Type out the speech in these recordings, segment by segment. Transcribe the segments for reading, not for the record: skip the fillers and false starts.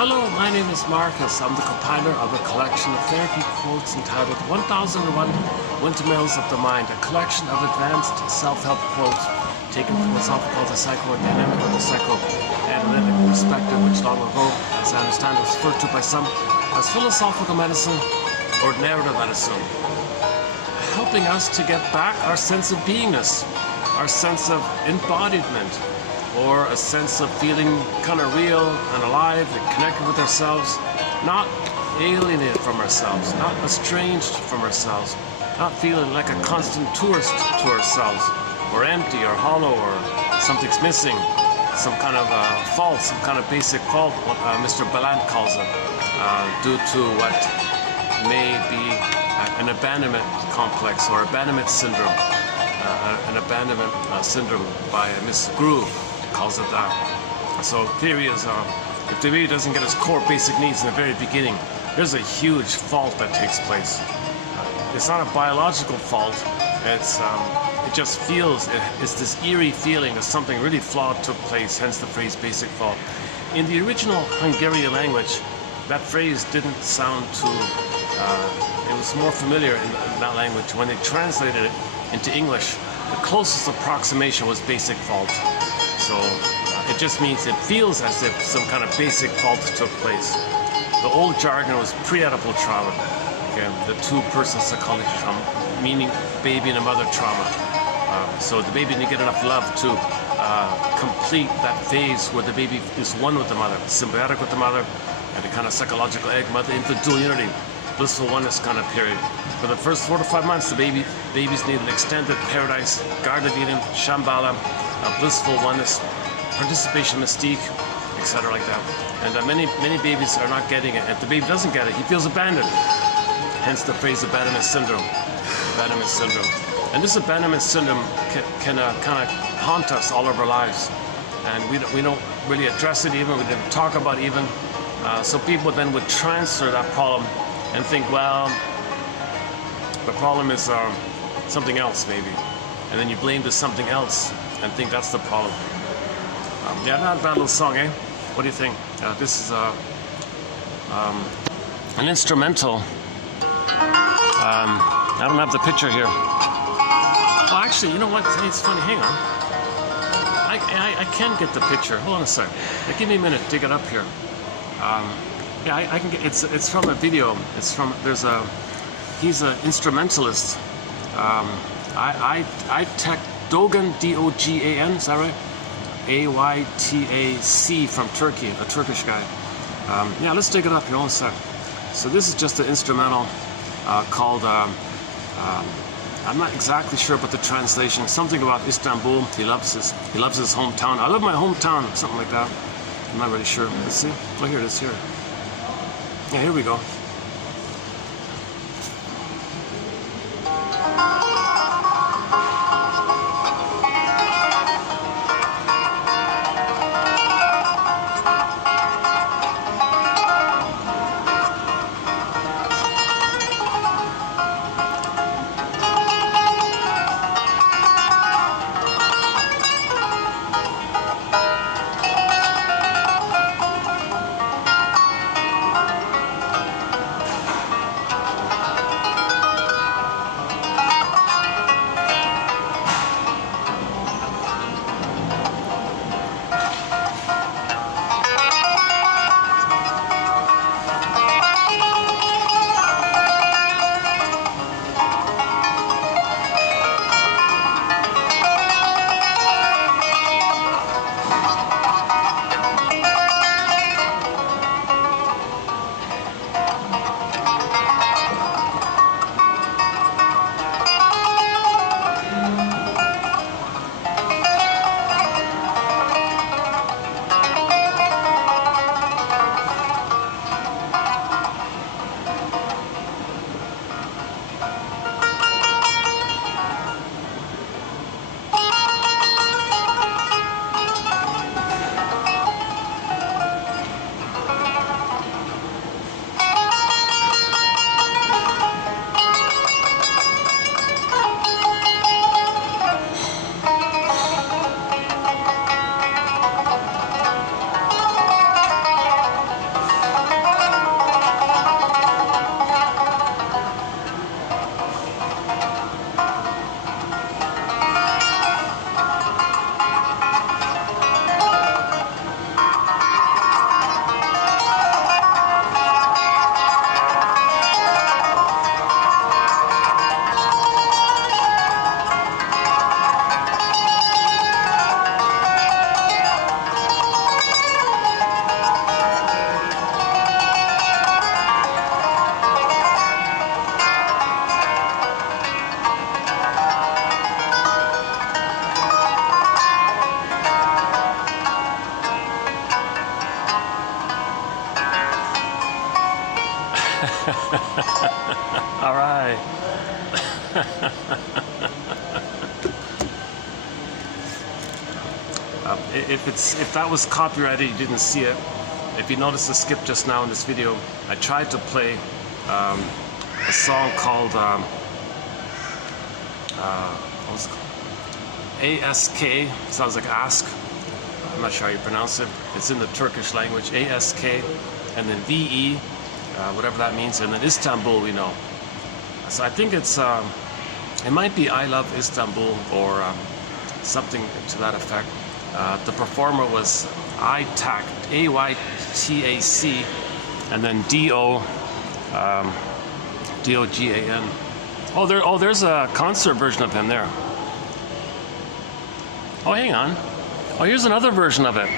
Hello, my name is Marcus. I'm the compiler of a collection of therapy quotes entitled 1001 Windmills of the Mind, a collection of advanced self-help quotes taken from what's often called the psychodynamic or the psychoanalytic perspective, which long ago, as I understand, was referred to by some as philosophical medicine or narrative medicine, helping us to get back our sense of beingness, our sense of embodiment, or a sense of feeling kind of real and alive and connected with ourselves, not alienated from ourselves, not estranged from ourselves, not feeling like a constant tourist to ourselves, or empty or hollow or something's missing, some kind of fault, some kind of basic fault, what Mr. Ballant calls it, due to what may be an abandonment complex or abandonment syndrome, syndrome by Miss Groove calls it that. So theory is if the baby doesn't get its core basic needs in the very beginning, there's a huge fault that takes place. It's not a biological fault. It just feels, it's this eerie feeling that something really flawed took place, hence the phrase basic fault. In the original Hungarian language, that phrase didn't sound too, it was more familiar in that language. When they translated it into English, the closest approximation was basic fault. So it just means it feels as if some kind of basic fault took place. The old jargon was pre-Oedipal trauma, okay, the two-person psychology trauma, meaning baby and a mother trauma. So the baby didn't get enough love to complete that phase where the baby is one with the mother, symbiotic with the mother, and the kind of psychological egg mother-infant dual unity, blissful oneness kind of period. For the first 4 to 5 months, babies need an extended paradise, Garden of Eden, Shambhala, blissful oneness, participation mystique, etc. like that. And many babies are not getting it. If the baby doesn't get it, he feels abandoned. Hence the phrase abandonment syndrome. Abandonment syndrome. And this abandonment syndrome can kind of haunt us all of our lives. And we don't really address it even, we didn't talk about it even. So people then would transfer that problem and think, well, the problem is something else maybe. And then you blame this something else and think that's the problem. Yeah, not a bad little song, eh? What do you think? This is an instrumental. I don't have the picture here. Oh, actually, you know what? It's funny. Hang on. I can get the picture. Hold on a sec. Give me a minute to get up here. Yeah, I can get. It's from a video. It's from. He's an instrumentalist. I tech Dogan, D-O-G-A-N, is that right? A-Y-T-A-C from Turkey, a Turkish guy. Yeah, let's dig it up here in a sec. So this is just an instrumental called, I'm not exactly sure about the translation, something about Istanbul. He loves his hometown. I love my hometown, something like that. I'm not really sure. Let's see. Oh, here it is here. Yeah, here we go. All right. If that was copyrighted, you didn't see it. If you notice the skip just now in this video, I tried to play a song called what's it called? ASK. Sounds like ask. I'm not sure how you pronounce it. It's in the Turkish language. ASK, and then VE, whatever that means, and then Istanbul. We know. So I think it's it might be I Love Istanbul or something to that effect. The performer was ITAC, AYTAC, and then DOGAN. Oh, there's a concert version of him there. Oh, hang on. Oh, here's another version of it.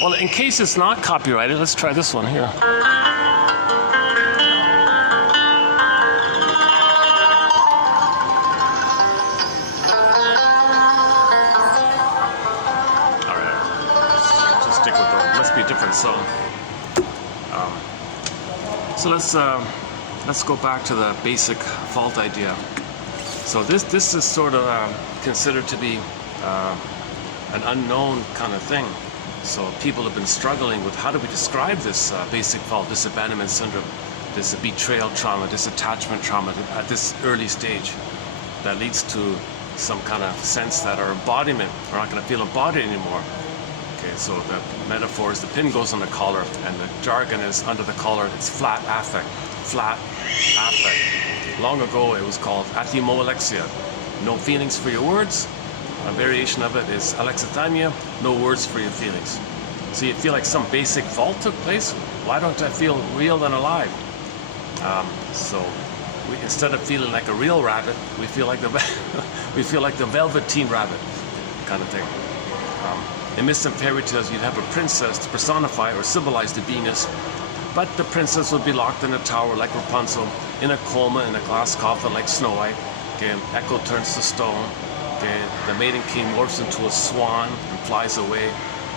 Well, in case it's not copyrighted, let's try this one here. Different song. So let's go back to the basic fault idea. So this is sort of considered to be an unknown kind of thing. So people have been struggling with how do we describe this basic fault, this abandonment syndrome, this betrayal trauma, this attachment trauma at this early stage that leads to some kind of sense that our embodiment, we're not going to feel embodied anymore. Okay, so the metaphor is the pin goes on the collar, and the jargon is under the collar, it's flat affect. Flat affect. Long ago it was called athimoalexia, no feelings for your words. A variation of it is alexithymia, no words for your feelings. So you feel like some basic fault took place? Why don't I feel real and alive? Instead of feeling like a real rabbit, we feel like the velveteen rabbit kind of thing. In myths and fairy tales, you'd have a princess to personify or symbolize the beingness, but the princess would be locked in a tower like Rapunzel, in a coma in a glass coffin like Snow White. Okay, Echo turns to stone. Okay, the maiden king morphs into a swan and flies away.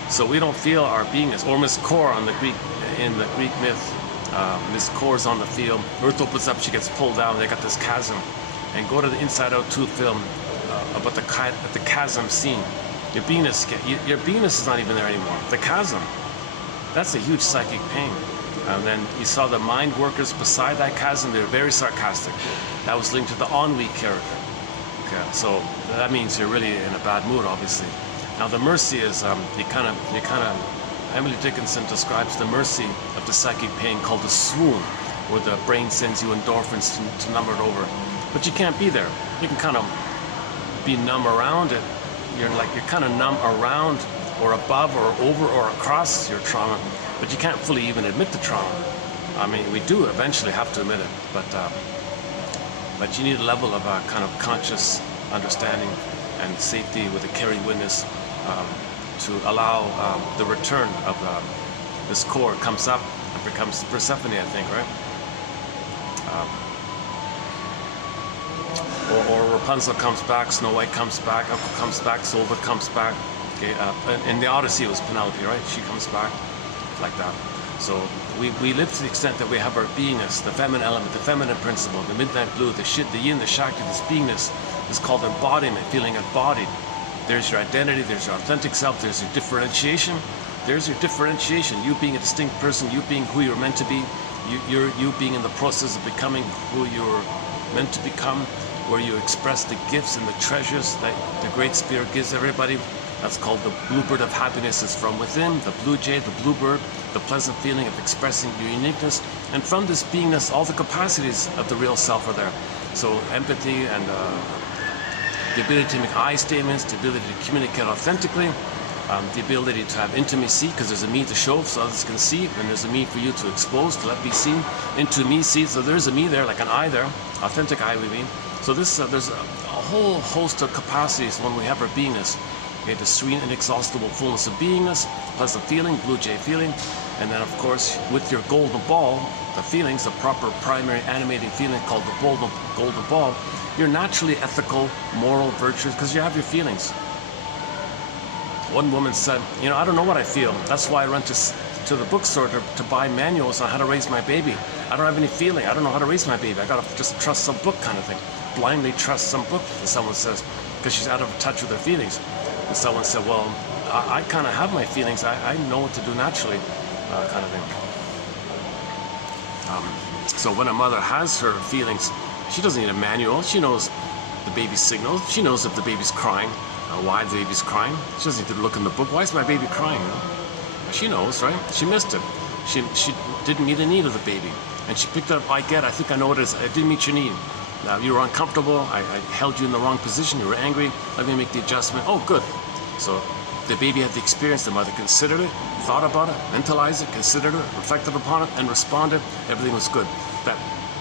So we don't feel our beingness. Or Miss Kor in the Greek myth, Miss Kor's on the field. Earth opens up, she gets pulled down. They got this chasm, and go to the Inside Out 2 film about the chasm scene. Your beingness is not even there anymore. The chasm, that's a huge psychic pain. And then you saw the mind workers beside that chasm, they were very sarcastic. That was linked to the ennui character. Okay, so that means you're really in a bad mood, obviously. Now the mercy is, Emily Dickinson describes the mercy of the psychic pain called the swoon, where the brain sends you endorphins to numb it over. But you can't be there. You can kind of be numb around it. You're kind of numb around or above or over or across your trauma, but you can't fully even admit the trauma. I mean, we do eventually have to admit it, but you need a level of kind of conscious understanding and safety with a caring witness to allow the return of this core comes up and becomes Persephone, I think, right? Or Rapunzel comes back, Snow White comes back, Echo comes back, Solva comes back. Okay, in the Odyssey it was Penelope, right? She comes back like that. So we live to the extent that we have our beingness, the feminine element, the feminine principle, the midnight blue, the yin, the shakti, this beingness is called embodiment, feeling embodied. There's your identity, there's your authentic self, there's your differentiation. There's your differentiation, you being a distinct person, you being who you're meant to be, you being in the process of becoming who you're meant to become, where you express the gifts and the treasures that the Great Spirit gives everybody. That's called the bluebird of happiness. Is from within, the blue jay, the bluebird, the pleasant feeling of expressing your uniqueness. And from this beingness, all the capacities of the real self are there. So empathy and the ability to make I statements, the ability to communicate authentically, the ability to have intimacy, because there's a me to show so others can see, and there's a me for you to expose, to let be seen, into me see. So there's a me there, like an I there, authentic I we mean. So this there's a whole host of capacities when we have our beingness. Okay, the serene, inexhaustible fullness of beingness, pleasant feeling, blue jay feeling, and then of course with your golden ball, the feelings, the proper primary animating feeling called the golden ball, you're naturally ethical, moral, virtuous, because you have your feelings. One woman said, I don't know what I feel. That's why I run to to the bookstore to buy manuals on how to raise my baby. I don't have any feeling. I don't know how to raise my baby. I gotta just trust some book kind of thing. Blindly trust some book, as someone says, because she's out of touch with her feelings. And someone said, well, I kind of have my feelings. I know what to do naturally, kind of thing. So when a mother has her feelings, she doesn't need a manual. She knows the baby's signals. She knows if the baby's crying, why the baby's crying. She doesn't need to look in the book. Why is my baby crying? You know? She knows, right? She missed it. She didn't meet the need of the baby. And she picked it up, I think I know what it is. I didn't meet your need. Now, you were uncomfortable. I held you in the wrong position. You were angry. Let me make the adjustment. Oh, good. So the baby had the experience. The mother considered it, thought about it, mentalized it, considered it, reflected upon it, and responded. Everything was good. That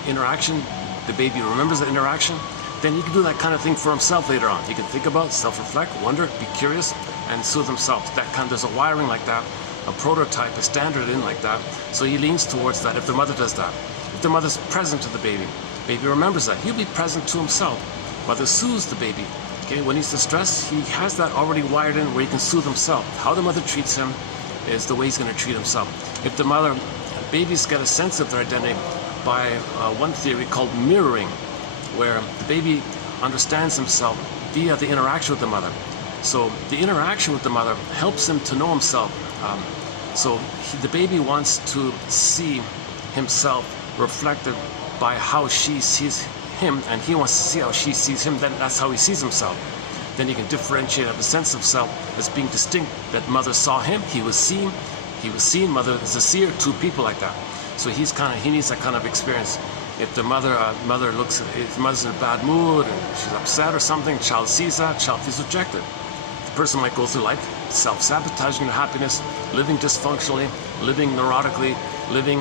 interaction, the baby remembers the interaction. Then he can do that kind of thing for himself later on. He can think about, self-reflect, wonder, be curious, and soothe himself. There's a wiring like that, a prototype, a standard in like that. So he leans towards that if the mother does that. If the mother's present to the baby remembers that. He'll be present to himself. Mother soothes the baby. Okay, when he's distressed, he has that already wired in where he can soothe himself. How the mother treats him is the way he's going to treat himself. If the mother, babies get a sense of their identity by one theory called mirroring, where the baby understands himself via the interaction with the mother. So the interaction with the mother helps him to know himself. The baby wants to see himself reflected by how she sees him, and he wants to see how she sees him. Then that's how he sees himself. Then he can differentiate, have a sense of self as being distinct. That mother saw him, he was seen, mother is a seer, two people like that. So he needs that kind of experience. If the mother looks, if the mother's in a bad mood and she's upset or something, child sees that, child feels rejected. The person might go through life self-sabotaging their happiness, living dysfunctionally, living neurotically, living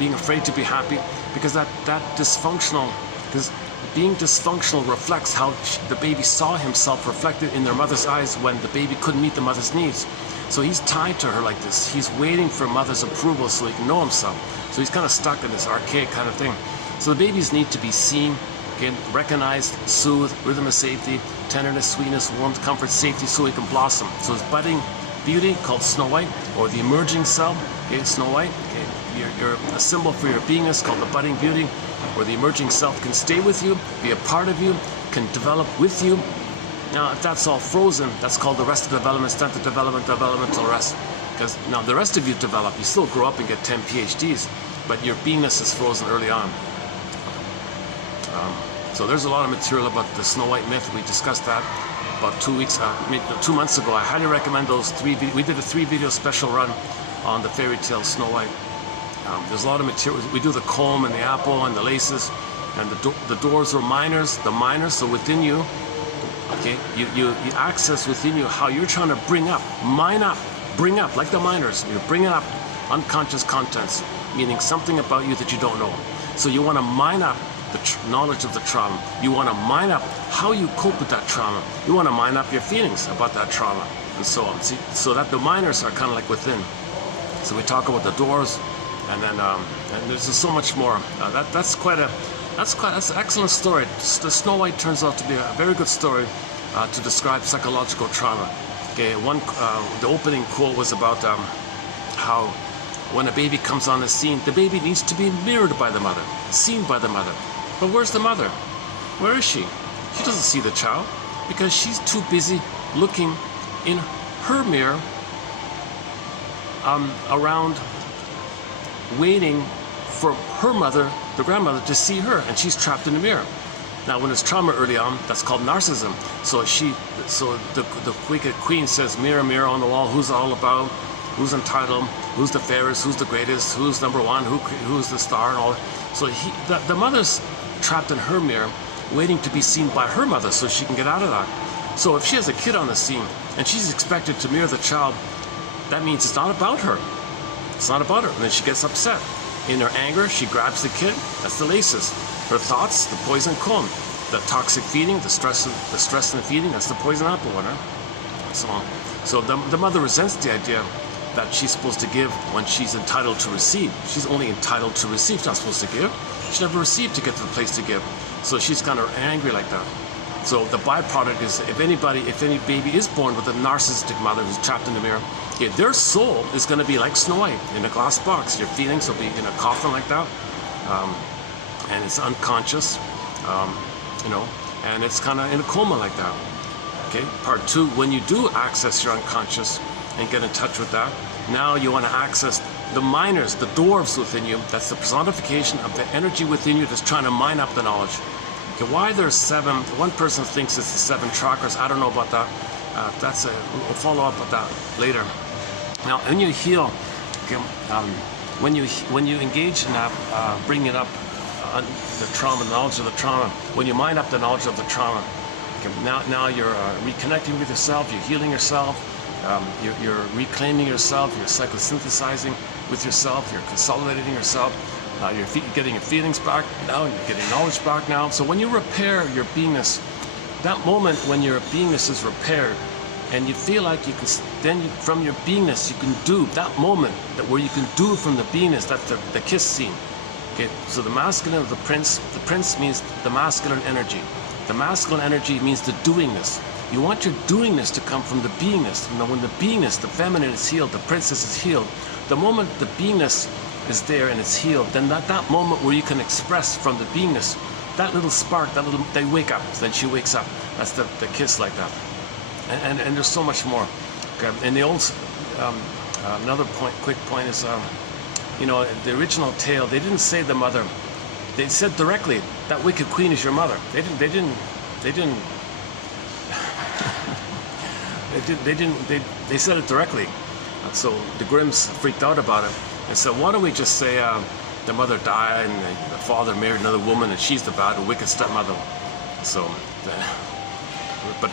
being afraid to be happy, because that dysfunctional, because being dysfunctional reflects how the baby saw himself reflected in their mother's eyes when the baby couldn't meet the mother's needs. So he's tied to her like this. He's waiting for mother's approval so he can know himself. So he's kind of stuck in this archaic kind of thing. So the babies need to be seen, okay, recognized, soothed, rhythm of safety, tenderness, sweetness, warmth, comfort, safety, so he can blossom. So his budding beauty, called Snow White, or the emerging self, okay, Snow White, okay, you're a symbol for your beingness called the budding beauty, where the emerging self can stay with you, be a part of you, can develop with you. Now, if that's all frozen, that's called the rest of development, stunted development, developmental rest. Because now the rest of you develop, you still grow up and get 10 PhDs, but your beingness is frozen early on. So there's a lot of material about the Snow White myth. We discussed that about 2 months ago. I highly recommend those we did a 3-video special run on the fairy tale Snow White. There's a lot of material. We do the comb and the apple and the laces, and the doors are minors, so within you, okay, you access within you how you're trying to bring up, like the minors. You're bringing up unconscious contents, meaning something about you that you don't know. So you want to mine up the knowledge of the trauma. You want to mine up how you cope with that trauma. You want to mine up your feelings about that trauma, and so on. See, so that the minors are kind of like within. So we talk about the doors, and then and there's just so much more. That's an excellent story. The Snow White turns out to be a very good story to describe psychological trauma. Okay, the opening quote was about how when a baby comes on the scene, the baby needs to be mirrored by the mother, seen by the mother. But where's the mother? Where is she? She doesn't see the child because she's too busy looking in her mirror around, waiting for her mother, the grandmother, to see her, and she's trapped in the mirror. Now, when it's trauma early on, that's called narcissism. So the wicked queen says, "Mirror, mirror on the wall, who's it all about? Who's entitled? Who's the fairest? Who's the greatest? Who's number one? Who's the star?" And all. So the mother's trapped in her mirror, waiting to be seen by her mother, so she can get out of that. So if she has a kid on the scene and she's expected to mirror the child, that means it's not about her. It's not about her. And then she gets upset. In her anger, she grabs the kid. That's the laces. Her thoughts, the poison cone. The toxic feeding, the stress in the feeding, that's the poison apple one, right? So on. So the mother resents the idea that she's supposed to give when she's entitled to receive. She's only entitled to receive, not supposed to give. She never received to get to the place to give. So she's kind of angry like that. So the byproduct is, if any baby is born with a narcissistic mother who's trapped in the mirror, their soul is going to be like Snow White in a glass box. Your feelings will be in a coffin like that, and it's unconscious, and it's kind of in a coma like that. Okay. Part 2, when you do access your unconscious and get in touch with that, now you want to access the miners, the dwarves within you. That's the personification of the energy within you that's trying to mine up the knowledge. Okay, why there's 7? One person thinks it's the 7 chakras. I don't know about that. We'll follow up with that later. Now, when you heal, okay, when you engage in that, bringing up the trauma, the knowledge of the trauma, when you mine up the knowledge of the trauma, okay, now you're reconnecting with yourself. You're healing yourself. You're reclaiming yourself. You're psychosynthesizing with yourself. You're consolidating yourself. You're getting your feelings back now, and you're getting knowledge back now. So when you repair your beingness, that moment when your beingness is repaired, and you feel like you can, then from your beingness you can do that moment where you can do from the beingness. That's the kiss scene. Okay, so the masculine of the prince means the masculine energy. The masculine energy means the doingness. You want your doingness to come from the beingness. When the beingness, the feminine, is healed, the princess is healed. The moment the beingness is there and it's healed, then that moment where you can express from the beingness, that little spark, they wake up. Then she wakes up. That's the kiss like that. And there's so much more. Okay. In the old, another quick point is, the original tale, they didn't say the mother. They said directly, that wicked queen is your mother. They said it directly. So the Grimms freaked out about it and said, why don't we just say the mother died and the father married another woman and she's the bad, wicked stepmother. So, but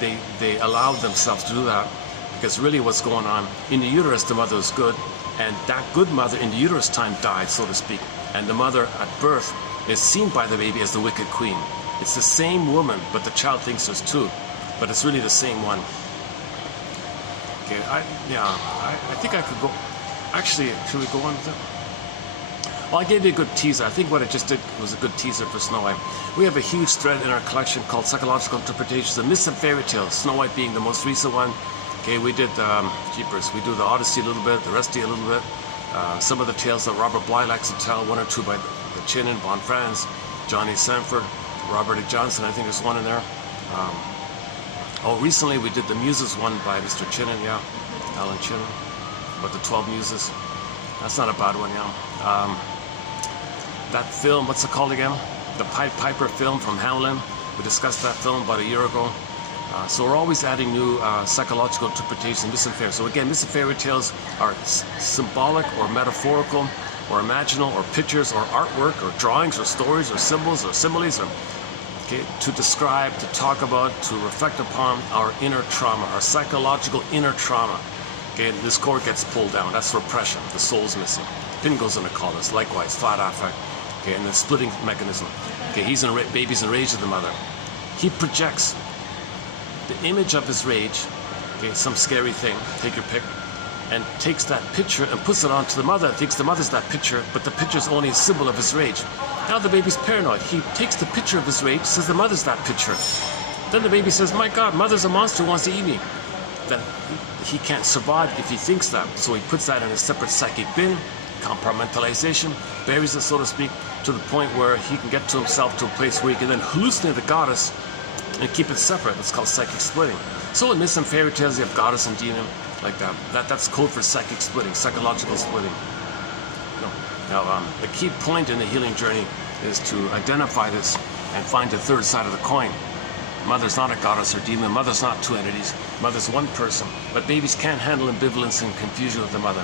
they allowed themselves to do that because really what's going on, in the uterus the mother was good, and that good mother in the uterus time died, so to speak. And the mother at birth is seen by the baby as the wicked queen. It's the same woman, but the child thinks there's 2. But it's really the same one. Okay, I think I could go. Actually, should we go on with it? Well, I gave you a good teaser. I think what I just did was a good teaser for Snow White. We have a huge thread in our collection called Psychological Interpretations of Myths and Fairy Tales, Snow White being the most recent one. Okay, we did Jeepers. We do the Odyssey a little bit, the Resty a little bit. Some of the tales that Robert Bly likes to tell, 1 or 2 by the Chinnan, Von Franz, Johnny Sanford, Robert E. Johnson, I think there's one in there. Recently we did the Muses one by Mr. Chinnan, Alan Chinnan, about the 12 Muses. That's not a bad one, That film, what's it called again? The Pied Piper film from Hamlin. We discussed that film about a year ago. So we're always adding new psychological interpretations of myths and fairy. So again, myths and fairy tales are symbolic or metaphorical or imaginal or pictures or artwork or drawings or stories or symbols or similes or to describe, to talk about, to reflect upon our inner trauma, our psychological inner trauma. Okay, this cord gets pulled down. That's repression. The soul's missing. Pin goes in the colors. Likewise, flat affect. Okay, and the splitting mechanism. Okay, baby's enraged at the mother. He projects the image of his rage. Okay, some scary thing. Take your pick. And takes that picture and puts it onto the mother. Thinks the mother's that picture, but the picture's only a symbol of his rage. Now the baby's paranoid. He takes the picture of his rage, says the mother's that picture. Then the baby says, my God, mother's a monster who wants to eat me. Then he can't survive if he thinks that. So he puts that in a separate psychic bin, compartmentalization, buries it, so to speak, to the point where he can get to himself to a place where he can then hallucinate the goddess and keep it separate. That's called psychic splitting. So in myths and fairy tales, you have goddess and demon, like that. That's code for psychic splitting, psychological splitting. Now, the key point in the healing journey is to identify this and find the third side of the coin. Mother's not a goddess or demon. Mother's not 2 entities. Mother's one person. But babies can't handle ambivalence and confusion with the mother.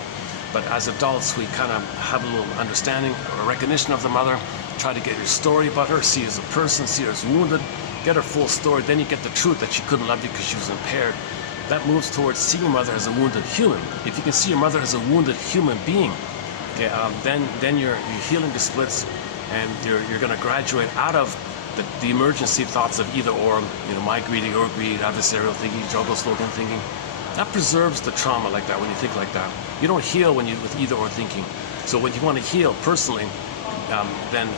But as adults, we kind of have a little understanding or recognition of the mother, try to get your story about her, see her as a person, see her as wounded, get her full story. Then you get the truth that she couldn't love you because she was impaired. That moves towards seeing your mother as a wounded human. If you can see your mother as a wounded human being, okay, then you're healing the splits, and you're going to graduate out of the emergency thoughts of either or, my greedy, your greed, adversarial thinking, juggle slogan thinking. That preserves the trauma like that when you think like that. You don't heal with either or thinking. So when you want to heal personally, then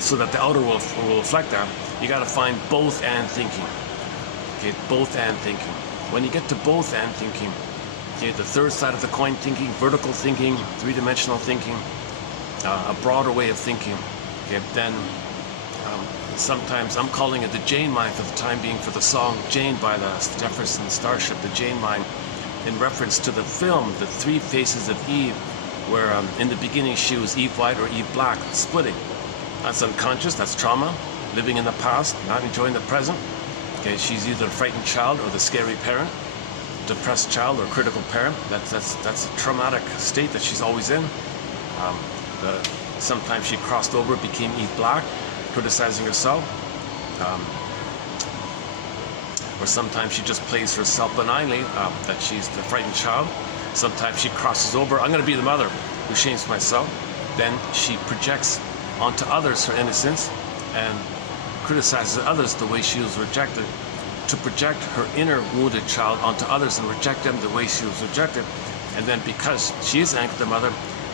so that the outer will reflect that, You got to find both and thinking. Okay, both and thinking. When you get to both and thinking, okay, the third side of the coin thinking, vertical thinking, three-dimensional thinking, a broader way of thinking, okay, then sometimes I'm calling it the Jane mind for the time being, for the song Jane by the Jefferson Starship, the Jane mind, in reference to the film, The Three Faces of Eve, where in the beginning she was Eve white or Eve black, splitting. That's unconscious, that's trauma, living in the past, not enjoying the present. Okay, she's either a frightened child or the scary parent, depressed child or critical parent. That's a traumatic state that she's always in. Sometimes she crossed over, became Eve black, criticizing herself. Or sometimes she just plays herself benignly, that she's the frightened child. Sometimes she crosses over, I'm going to be the mother who shames myself. Then she projects onto others her innocence and criticizes others the way she was rejected, to project her inner wounded child onto others and reject them the way she was rejected. And then because she is angry at the mother,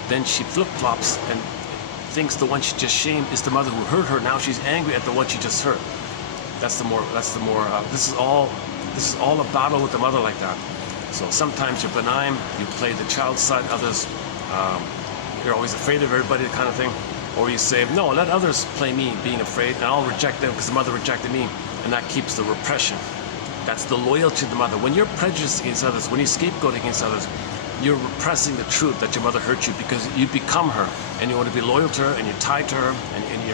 then she flip-flops and thinks the one she just shamed is the mother who hurt her. Now she's angry at the one she just hurt. This is all a battle with the mother like that. So sometimes you're benign, you play the child side, others, you're always afraid of everybody, kind of thing. Or you say, no, let others play me being afraid, and I'll reject them because the mother rejected me, and that keeps the repression. That's the loyalty to the mother. When you're prejudiced against others, when you scapegoat against others, you're repressing the truth that your mother hurt you, because you become her, and you want to be loyal to her, and you're tied to her, and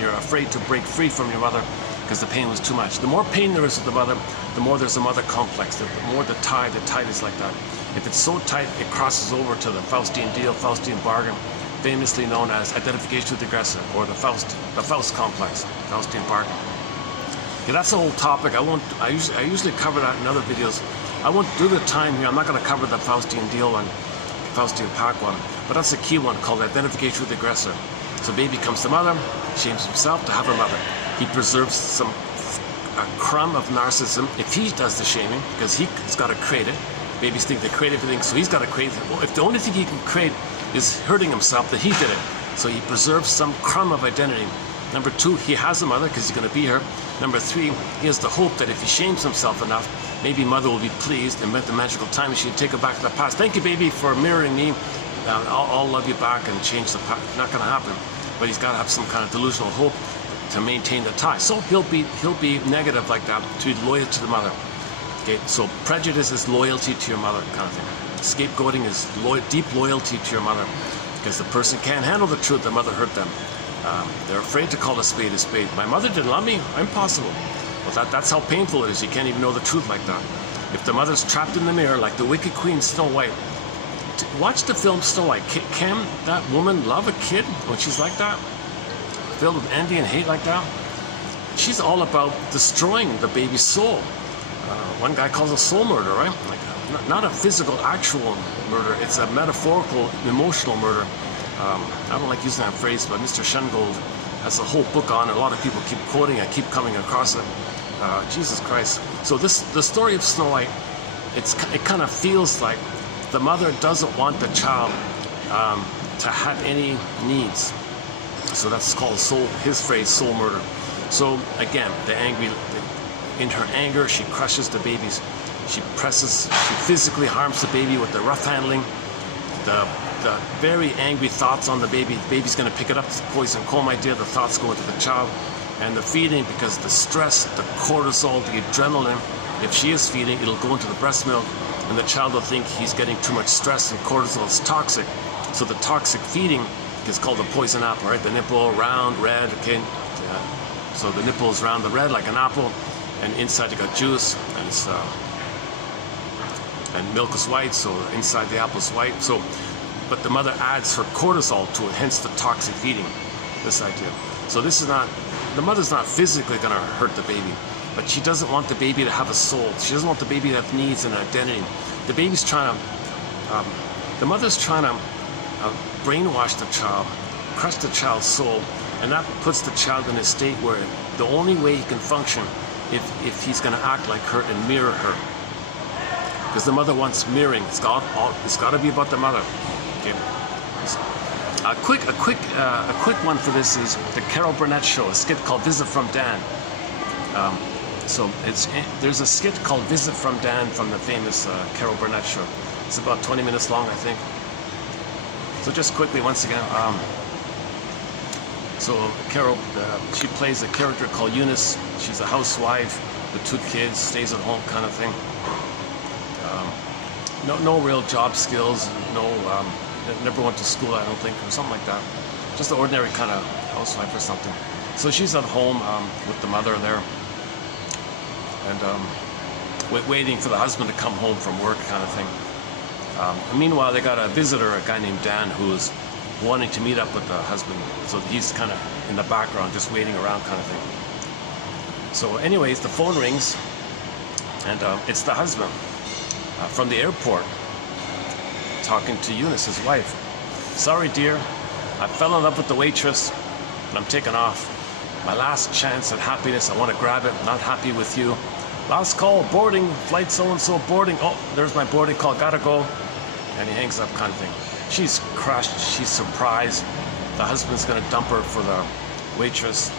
you're afraid to break free from your mother because the pain was too much. The more pain there is with the mother, the more there's a mother complex. The more the tie is like that. If it's so tight, it crosses over to the Faustian deal, Faustian bargain, famously known as identification with the aggressor, or the Faust complex, Faustian bargain. Yeah, that's the whole topic. I usually cover that in other videos. I won't do the time here. I'm not going to cover the Faustian deal one, Faustian pack one, but that's a key one called identification with the aggressor. So baby comes to mother, shames himself to have a mother. He preserves a crumb of narcissism if he does the shaming, because he's got to create it. Babies think they create everything, so he's got to create it. Well, if the only thing he can create is hurting himself, that he did it. So he preserves some crumb of identity. Number two, he has a mother because he's going to be her. Number three, he has the hope that if he shames himself enough, maybe mother will be pleased and met the magical time machine, take her back to the past. Thank you, baby, for mirroring me. I'll love you back and change the past. Not going to happen. But he's got to have some kind of delusional hope to maintain the tie. So he'll be negative like that, to be loyal to the mother. Okay, so prejudice is loyalty to your mother, kind of thing. Scapegoating is deep loyalty to your mother, because the person can't handle the truth the mother hurt them. They're afraid to call a spade a spade. My mother didn't love me. Impossible. Well, that's how painful it is. You can't even know the truth like that. If the mother's trapped in the mirror, like the wicked queen Snow White, watch the film Snow White. Can that woman love a kid when she's like that? Filled with envy and hate like that? She's all about destroying the baby's soul. One guy calls it soul murder, right? Like not a physical, actual murder. It's a metaphorical, emotional murder. I don't like using that phrase, but Mr. Shungold has a whole book on it. A lot of people keep quoting it, keep coming across it. Jesus Christ. So the story of Snow White, it kind of feels like the mother doesn't want the child to have any needs. So that's called his phrase, soul murder. So again, in her anger, she crushes the babies. She physically harms the baby with the rough handling, the very angry thoughts on the baby. The baby's going to pick it up, it's poison comb idea. The thoughts go into the child, and the feeding, because the stress, the cortisol, the adrenaline, if she is feeding, it'll go into the breast milk, and the child will think he's getting too much stress, and cortisol is toxic. So the toxic feeding is called the poison apple, right? The nipple, round, red, okay? So the nipple is round, the red, like an apple, and inside you got juice, and milk is white, so inside the apple is white. So, but the mother adds her cortisol to it, hence the toxic feeding, this idea. So the mother's not physically going to hurt the baby, but she doesn't want the baby to have a soul. She doesn't want the baby to have needs and identity. The mother's trying to brainwash the child, crush the child's soul, and that puts the child in a state where the only way he can function if he's going to act like her and mirror her. Because the mother wants mirroring. It's got to be about the mother. Okay. A quick one for this is the Carol Burnett show, a skit called Visit from Dan. There's a skit called Visit from Dan from the famous Carol Burnett show. It's about 20 minutes long, I think. So just quickly, once again, so Carol, she plays a character called Eunice. She's a housewife with 2 kids, stays at home kind of thing. No real job skills, never went to school, I don't think, or something like that. Just an ordinary kind of housewife or something. So she's at home with the mother there, and waiting for the husband to come home from work kind of thing. Meanwhile, they got a visitor, a guy named Dan, who's wanting to meet up with the husband. So he's kind of in the background, just waiting around kind of thing. So anyways, the phone rings, and it's the husband from the airport talking to Eunice, his wife. Sorry, dear, I fell in love with the waitress, and I'm taking off. My last chance at happiness, I want to grab it. Not happy with you. Last call, boarding, flight so-and-so, boarding. Oh, there's my boarding call, gotta go. And he hangs up kind of thing. She's crushed, she's surprised. The husband's gonna dump her for the waitress.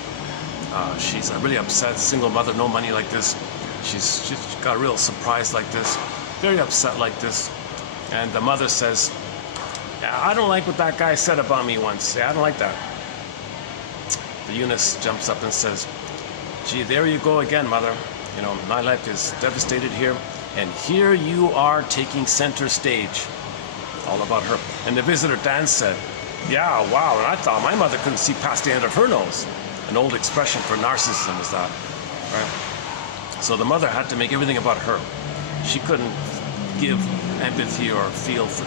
She's really upset, single mother, no money like this. She's got a real surprise like this, very upset like this. And the mother says, yeah, I don't like what that guy said about me once. Yeah, I don't like that. The Eunice jumps up and says, gee, there you go again, mother. You know, my life is devastated here, and here you are taking center stage. All about her. And the visitor, Dan, said, yeah, wow, and I thought my mother couldn't see past the end of her nose. An old expression for narcissism is that, right? So the mother had to make everything about her. She couldn't give empathy or feel for...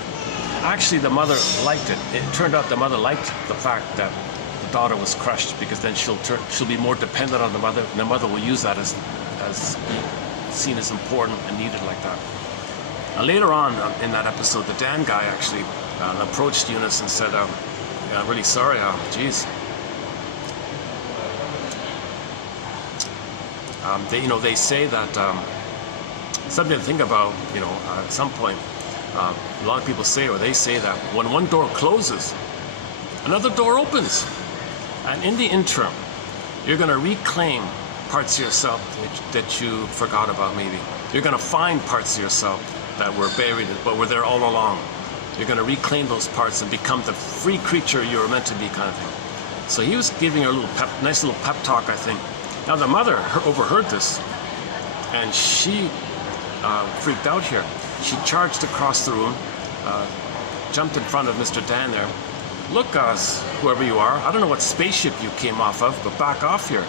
Actually, the mother liked it. It turned out the mother liked the fact that the daughter was crushed, because then she'll be more dependent on the mother, and the mother will use that as seen as important and needed like that. Now, later on in that episode, the Dan guy actually approached Eunice and said, I'm really sorry, geez. They say that something to think about, at some point. A lot of people say, or they say, that when one door closes, another door opens. And in the interim, you're going to reclaim parts of yourself that you forgot about, maybe. You're going to find parts of yourself that were buried but were there all along. You're going to reclaim those parts and become the free creature you were meant to be, kind of thing. So he was giving her a nice little pep talk, I think. Now the mother overheard this, and she freaked out here. She charged across the room, jumped in front of Mr. Dan there. Look, whoever you are, I don't know what spaceship you came off of, but back off here.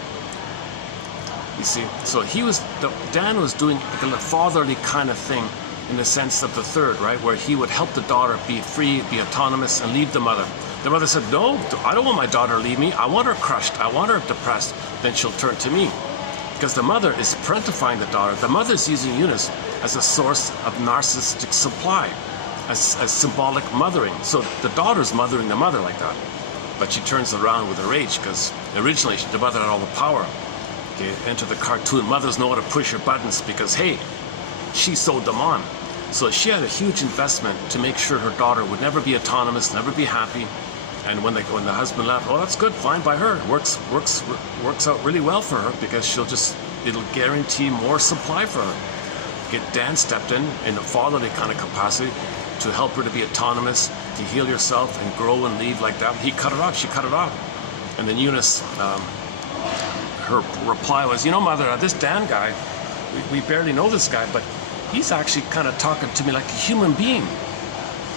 You see, so Dan was doing like a fatherly kind of thing, in the sense of the third, right, where he would help the daughter be free, be autonomous, and leave the mother. The mother said, no, I don't want my daughter to leave me. I want her crushed. I want her depressed. Then she'll turn to me. Because the mother is parentifying the daughter. The mother is using Eunice as a source of narcissistic supply, as symbolic mothering. So the daughter's mothering the mother like that. But she turns around with a rage, because originally the mother had all the power. Okay, enter the cartoon. Mothers know how to push her buttons because, hey, she sewed them on. So she had a huge investment to make sure her daughter would never be autonomous, never be happy. And when the husband left, oh, that's good, fine by her. Works out really well for her, because it'll guarantee more supply for her. Dan stepped in a fatherly kind of capacity to help her to be autonomous, to heal yourself and grow and leave like that. He cut it off, she cut it off. And then Eunice, her reply was, mother, this Dan guy, we barely know this guy, but he's actually kind of talking to me like a human being.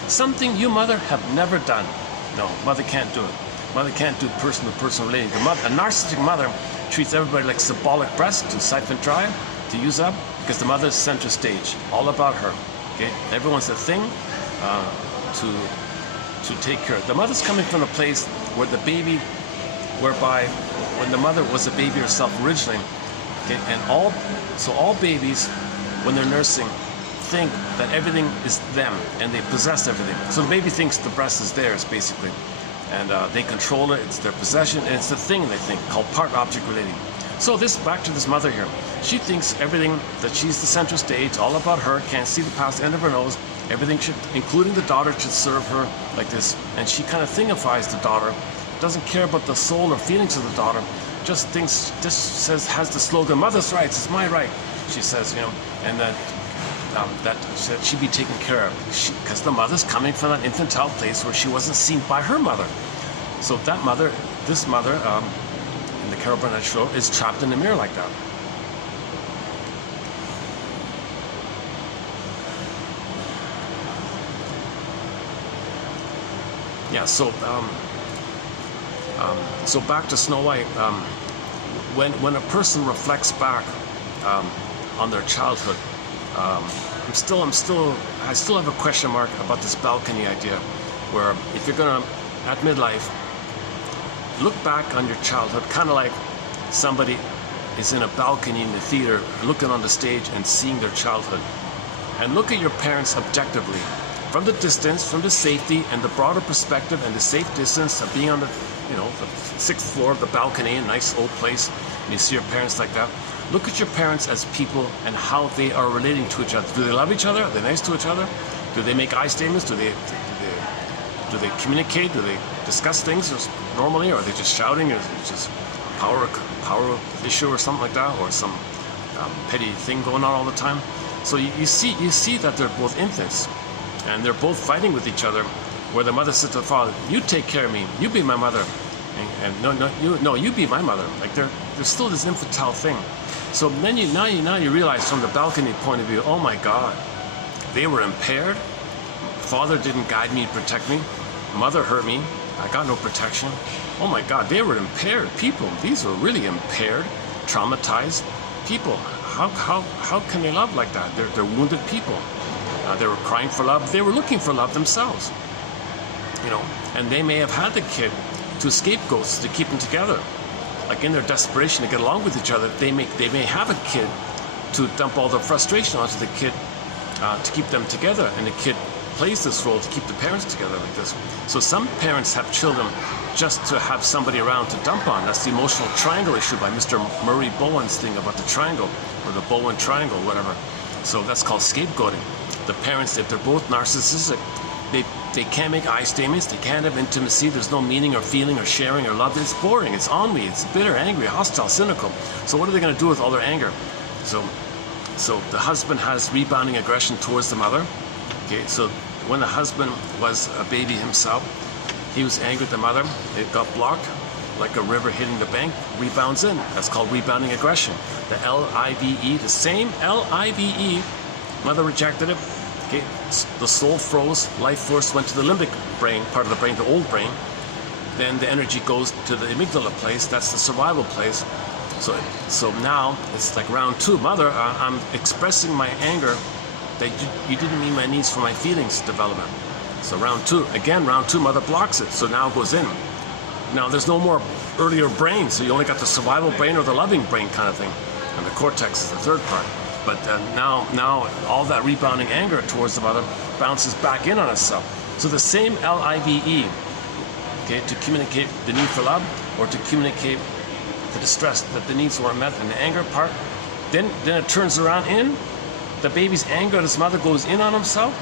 Something you, mother, have never done. No, mother can't do it. Mother can't do person-to-person relating. A narcissistic mother treats everybody like symbolic breast to siphon dry, to use up, because the mother's center stage, all about her. Okay, everyone's a thing to take care of. The mother's coming from a place where the baby, whereby when the mother was a baby herself originally, okay, and all babies, when they're nursing, think that everything is them and they possess everything. So the baby thinks the breast is theirs, basically, and they control it. It's their possession, and it's the thing they think, called part-object relating. So back to this mother here. She thinks everything, that she's the center stage, all about her, can't see the past end of her nose, Everything should, including the daughter, should serve her like this. And she kind of thingifies the daughter, doesn't care about the soul or feelings of the daughter, just thinks, just says, has the slogan, mother's rights, it's my right, she says, you know, and that she be taken care of. Because the mother's coming from that infantile place where she wasn't seen by her mother. So that mother, this mother, in the Carol Burnett show, is trapped in a mirror like that. Yeah, so back to Snow White. When a person reflects back on their childhood, I still have a question mark about this balcony idea, where if you're gonna, at midlife, look back on your childhood, kind of like somebody is in a balcony in the theater, looking on the stage and seeing their childhood, and look at your parents objectively. From the distance, from the safety and the broader perspective and the safe distance of being on the, you know, the 6th floor of the balcony, a nice old place, and you see your parents like that. Look at your parents as people and how they are relating to each other. Do they love each other? Are they nice to each other? Do they make eye statements? Do they communicate? Do they discuss things just normally, or are they just shouting? Or is it just power issue or something like that, or some petty thing going on all the time? So you see that they're both infants. And they're both fighting with each other, where the mother said to the father, "You take care of me. You be my mother," and you be my mother. Like there's still this infantile thing. So then now you realize from the balcony point of view, oh my God, they were impaired. Father didn't guide me, protect me. Mother hurt me. I got no protection. Oh my God, they were impaired people. These were really impaired, traumatized people. How can they love like that? They're wounded people. They were crying for love. They were looking for love themselves, you know. And they may have had the kid to scapegoats to keep them together. Like in their desperation to get along with each other, they may have a kid to dump all their frustration onto the kid to keep them together. And the kid plays this role to keep the parents together like this. So some parents have children just to have somebody around to dump on. That's the emotional triangle issue by Mr. Murray Bowen's thing about the triangle, or the Bowen triangle, whatever. So that's called scapegoating. The parents, if they're both narcissistic, they can't make eye statements, they can't have intimacy, there's no meaning or feeling or sharing or love. It's boring, it's ennui, it's bitter, angry, hostile, cynical. So what are they going to do with all their anger? So the husband has rebounding aggression towards the mother. Okay, so when the husband was a baby himself, he was angry at the mother. It got blocked, like a river hitting the bank, rebounds in. That's called rebounding aggression. The L-I-V-E, the same L-I-V-E, mother rejected it. Okay, the soul froze, life force went to the limbic brain, part of the brain, the old brain. Then the energy goes to the amygdala place, that's the survival place. So now it's like round 2. Mother, I'm expressing my anger that you didn't meet my needs for my feelings development. So round 2, again, round 2, mother blocks it, so now it goes in. Now there's no more earlier brain, so you only got the survival brain or the loving brain kind of thing. And the cortex is the third part. But now all that rebounding anger towards the mother bounces back in on itself. So the same L-I-V-E, okay, to communicate the need for love, or to communicate the distress that the needs weren't met in the anger part, then it turns around in. The baby's anger at his mother goes in on himself,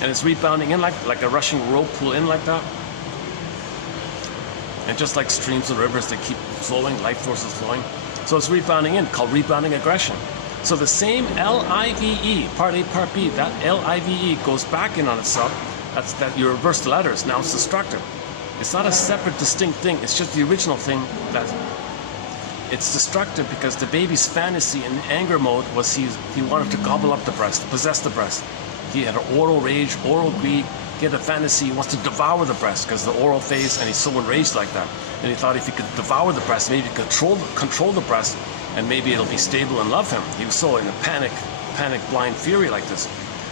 and it's rebounding in like a rushing whirlpool in like that. And just like streams and rivers, they keep flowing, life force is flowing. So it's rebounding in, called rebounding aggression. So the same L-I-V-E, part A, part B, that L-I-V-E goes back in on itself. That's that you reverse the letters, now it's destructive. It's not a separate, distinct thing, it's just the original thing that it's destructive, because the baby's fantasy in anger mode was he wanted to gobble up the breast, possess the breast. He had an oral rage, oral greed. He had a fantasy, he wants to devour the breast because the oral phase, and he's so enraged like that. And he thought if he could devour the breast, maybe he could control the breast, and maybe it'll be stable and love him. He was so in a panic, blind fury like this.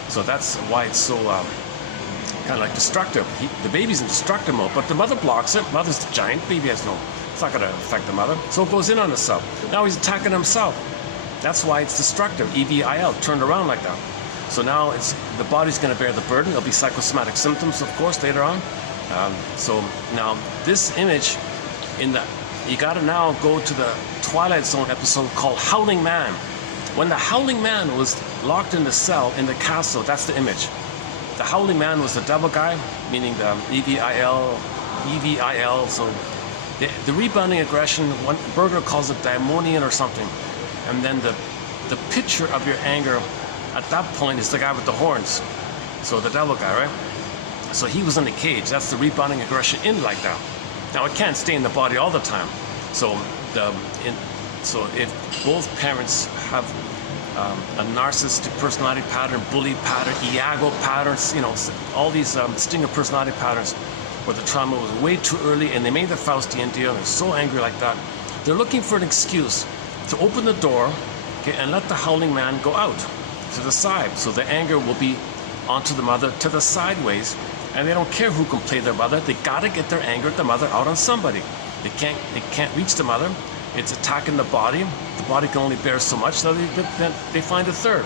So that's why it's so kind of like destructive. The baby's in destructive mode, but the mother blocks it. Mother's the giant, baby has no, it's not going to affect the mother. So it goes in on itself. Now he's attacking himself. That's why it's destructive, EVIL, turned around like that. So now the body's going to bear the burden. There'll be psychosomatic symptoms, of course, later on. So now this image, you got to now go to the Twilight Zone episode called Howling Man. When the Howling Man was locked in the cell in the castle, that's the image. the howling man was the devil guy, meaning the EVIL. So the rebounding aggression, one Berger calls it daimonian or something. And then the picture of your anger at that point is the guy with the horns. So the devil guy, right? So he was in the cage. That's the rebounding aggression in like that. Now it can't stay in the body all the time. So if both parents have a narcissistic personality pattern, bully pattern, Iago patterns, all these stinger personality patterns, where the trauma was way too early and they made the Faustian deal and they're so angry like that, they're looking for an excuse to open the door, okay, and let the howling man go out to the side. So the anger will be onto the mother to the sideways, and they don't care who can play their mother. They gotta get their anger at the mother out on somebody. They can't reach the mother. It's attacking the body. The body can only bear so much, so then they find a third.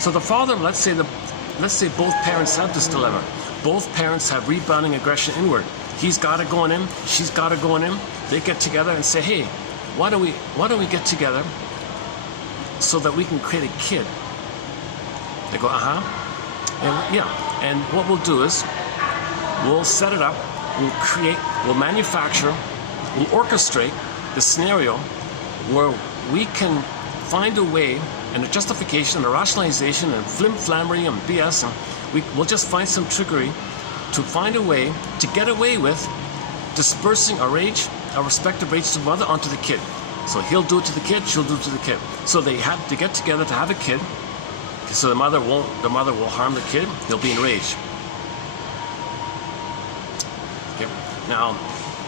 So the father, let's say both parents have this dilemma. Both parents have rebounding aggression inward. He's got it going in, she's got it going in. They get together and say, hey, why don't we get together so that we can create a kid? They go, and what we'll do is we'll set it up, we'll manufacture, we'll orchestrate the scenario where we can find a way and a justification and a rationalization and flim-flammery and BS, and we'll just find some trickery to find a way to get away with dispersing our respective rage to the mother onto the kid. So he'll do it to the kid, she'll do it to the kid. So they have to get together to have a kid. So the mother will harm the kid, he'll be enraged. Okay. Now,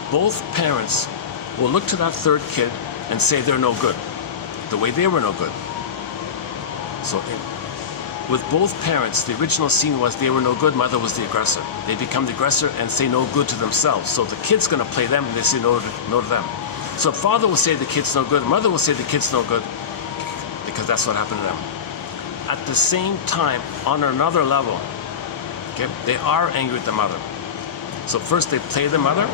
both parents will look to that third kid and say they're no good, the way they were no good. So with both parents, the original scene was they were no good, mother was the aggressor. They become the aggressor and say no good to themselves. So the kid's gonna play them and they say no to them. So father will say the kid's no good, mother will say the kid's no good, because that's what happened to them. At the same time, on another level, okay, they are angry at the mother. So first they play the mother,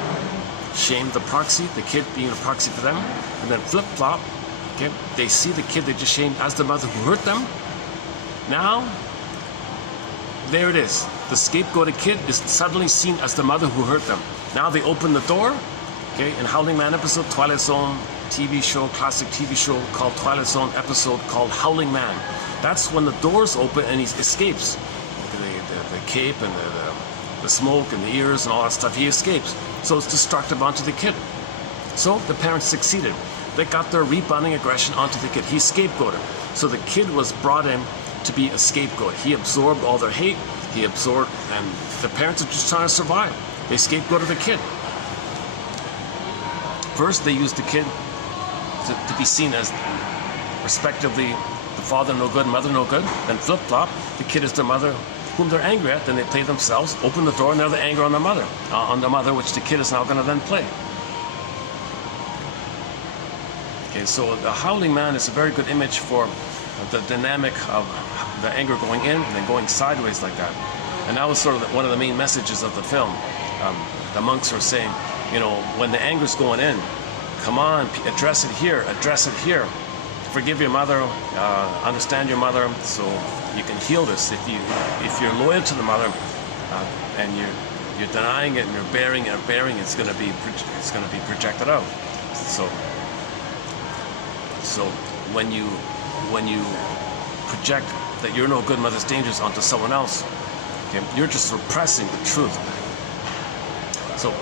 shame the proxy, the kid being a proxy for them, and then flip-flop, okay, they see the kid they just shamed as the mother who hurt them. Now, there it is. The scapegoated kid is suddenly seen as the mother who hurt them. Now they open the door, okay, in Howling Man episode, Twilight Zone TV show, classic TV show called Twilight Zone episode called Howling Man. That's when the doors open and he escapes. The cape and the smoke and the ears and all that stuff, he escapes. So it's destructive onto the kid. So the parents succeeded. They got their rebounding aggression onto the kid. He scapegoated. So the kid was brought in to be a scapegoat. He absorbed all their hate, and the parents are just trying to survive. They scapegoated the kid. First, they used the kid to be seen as, respectively, the father no good, mother no good. Then flip-flop, the kid is their mother, whom they're angry at. Then they play themselves, open the door, and now they're angry on the mother, which the kid is now going to then play. Okay, so the Howling Man is a very good image for the dynamic of the anger going in and then going sideways like that. And that was sort of one of the main messages of the film. The monks are saying, when the anger's going in, come on, address it here, forgive your mother, understand your mother, so you can heal this. If you're loyal to the mother and you're denying it and you're bearing it's going to be projected out. So when you project that you're no good, mother's dangerous onto someone else, okay, you're just repressing the truth. So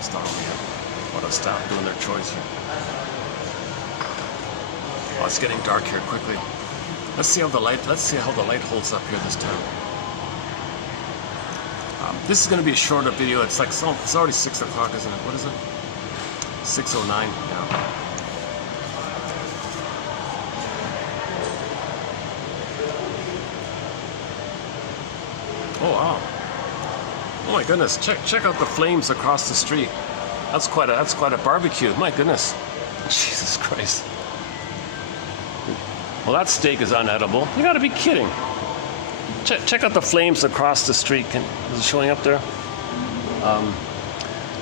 stop here. What a stop doing their choice here. Oh, it's getting dark here quickly. Let's see how the light holds up here this time. This is going to be a shorter video. It's already 6 o'clock, isn't it? What is it? 6:09. Yeah. Oh wow! Oh my goodness! Check out the flames across the street. That's quite a barbecue. My goodness! Jesus Christ! Well, that steak is unedible. You got to be kidding! Check out the flames across the street. Is it showing up there?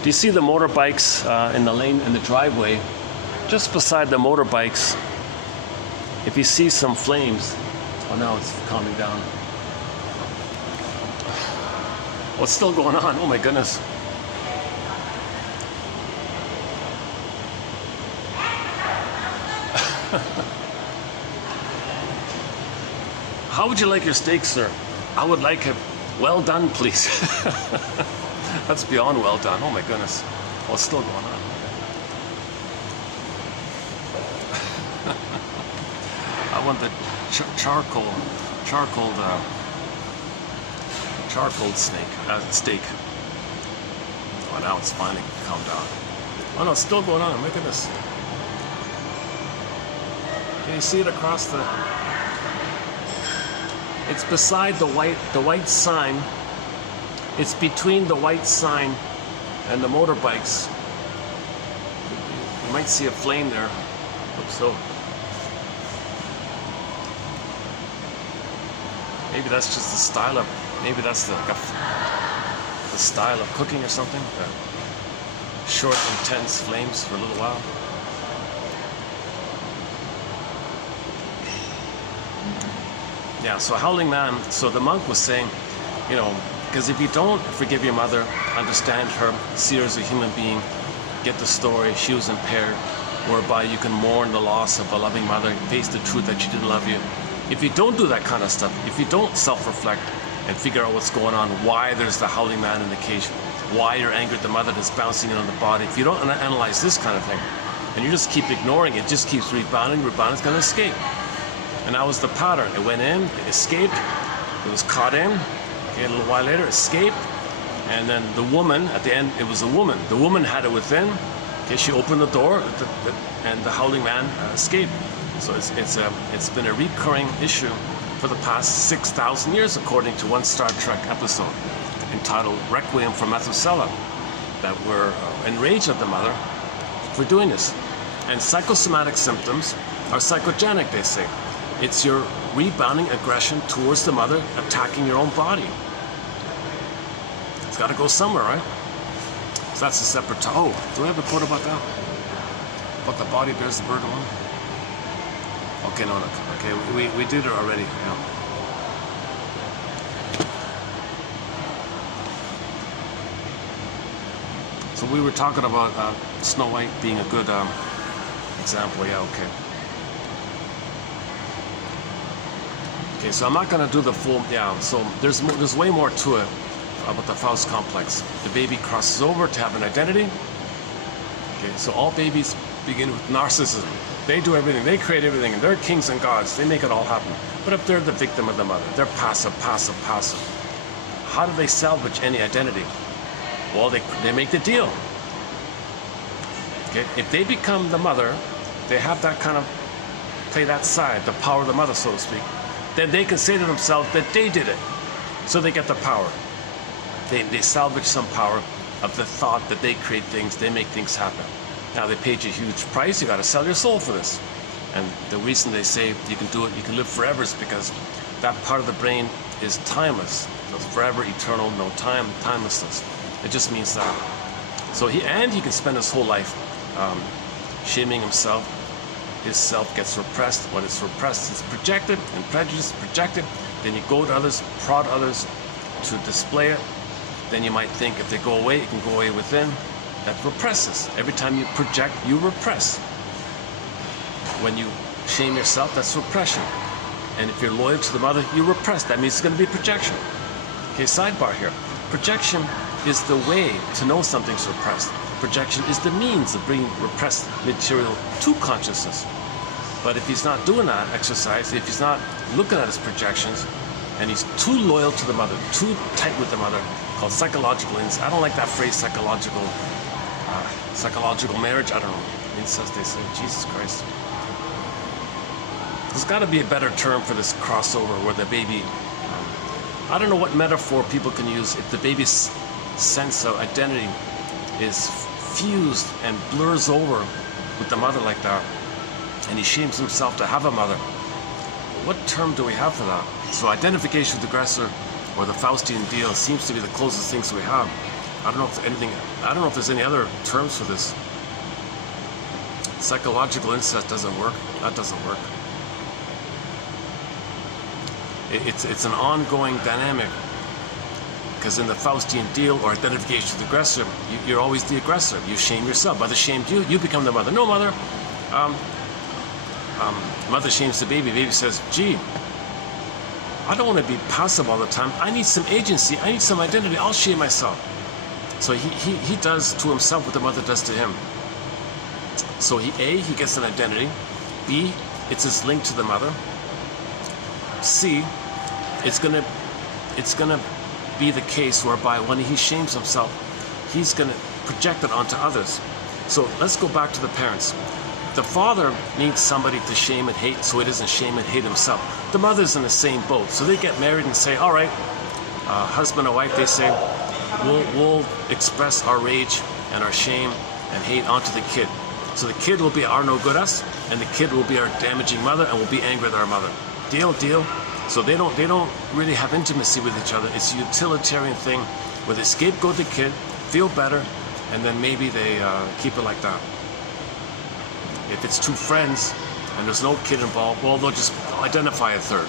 Do you see the motorbikes in the lane, in the driveway? Just beside the motorbikes, if you see some flames, Oh, now it's calming down. What's still going on? Oh my goodness. How would you like your steak, sir? I would like it well done, please. That's beyond well done. Oh my goodness. What's still going on? I want the charcoal steak. Oh, now it's finally calmed down. Oh no, it's still going on. Look at this. Can you see it across the? It's beside the white sign. It's between the white sign and the motorbikes. You might see a flame there. Hope so. Maybe that's just the style of. Maybe that's the style of cooking or something. Short, intense flames for a little while. Yeah, so Howling Man, so the monk was saying, you know, because if you don't forgive your mother, understand her, see her as a human being, get the story, she was impaired, whereby you can mourn the loss of a loving mother, face the truth that she didn't love you. If you don't do that kind of stuff, if you don't self-reflect and figure out what's going on, why there's the howling man in the cage, why you're angry at the mother that's bouncing in on the body, if you don't analyze this kind of thing, and you just keep ignoring it, just keeps rebounding, it's going to escape. And that was the pattern. It went in, it escaped, it was caught in, okay, a little while later, escaped, and then the woman, at the end, it was a woman. The woman had it within, okay, she opened the door, and the howling man escaped. So it's been a recurring issue for the past 6,000 years, according to one Star Trek episode entitled Requiem for Methuselah, that we're enraged at the mother for doing this. And psychosomatic symptoms are psychogenic, they say. It's your rebounding aggression towards the mother attacking your own body. It's got to go somewhere, right? So that's a separate Oh, do we have a quote about that? About the body bears the burden one? Okay, no. Okay, we did it already. Yeah. So we were talking about Snow White being a good example. Yeah, okay. Okay, so I'm not going to do the full, so there's way more to it about the Faust complex. The baby crosses over to have an identity. Okay, so all babies begin with narcissism. They do everything, they create everything, and they're kings and gods, they make it all happen. But if they're the victim of the mother, they're passive. How do they salvage any identity? Well, they make the deal. Okay, if they become the mother, they have that kind of, play that side, the power of the mother, so to speak. Then they can say to themselves that they did it. So they get the power. They salvage some power of the thought that they create things, they make things happen. Now they paid you a huge price, you got to sell your soul for this. And the reason they say you can do it, you can live forever, is because that part of the brain is timeless. So it's forever, eternal, no time, timelessness. It just means that. So he can spend his whole life shaming himself. His self gets repressed. When it's repressed, it's projected, and prejudice projected. Then you go to others, prod others to display it. Then you might think if they go away, it can go away within. That represses. Every time you project, you repress. When you shame yourself, that's repression. And if you're loyal to the mother, you repress. That means it's going to be projection. Okay, sidebar here. Projection is the way to know something's repressed. Projection is the means of bringing repressed material to consciousness. But if he's not doing that exercise, if he's not looking at his projections, and he's too loyal to the mother, too tight with the mother, called psychological incest. I don't like that phrase, psychological marriage. I don't know. Incest, they say. Jesus Christ. There's got to be a better term for this crossover where the baby, I don't know what metaphor people can use if the baby's sense of identity is fused and blurs over with the mother like that, and he shames himself to have a mother. What term do we have for that? So identification with the aggressor or the Faustian deal seems to be the closest things we have. I don't know if there's any other terms for this. Psychological incest doesn't work. That doesn't work. It's an ongoing dynamic. Because in the Faustian deal or identification with the aggressor, you're always the aggressor. You shame yourself. Mother shamed you, you become the mother. No, mother. Mother shames the baby. Baby says, gee, I don't want to be passive all the time. I need some agency. I need some identity. I'll shame myself. So he does to himself what the mother does to him. So he gets an identity. B, it's his link to the mother. C, it's gonna be the case whereby when he shames himself, he's gonna project it onto others. So let's go back to the parents. The father needs somebody to shame and hate so he doesn't shame and hate himself. The mother's in the same boat. So they get married and say, all right, husband and wife, they say, we'll express our rage and our shame and hate onto the kid. So the kid will be our no good us, and the kid will be our damaging mother, and will be angry with our mother. Deal. So they don't really have intimacy with each other. It's a utilitarian thing where they scapegoat the kid, feel better, and then maybe they keep it like that. If it's two friends and there's no kid involved, well, they'll just identify a third.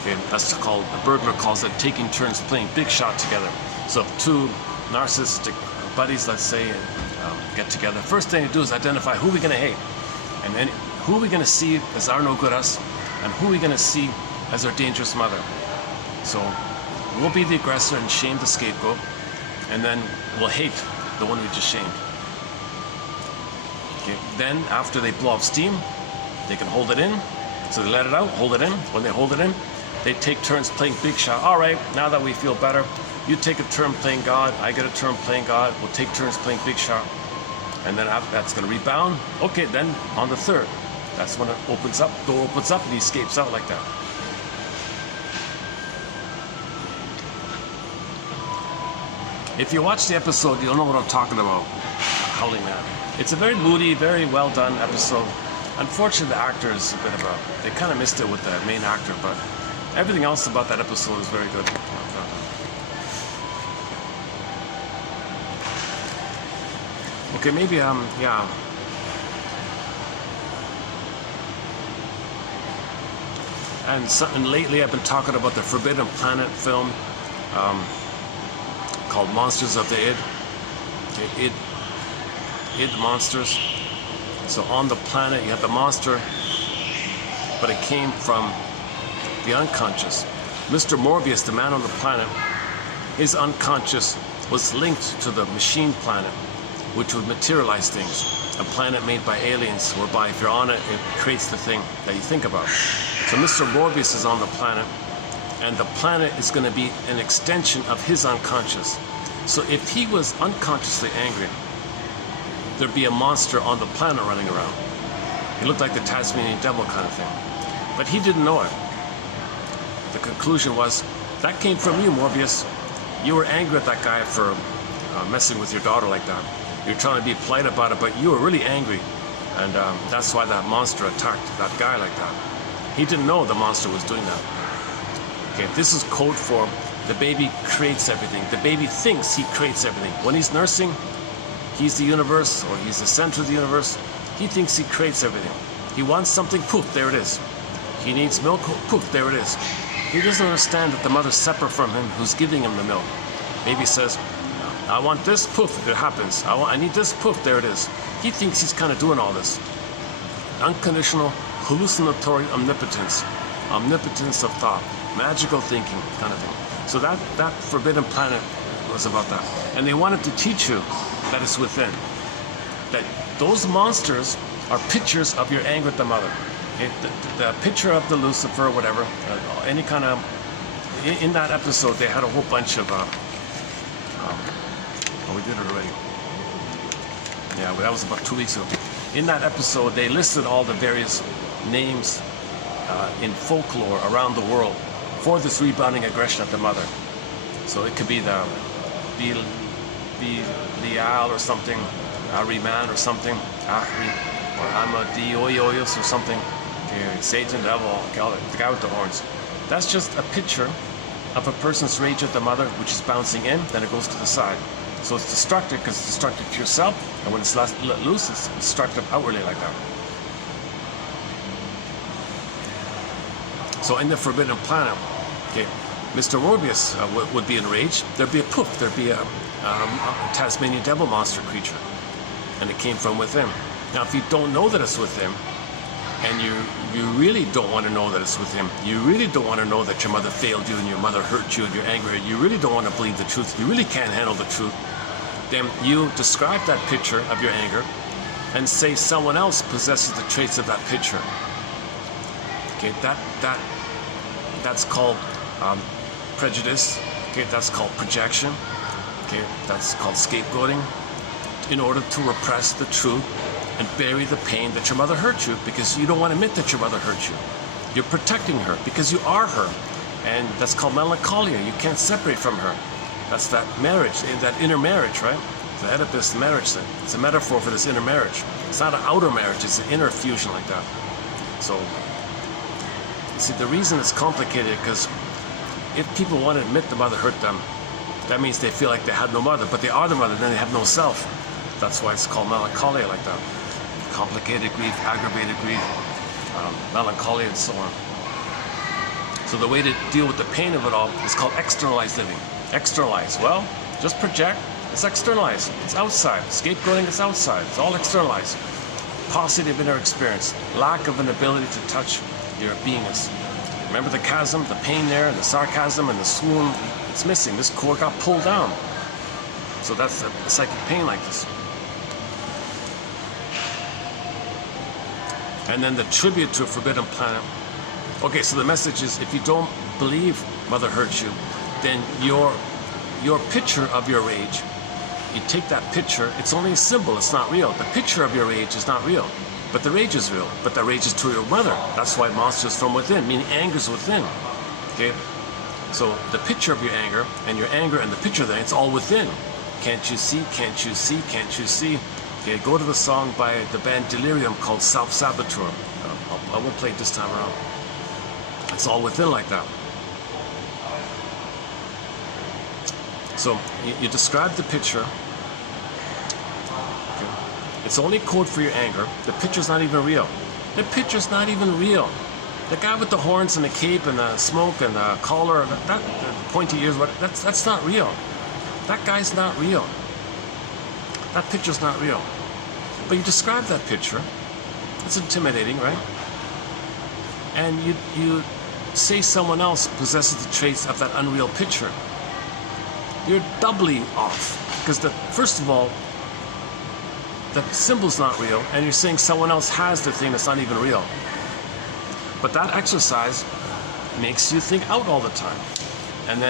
Okay, that's called, Bergman calls it taking turns playing big shot together. So if two narcissistic buddies, let's say, get together, first thing to do is identify who we're going to hate, and then who we're going to see as our no good us, and who we're going to see as our dangerous mother. So we'll be the aggressor and shame the scapegoat, and then we'll hate the one we just shamed. Okay. Then after they blow off steam, they can hold it in. So they let it out, hold it in. When they hold it in, they take turns playing big shot. All right, now that we feel better, you take a turn playing God, I get a turn playing God, we'll take turns playing big shot. And then that's going to rebound. Okay, then on the third, that's when it opens up, door opens up, and he escapes out like that. If you watch the episode, you'll know what I'm talking about. Howling Man. It's a very moody, very well done episode. Unfortunately, the actor is a bit of a... They kind of missed it with the main actor, but everything else about that episode is very good. Okay, maybe, yeah. And lately I've been talking about the Forbidden Planet film called Monsters of the Id. Okay, Id monsters. So on the planet you have the monster, but it came from the unconscious. Mr. Morbius, the man on the planet, his unconscious was linked to the machine planet, which would materialize things. A planet made by aliens, whereby if you're on it, it creates the thing that you think about. So Mr. Morbius is on the planet, and the planet is going to be an extension of his unconscious. So if he was unconsciously angry, there'd be a monster on the planet running around. He looked like the Tasmanian devil kind of thing. But he didn't know it. The conclusion was, that came from you, Morbius. You were angry at that guy for messing with your daughter like that. You're trying to be polite about it, but you were really angry. And that's why that monster attacked that guy like that. He didn't know the monster was doing that. Okay, this is code for the baby creates everything. The baby thinks he creates everything. When he's nursing, he's the universe, or he's the center of the universe. He thinks he creates everything. He wants something, poof, there it is. He needs milk, poof, there it is. He doesn't understand that the mother's separate from him who's giving him the milk. Baby says, I want this, poof, it happens. I need this, poof, there it is. He thinks he's kind of doing all this. Unconditional, hallucinatory omnipotence. Omnipotence of thought. Magical thinking, kind of thing. So that Forbidden Planet was about that. And they wanted to teach you that it's within. That those monsters are pictures of your anger at the mother. Okay? The picture of the Lucifer, or whatever, any kind of... In that episode, they had a whole bunch of... we did it already. Yeah, that was about 2 weeks ago. In that episode, they listed all the various names in folklore around the world for this rebounding aggression at the mother. So it could be the Lial or something, Ahriman or something, Ahri, or Amadioyos or something, okay, Satan, devil, the guy with the horns. That's just a picture of a person's rage at the mother, which is bouncing in, then it goes to the side. So it's destructive because it's destructive to yourself, and when it's let loose, it's destructive outwardly like that. So in the Forbidden Planet, Okay, Mr. Morbius would be enraged. There'd be a poof. There'd be a Tasmanian devil monster creature, and it came from within. Now, if you don't know that it's within, and you really don't want to know that it's within, you really don't want to know that your mother failed you and your mother hurt you and you're angry, you really don't want to believe the truth, you really can't handle the truth, then you describe that picture of your anger and say someone else possesses the traits of that picture. Okay, that's called prejudice. Okay, that's called projection. Okay, that's called scapegoating, in order to repress the truth and bury the pain that your mother hurt you, because you don't want to admit that your mother hurt you. You're protecting her because you are her, and that's called melancholia. You can't separate from her. That's that marriage, that inner marriage, right? The Oedipus marriage thing. It's a metaphor for this inner marriage. It's not an outer marriage, it's an inner fusion like that. So, you see, the reason it's complicated, because if people want to admit the mother hurt them, that means they feel like they had no mother, but they are the mother, then they have no self. That's why it's called melancholia like that. Complicated grief, aggravated grief, melancholia, and so on. So the way to deal with the pain of it all is called externalized living. Externalize, well, just project, it's externalized, it's outside. Scapegoating is outside, it's all externalized. Positive inner experience, lack of an ability to touch your beingness. Remember the chasm, the pain there, and the sarcasm and the swoon, it's missing. This cord got pulled down. So that's a psychic pain like this. And then the tribute to a forbidden planet. Okay, so the message is, if you don't believe mother hurt you, then your picture of your rage, you take that picture, it's only a symbol, it's not real. The picture of your rage is not real, but the rage is real. But the rage is to your mother. That's why monsters from within, meaning anger is within. Okay, so the picture of your anger and the picture there, it's all within. Can't you see, can't you see, can't you see? Okay, go to the song by the band Delirium called Self-Saboteur. I won't play it this time around. It's all within like that. So you describe the picture. Okay. It's only code for your anger. The picture's not even real. The picture's not even real. The guy with the horns and the cape and the smoke and the collar, that pointy ears, that's not real. That guy's not real. That picture's not real. But you describe that picture. It's intimidating, right? And you say someone else possesses the traits of that unreal picture. You're doubly off. Because first of all, the symbol's not real, and you're saying someone else has the thing that's not even real. But that exercise makes you think out all the time. And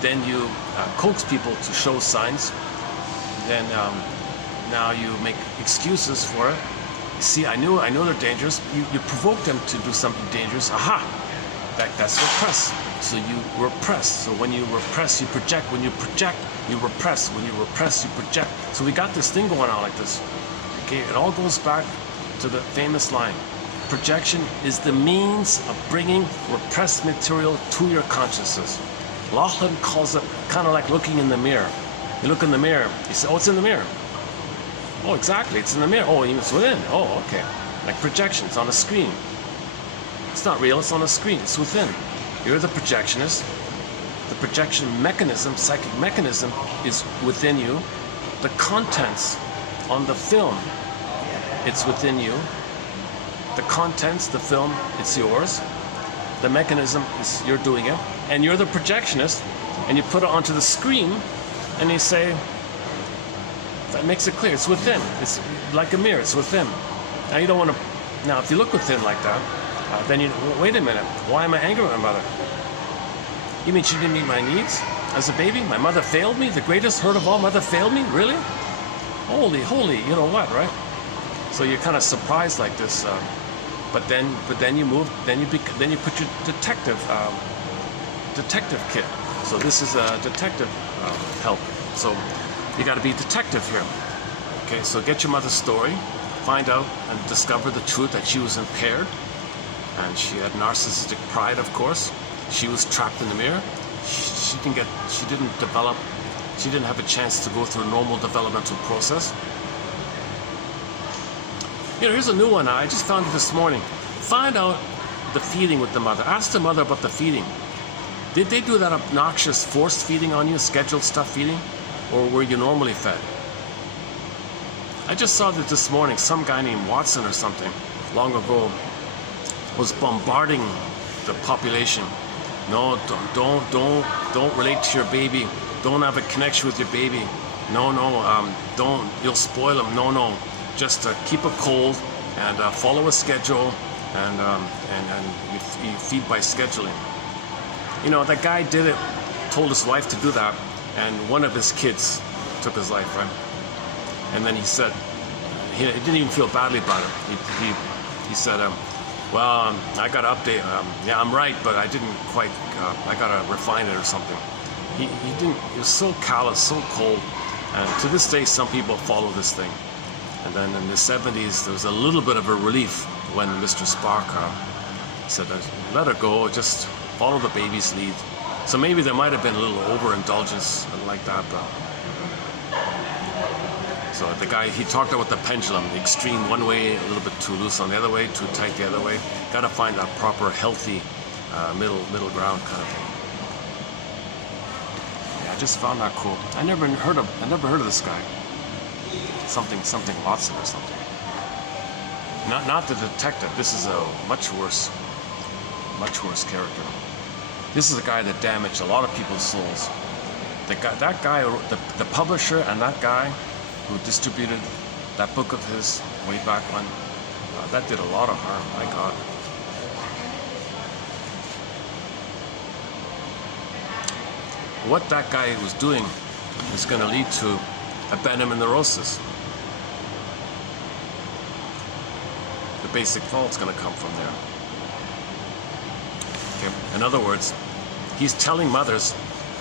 then you coax people to show signs. Then now you make excuses for it. See, I know they're dangerous. You provoke them to do something dangerous. Aha! That's repress. So you repress. So when you repress, you project. When you project, you repress. When you repress, you project. So we got this thing going on like this. Okay, it all goes back to the famous line. Projection is the means of bringing repressed material to your consciousness. Laughlin calls it kind of like looking in the mirror. You look in the mirror, you say, oh, it's in the mirror. Oh, exactly, it's in the mirror. Oh, it's within. Oh, okay. Like projections on a screen. It's not real, it's on a screen, it's within. You're the projectionist. The projection mechanism, psychic mechanism, is within you. The contents on the film, it's within you. The contents, the film, it's yours. The mechanism is you're doing it. And you're the projectionist, and you put it onto the screen, and you say, that makes it clear, it's within. It's like a mirror, it's within. Now you don't want to, now if you look within like that, then you, wait a minute, why am I angry with my mother? You mean she didn't meet my needs as a baby? My mother failed me? The greatest hurt of all, mother failed me? Really? Holy, you know what, right? So you're kind of surprised like this, but then you move, then you put your detective kit. So this is a detective help. So you got to be a detective here. Okay, so get your mother's story, find out and discover the truth that she was impaired, and she had narcissistic pride, of course. She was trapped in the mirror. She didn't have a chance to go through a normal developmental process. You know, here's a new one. I just found it this morning. Find out the feeding with the mother. Ask the mother about the feeding. Did they do that obnoxious forced feeding on you, scheduled stuff feeding? Or were you normally fed? I just saw that this morning, some guy named Watson or something, long ago, was bombarding the population. No, don't relate to your baby. Don't have a connection with your baby. No, don't, you'll spoil him. No, just keep it cold and follow a schedule and you feed by scheduling. You know, that guy did it, told his wife to do that, and one of his kids took his life, right? And then he said, he didn't even feel badly about it. He said, well, I got to update. Yeah, I'm right, but I didn't quite, I got to refine it or something. He was so callous, so cold. And to this day, some people follow this thing. And then in the 70s, there was a little bit of a relief when Mr. Spock said, let her go, just follow the baby's lead. So maybe there might have been a little overindulgence like that. So the guy, he talked about the pendulum, the extreme one way, a little bit too loose on the other way, too tight the other way. Got to find that proper, healthy middle ground kind of thing. Yeah, I just found that cool. I never heard of this guy. Something Watson or something. Not the detective. This is a much worse character. This is a guy that damaged a lot of people's souls. That guy, the publisher, and that guy who distributed that book of his way back when, that did a lot of harm. My God. What that guy was doing is going to lead to abandonment neurosis. The basic fault's going to come from there. Okay. In other words, he's telling mothers,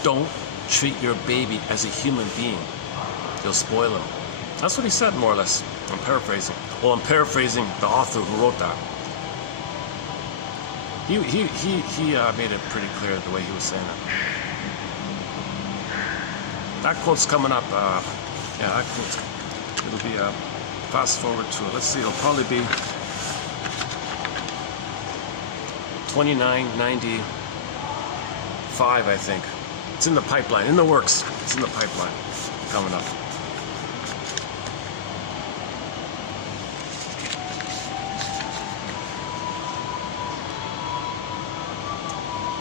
don't treat your baby as a human being. You'll spoil him. That's what he said, more or less. I'm paraphrasing. Well, I'm paraphrasing the author who wrote that. He made it pretty clear the way he was saying it. That quote's coming up. Yeah, that quote's, it'll be fast forward to it. Let's see, it'll probably be 2995, I think. It's in the pipeline, in the works. It's in the pipeline, coming up.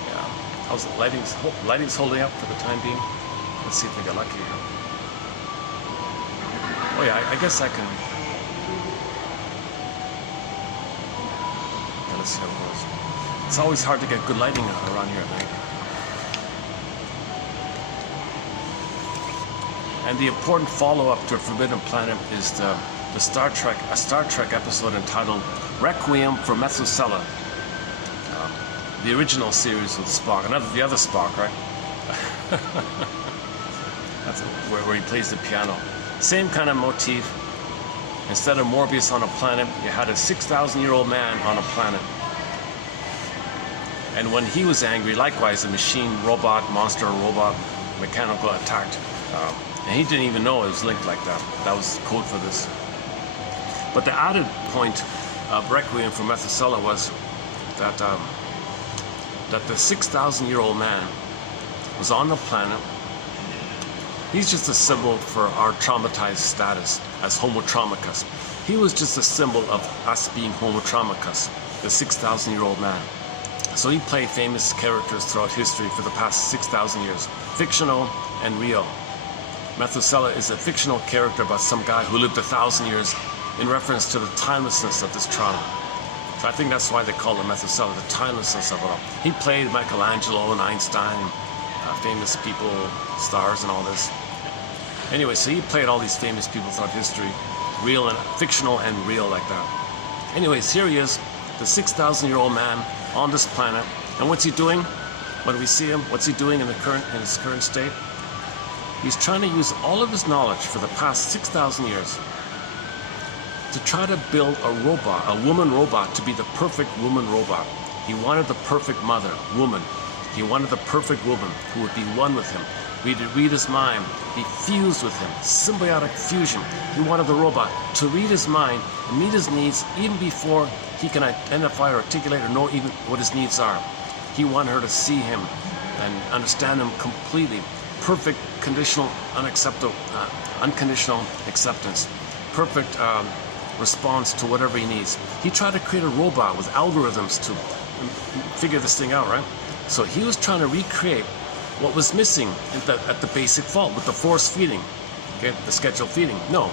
Yeah, how's the lighting's holding up for the time being? Let's see if we get lucky here. Oh yeah, I guess I can. Yeah, let's see how it goes. It's always hard to get good lighting around here at night. And the important follow-up to Forbidden Planet is a Star Trek episode entitled Requiem for Methuselah. The original series with Spock, the other Spock, right? That's where he plays the piano. Same kind of motif. Instead of Morbius on a planet, you had a 6,000-year-old man on a planet. And when he was angry, likewise, a machine, robot, monster, robot, mechanical attacked. And he didn't even know it was linked like that. That was code for this. But the added point of Requiem for Methuselah was that that the 6,000-year-old man was on the planet. He's just a symbol for our traumatized status as homo traumicus. He was just a symbol of us being homo traumicus, the 6,000-year-old man. So he played famous characters throughout history for the past 6,000 years, fictional and real. Methuselah is a fictional character about some guy who lived 1,000 years in reference to the timelessness of this trauma. So I think that's why they call him Methuselah, the timelessness of it all. He played Michelangelo and Einstein, famous people, stars and all this. Anyway, so he played all these famous people throughout history, real and fictional and real like that. Anyways, here he is, the 6,000-year-old man on this planet. And what's he doing? When we see him, what's he doing in his current state? He's trying to use all of his knowledge for the past 6,000 years to try to build a robot, a woman robot, to be the perfect woman robot. He wanted the perfect mother, woman. He wanted the perfect woman who would be one with him. read his mind, be fused with him, symbiotic fusion. He wanted the robot to read his mind and meet his needs even before he can identify or articulate or know even what his needs are. He wanted her to see him and understand him completely. Perfect unconditional acceptance. Perfect response to whatever he needs. He tried to create a robot with algorithms to figure this thing out, right? So he was trying to recreate what was missing at the basic fault with the force feeding, okay, the scheduled feeding. No,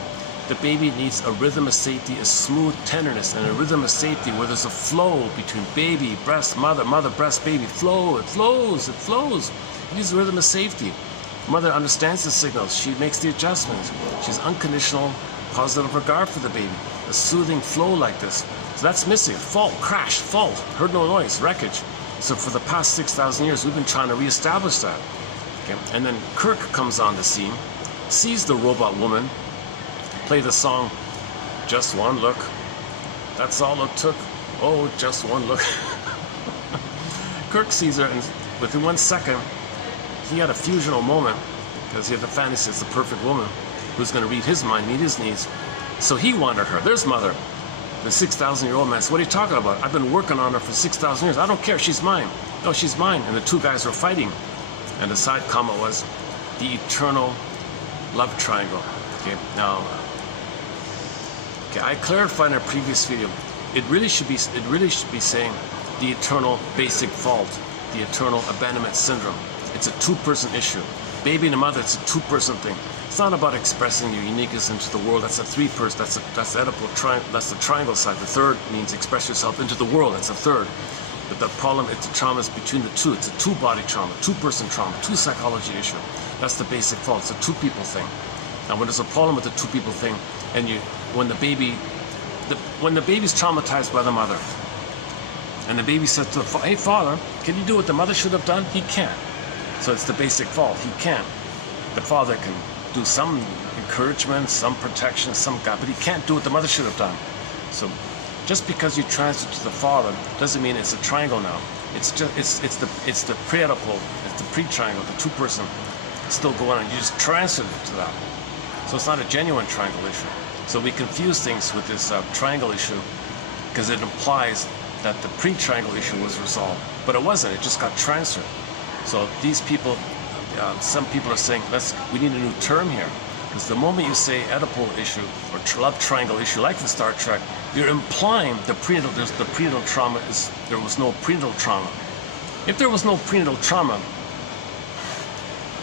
the baby needs a rhythm of safety, a smooth tenderness, and a rhythm of safety where there's a flow between baby, breast, mother, breast, baby. Flow, it flows. It needs a rhythm of safety. Mother understands the signals. She makes the adjustments. She's unconditional, positive regard for the baby. A soothing flow like this. So that's missing. Fault, crash, fault, heard no noise, wreckage. So for the past 6,000 years, we've been trying to reestablish that. Okay? And then Kirk comes on the scene, sees the robot woman play the song, Just One Look. That's all it took. Oh, just one look. Kirk sees her, and within 1 second, he had a fusional moment, because he had the fantasy it's the perfect woman who's going to read his mind, meet his needs. So he wanted her. There's mother. The 6,000-year-old man said, what are you talking about? I've been working on her for 6,000 years. I don't care. She's mine. No, she's mine. And the two guys were fighting. And the side comment was the eternal love triangle. Okay, now, I clarified in a previous video. It really should be saying the eternal basic fault, the eternal abandonment syndrome. It's a two-person issue. Baby and the mother, it's a two-person thing. It's not about expressing your uniqueness into the world. That's a three-person. That's the Oedipal triangle. That's the triangle side. The third means express yourself into the world. That's a third. But the problem, it's the trauma is between the two. It's a two-body trauma, two-person trauma, two-psychology issue. That's the basic fault. It's a two-people thing. Now, when there's a problem with the two-people thing, and when the baby's traumatized by the mother, and the baby says to the father, hey, father, can you do what the mother should have done? He can't. So it's the basic fault. He can't. The father can do some encouragement, some protection, some guide, but he can't do what the mother should have done. So just because you transfer to the father doesn't mean it's a triangle now. It's just it's the pre-Oedipal, it's the pre-triangle, the two-person still going on. You just transfer it to that. So it's not a genuine triangle issue. So we confuse things with this triangle issue because it implies that the pre-triangle issue was resolved, but it wasn't. It just got transferred. So these people, some people are saying, we need a new term here, because the moment you say Oedipal issue or love triangle issue, like in Star Trek, you're implying the prenatal trauma there was no prenatal trauma. If there was no prenatal trauma,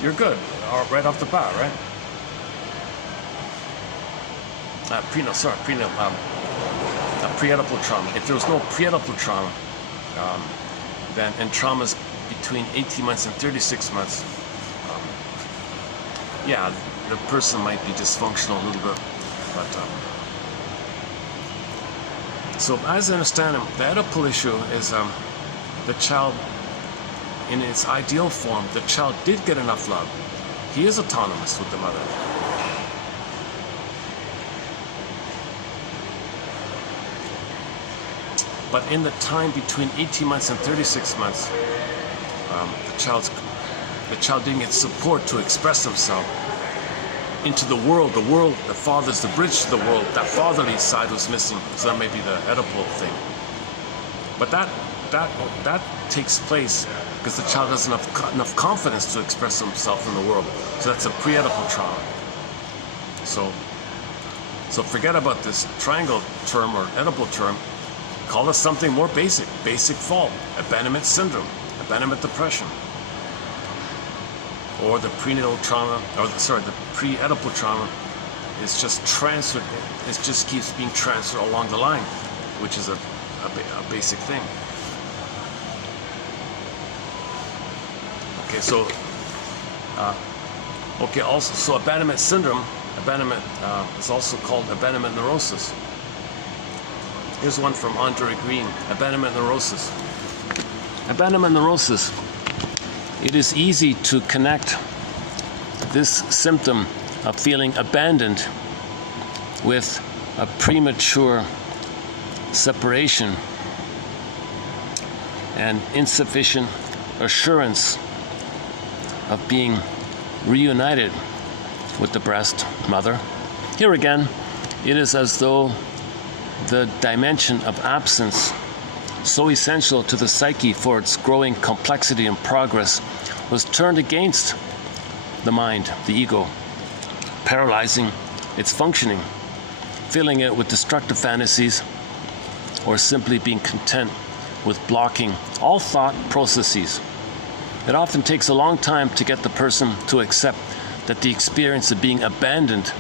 you're good, right off the bat, right? Pre-Oedipal trauma. If there was no pre-Oedipal trauma, and traumas between 18 months and 36 months, yeah, the person might be dysfunctional a little bit, but so as I understand it, the Oedipal issue is the child, in its ideal form, the child did get enough love. He is autonomous with the mother. But in the time between 18 months and 36 months, the child didn't get support to express himself into the world. The father's the bridge to the world. That fatherly side was missing, so that may be the Oedipal thing. But that takes place because the child doesn't have enough confidence to express himself in the world. So that's a pre-Oedipal trauma. So forget about this triangle term or Oedipal term. Call it something more basic fault, abandonment syndrome, abandonment depression, or the prenatal trauma, the pre-Oedipal trauma is just transferred, it just keeps being transferred along the line, which is a basic thing. Okay, so, so abandonment syndrome, is also called abandonment neurosis. Here's one from Andre Green, abandonment neurosis. Abandonment neurosis. It is easy to connect this symptom of feeling abandoned with a premature separation and insufficient assurance of being reunited with the breast mother. Here again, it is as though the dimension of absence, so essential to the psyche for its growing complexity and progress, was turned against the mind, the ego, paralyzing its functioning, filling it with destructive fantasies, or simply being content with blocking all thought processes. It often takes a long time to get the person to accept that the experience of being abandoned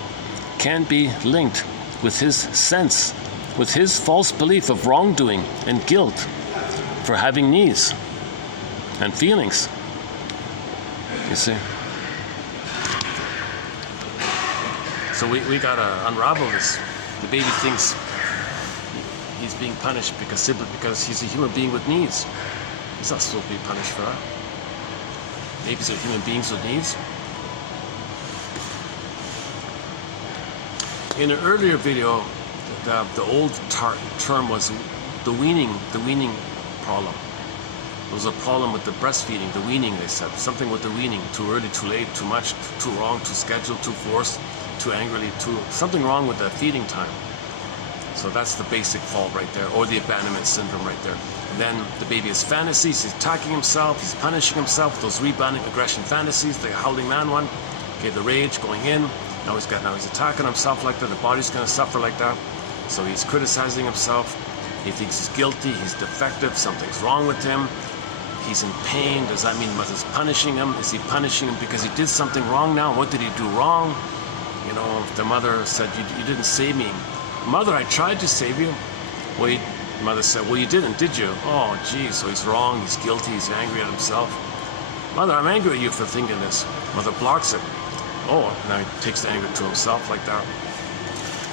can be linked with his sense, with his false belief of wrongdoing and guilt for having needs and feelings. You see? So we gotta unravel this. The baby thinks he's being punished simply because he's a human being with needs. He's not supposed to be punished for that. Babies are human beings with needs. In an earlier video, the old term was the weaning problem. There was a problem with the breastfeeding, the weaning, they said. Something with the weaning, too early, too late, too much, too wrong, too scheduled, too forced, too angrily, something wrong with the feeding time. So that's the basic fault right there, or the abandonment syndrome right there. And then the baby has fantasies, he's attacking himself, he's punishing himself, those rebounding aggression fantasies, the howling man one, okay, the rage going in, now he's attacking himself like that, the body's gonna suffer like that. So he's criticizing himself, he thinks he's guilty, he's defective, something's wrong with him, he's in pain. Does that mean mother's punishing him? Is he punishing him because he did something wrong now? What did he do wrong? You know, the mother said, you didn't save me. Mother, I tried to save you. Well, mother said, well, you didn't, did you? Oh, geez, so he's wrong, he's guilty, he's angry at himself. Mother, I'm angry at you for thinking this. Mother blocks it. Oh, now he takes the anger to himself like that.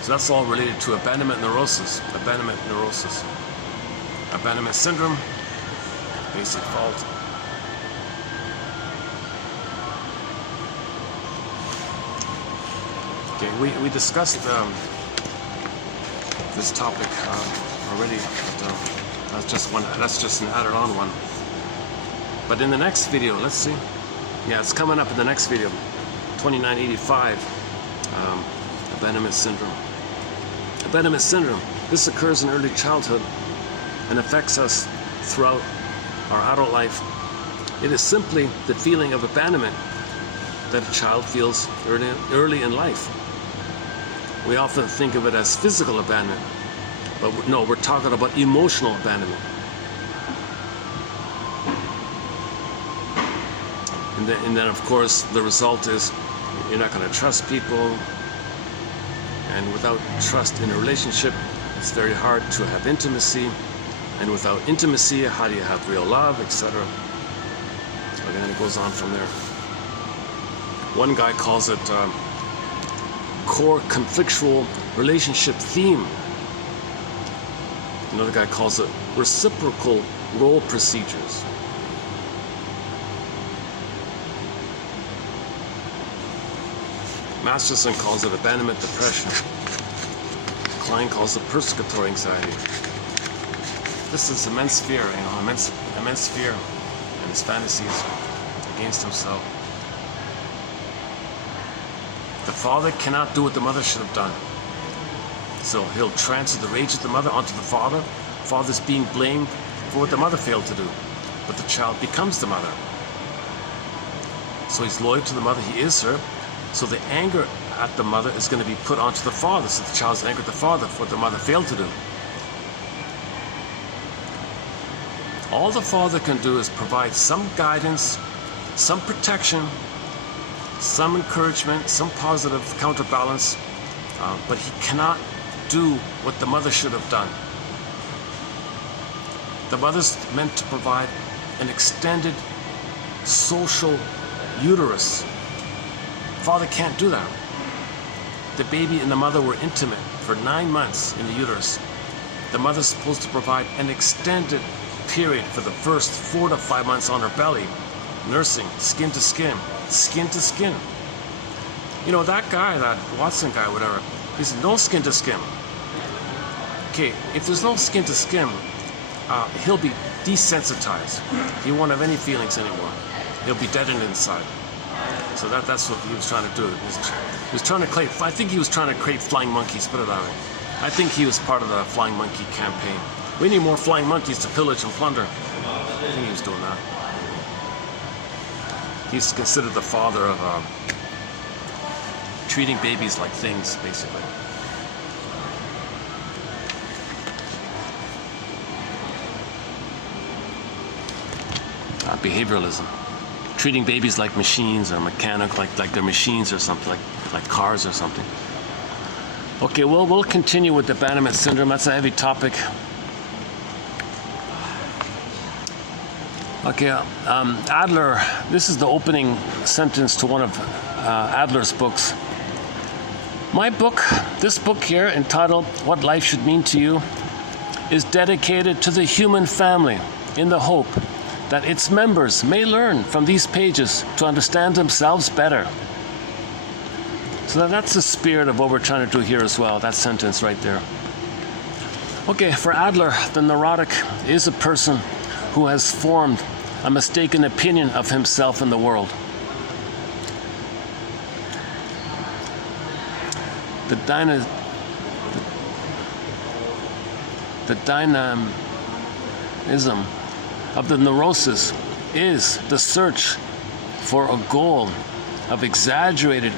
So that's all related to abandonment neurosis. Abandonment neurosis. Abandonment syndrome, basic fault. Okay, we discussed this topic already, but that's just an added on one. But in the next video, let's see. Yeah, it's coming up in the next video, 2985, abandonment syndrome. Abandonment syndrome, this occurs in early childhood and affects us throughout our adult life. It is simply the feeling of abandonment that a child feels early in life. We often think of it as physical abandonment, but no, we're talking about emotional abandonment. And then of course, the result is you're not going to trust people, and without trust in a relationship, it's very hard to have intimacy, and without intimacy, how do you have real love, etc. And then it goes on from there. One guy calls it core conflictual relationship theme. Another guy calls it reciprocal role procedures. Masterson calls it abandonment depression. Klein calls it persecutory anxiety. This is immense fear, immense fear, and his fantasies against himself. The father cannot do what the mother should have done. So he'll transfer the rage of the mother onto the father. Father's being blamed for what the mother failed to do. But the child becomes the mother. So he's loyal to the mother, he is her. So the anger at the mother is going to be put onto the father. So the child's angry at the father for what the mother failed to do. All the father can do is provide some guidance, some protection, some encouragement, some positive counterbalance, but he cannot do what the mother should have done. The mother's meant to provide an extended social uterus. Father can't do that. The baby and the mother were intimate for 9 months in the uterus. The mother's supposed to provide an extended period for the first 4 to 5 months on her belly, nursing, skin to skin, skin to skin. You know, that guy, that Watson guy, whatever, he said no skin to skin. Okay, if there's no skin to skin, he'll be desensitized. He won't have any feelings anymore. He'll be deadened inside. So that's what he was trying to do. He was trying to create, I think he was trying to create flying monkeys, put it that way. I think he was part of the flying monkey campaign. We need more flying monkeys to pillage and plunder. I think he was doing that. He's considered the father of treating babies like things, basically. Behavioralism. Treating babies like machines or mechanical, like they're machines or something, like cars or something. Okay, well, we'll continue with the abandonment syndrome. That's a heavy topic. Okay, Adler, this is the opening sentence to one of Adler's books. My book, this book here, entitled What Life Should Mean to You, is dedicated to the human family in the hope that its members may learn from these pages to understand themselves better. So that's the spirit of what we're trying to do here as well, that sentence right there. Okay, for Adler, the neurotic is a person who has formed a mistaken opinion of himself and the world. The dynamism of the neurosis is the search for a goal of exaggerated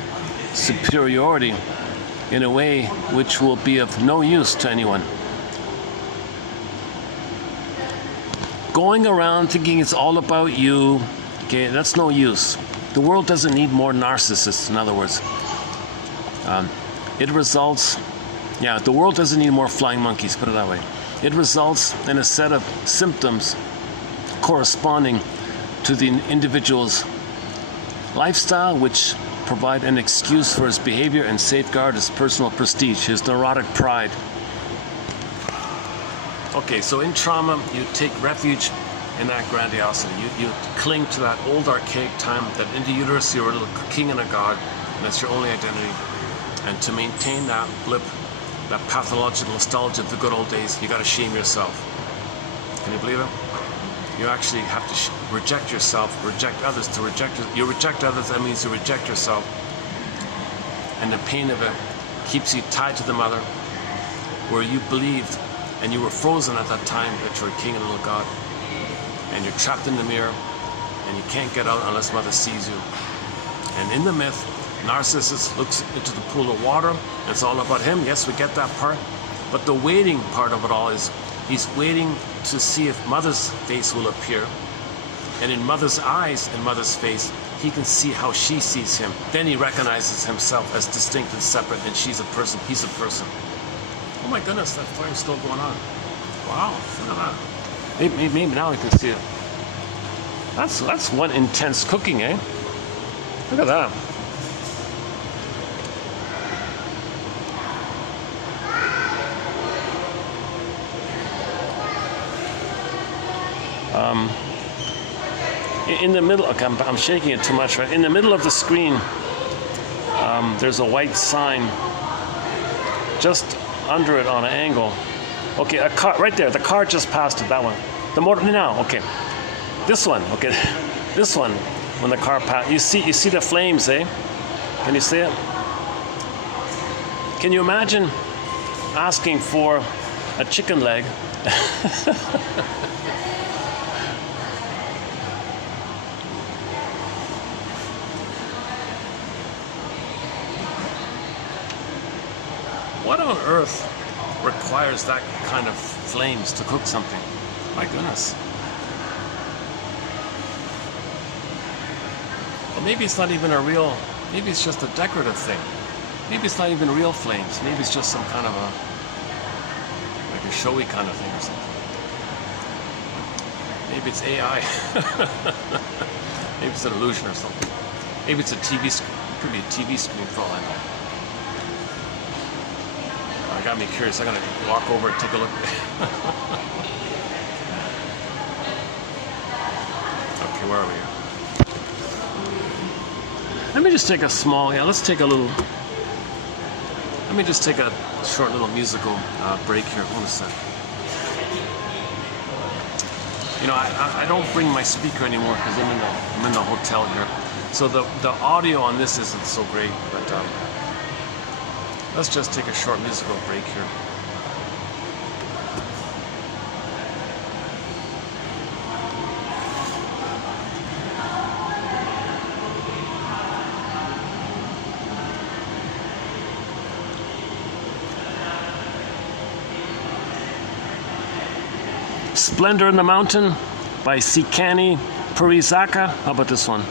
superiority in a way which will be of no use to anyone. Going around thinking it's all about you, okay, that's no use. The world doesn't need more narcissists, in other words. It results, the world doesn't need more flying monkeys, put it that way. It results in a set of symptoms corresponding to the individual's lifestyle, which provide an excuse for his behavior and safeguard his personal prestige, his neurotic pride. Okay, so in trauma, you take refuge in that grandiosity. You cling to that old archaic time that in the uterus you were a little king and a god, and that's your only identity. And to maintain that blip, that pathological nostalgia of the good old days, you got to shame yourself. Can you believe it? You actually have to reject yourself, reject others. You reject others, that means you reject yourself. And the pain of it keeps you tied to the mother, where you believed and you were frozen at that time that you're a king and a little god. And you're trapped in the mirror and you can't get out unless mother sees you. And in the myth, Narcissus looks into the pool of water. It's all about him. Yes, we get that part. But the waiting part of it all is he's waiting to see if mother's face will appear. And in mother's eyes and mother's face, he can see how she sees him. Then he recognizes himself as distinct and separate, and she's a person, he's a person. Oh my goodness, that fire's still going on. Wow, look at that. Maybe now we can see it. That's one intense cooking, eh? Look at that. In the middle, okay, I'm shaking it too much, right? In the middle of the screen, there's a white sign just under it on an angle. Okay, a car right there. The car just passed it. That one. The motor now. Okay, this one. Okay, this one. When the car passed, you see the flames, eh? Can you see it? Can you imagine asking for a chicken leg? What on earth requires that kind of flames to cook something? My goodness. Well, maybe it's not even a real, maybe it's just a decorative thing. Maybe it's not even real flames. Maybe it's just some kind of like a showy kind of thing or something. Maybe it's AI. Maybe it's an illusion or something. Maybe it's a TV screen. It could be a TV screen for all I know. It got me curious. I'm gonna walk over and take a look. Okay, where are we here? Let me just take a small, let's take a little, let me just take a short little musical break here. Hold a sec. You know, I don't bring my speaker anymore because I'm in the hotel here. So the audio on this isn't so great, but let's just take a short musical break here. Splendor in the Mountain by Sikani Purizaka. How about this one?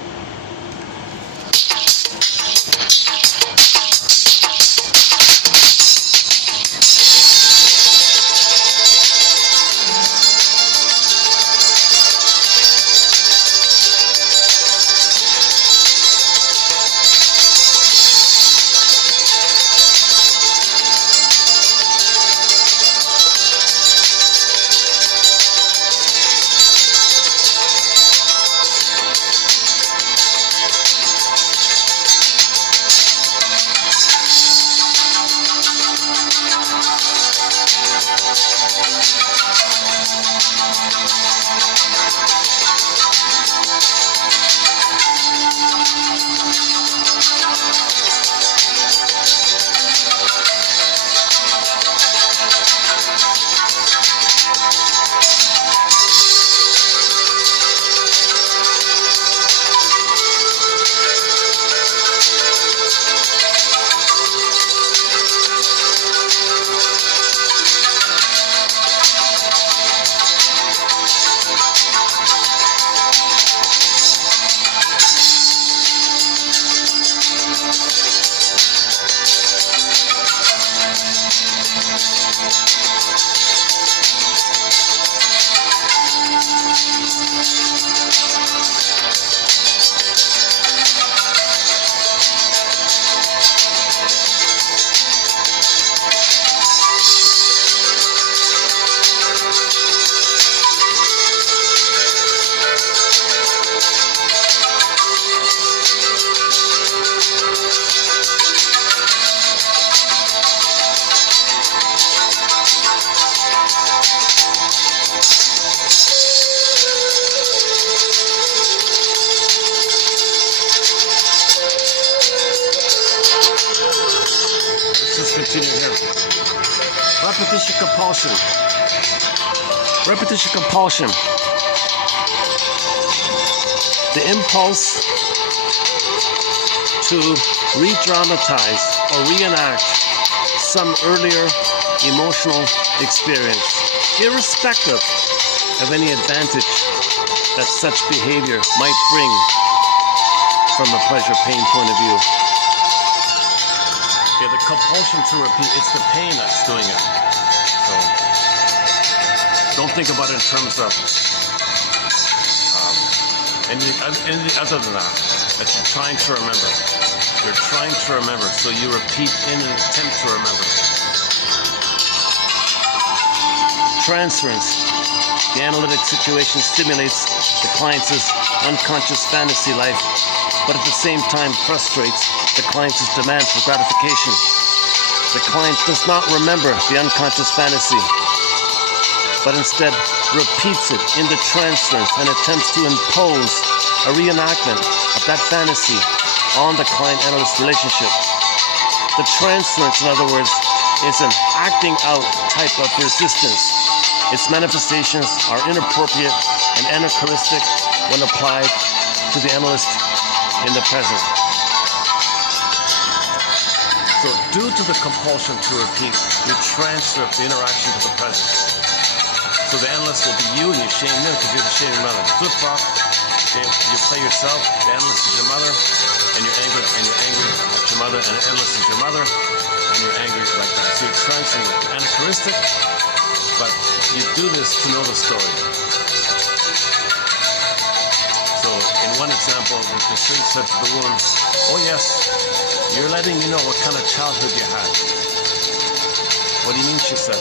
Repetition compulsion. Repetition compulsion. The impulse to re-dramatize or reenact some earlier emotional experience, irrespective of any advantage that such behavior might bring from a pleasure-pain point of view. Yeah, the compulsion to repeat, it's the pain that's doing it. So don't think about it in terms of anything other than that you're trying to remember. You're trying to remember, so you repeat in an attempt to remember. Transference. The analytic situation stimulates the client's unconscious fantasy life, but at the same time frustrates the client's demand for gratification. The client does not remember the unconscious fantasy, but instead repeats it in the transference and attempts to impose a reenactment of that fantasy on the client-analyst relationship. The transference, in other words, is an acting out type of resistance. Its manifestations are inappropriate and anachronistic when applied to the analyst in the present. So due to the compulsion to repeat, we transfer the interaction to the present. So the analyst will be you and you shame them because you're the shaming mother. Flip flop, okay, you play yourself, the analyst is your mother, and you're angry at your mother, and the analyst is your mother, and you're angry like that. So you're transferring it. Anachronistic, but you do this to know the story. So in one example, the shrink said to the woman, "Oh yes, you're letting me know what kind of childhood you had." "What do you mean?" she said.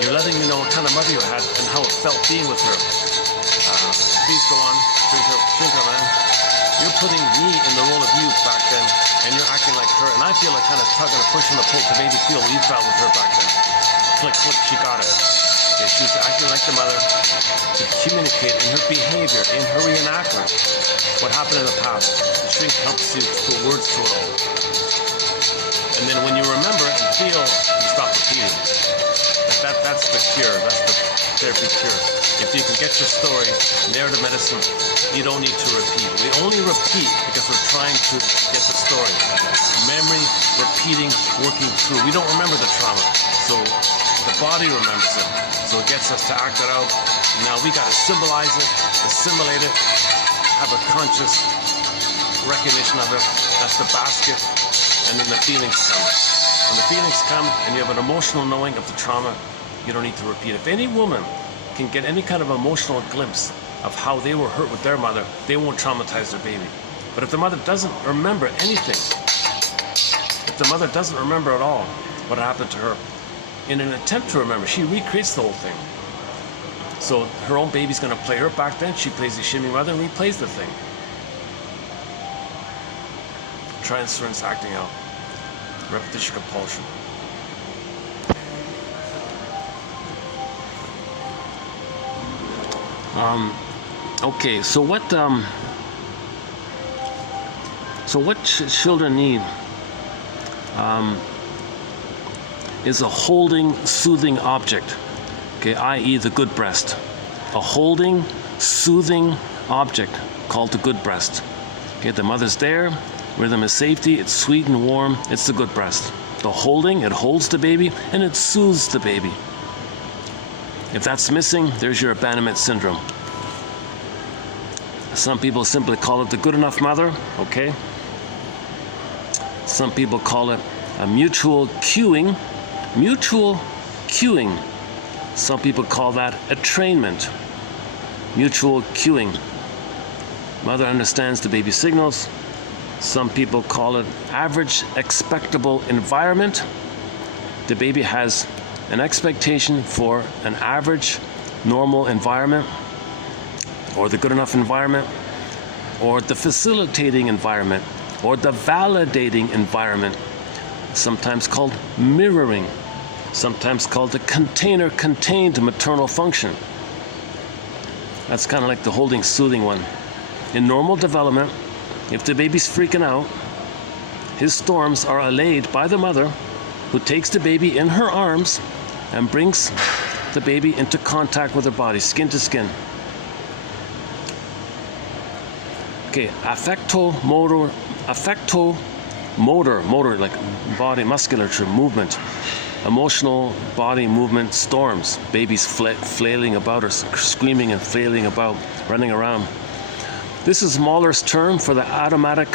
"You're letting me know what kind of mother you had and how it felt being with her. Please go on, shrinker man. You're putting me in the role of you back then, and you're acting like her, and I feel a kind of tug and a push and a pull to maybe feel what you felt with her back then." Flick, flick, she got it. Okay, she's acting like the mother, to communicate in her behavior, in her reenactment, what happened in the past. The shrink helps you to put words to it all. And then when you remember and feel, you stop repeating. That's the cure. That's the therapy cure. If you can get your story, narrative medicine, you don't need to repeat. We only repeat because we're trying to get the story. Memory, repeating, working through. We don't remember the trauma, so the body remembers it. So it gets us to act it out. Now we got to symbolize it, assimilate it, have a conscious recognition of it. That's the basket, and then the feelings come. When the feelings come and you have an emotional knowing of the trauma, you don't need to repeat. If any woman can get any kind of emotional glimpse of how they were hurt with their mother, they won't traumatize their baby. But if the mother doesn't remember anything, if the mother doesn't remember at all what happened to her, in an attempt to remember, she recreates the whole thing. So her own baby's going to play her back then. She plays the shimmy mother and replays the thing. Transference, acting out, repetition, compulsion. Okay, so what children need is a holding, soothing object, okay, i.e. the good breast. A holding, soothing object called the good breast. Okay, the mother's there, rhythm is safety, it's sweet and warm, it's the good breast. The holding, it holds the baby and it soothes the baby. If that's missing, there's your abandonment syndrome. Some people simply call it the good enough mother, okay? Some people call it a mutual cueing. Mutual cueing. Some people call that attrainment. Mutual cueing. Mother understands the baby's signals. Some people call it average expectable environment. The baby has an expectation for an average normal environment, or the good enough environment, or the facilitating environment, or the validating environment, sometimes called mirroring, sometimes called the contained maternal function. That's kind of like the holding, soothing one. In normal development, if the baby's freaking out, his storms are allayed by the mother, who takes the baby in her arms and brings the baby into contact with her body, skin to skin. Okay, affectomotor, like body musculature, movement, emotional body movement storms, babies flailing about or screaming and flailing about, running around. This is Mahler's term for the automatic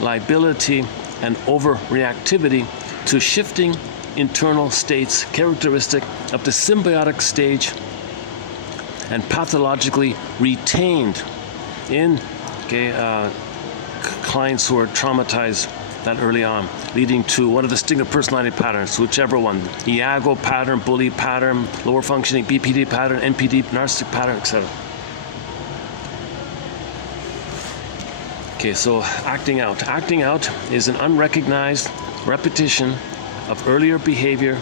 liability and overreactivity to shifting internal states characteristic of the symbiotic stage and pathologically retained in clients who are traumatized that early on, leading to one of the distinctive personality patterns, whichever one, Iago pattern, bully pattern, lower functioning BPD pattern, NPD, narcissistic pattern, etc. Okay, so acting out. Acting out is an unrecognized repetition of earlier behavior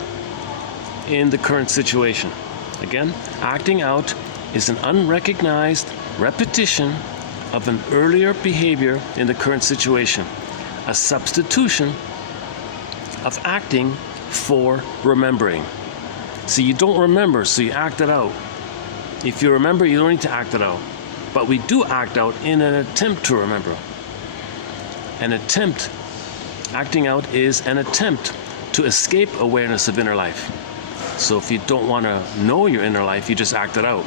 in the current situation. Again, acting out is an unrecognized repetition of an earlier behavior in the current situation. A substitution of acting for remembering. So you don't remember, so you act it out. If you remember, you don't need to act it out. But we do act out in an attempt to remember. An attempt, acting out is an attempt to escape awareness of inner life. So if you don't want to know your inner life, you just act it out.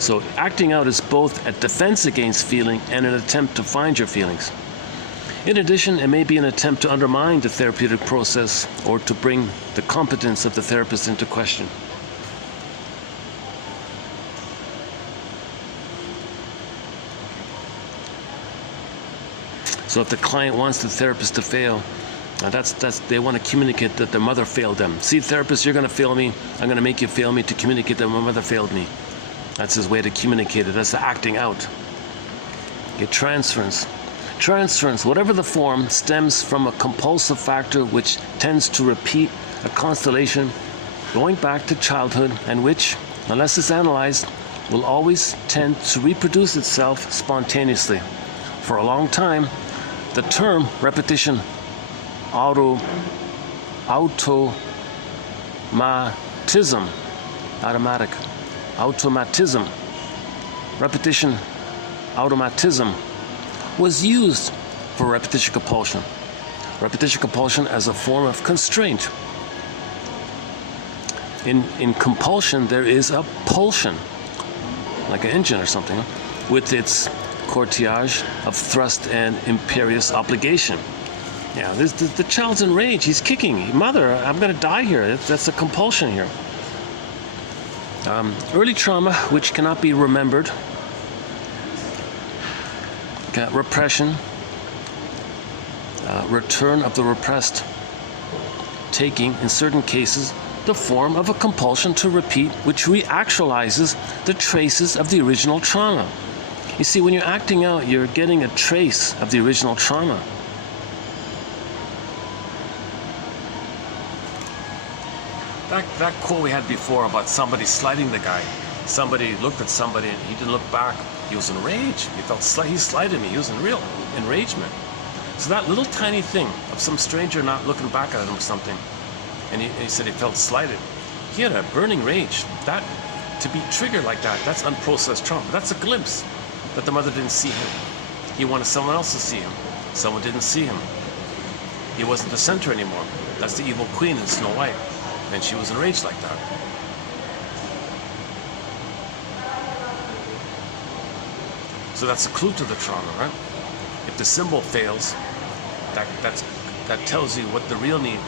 So acting out is both a defense against feeling and an attempt to find your feelings. In addition, it may be an attempt to undermine the therapeutic process or to bring the competence of the therapist into question. So if the client wants the therapist to fail, they want to communicate that their mother failed them. See, therapist, you're going to fail me. I'm going to make you fail me to communicate that my mother failed me. That's his way to communicate it. That's the acting out. Okay, transference. Transference, whatever the form, stems from a compulsive factor which tends to repeat a constellation going back to childhood and which, unless it's analyzed, will always tend to reproduce itself spontaneously. For a long time, the term repetition, automatism, repetition, automatism, was used for repetition compulsion. Repetition compulsion as a form of constraint. In compulsion, there is a pulsion, like an engine or something, with its cortege of thrust and imperious obligation. Yeah, the child's enraged. He's kicking. Mother, I'm going to die here. That's a compulsion here. Early trauma, which cannot be remembered. Repression. Return of the repressed. Taking, in certain cases, the form of a compulsion to repeat, which reactualizes the traces of the original trauma. You see, when you're acting out, you're getting a trace of the original trauma. That quote we had before about somebody slighting the guy. Somebody looked at somebody and he didn't look back. He was enraged. He felt he slighted me. He was in real enragement. So that little tiny thing of some stranger not looking back at him or something, and he said he felt slighted. He had a burning rage. That, to be triggered like that, that's unprocessed trauma. That's a glimpse that the mother didn't see him. He wanted someone else to see him. Someone didn't see him. He wasn't the center anymore. That's the evil queen in Snow White. And she was enraged like that. So that's a clue to the trauma, right? If the symbol fails, that tells you what the real need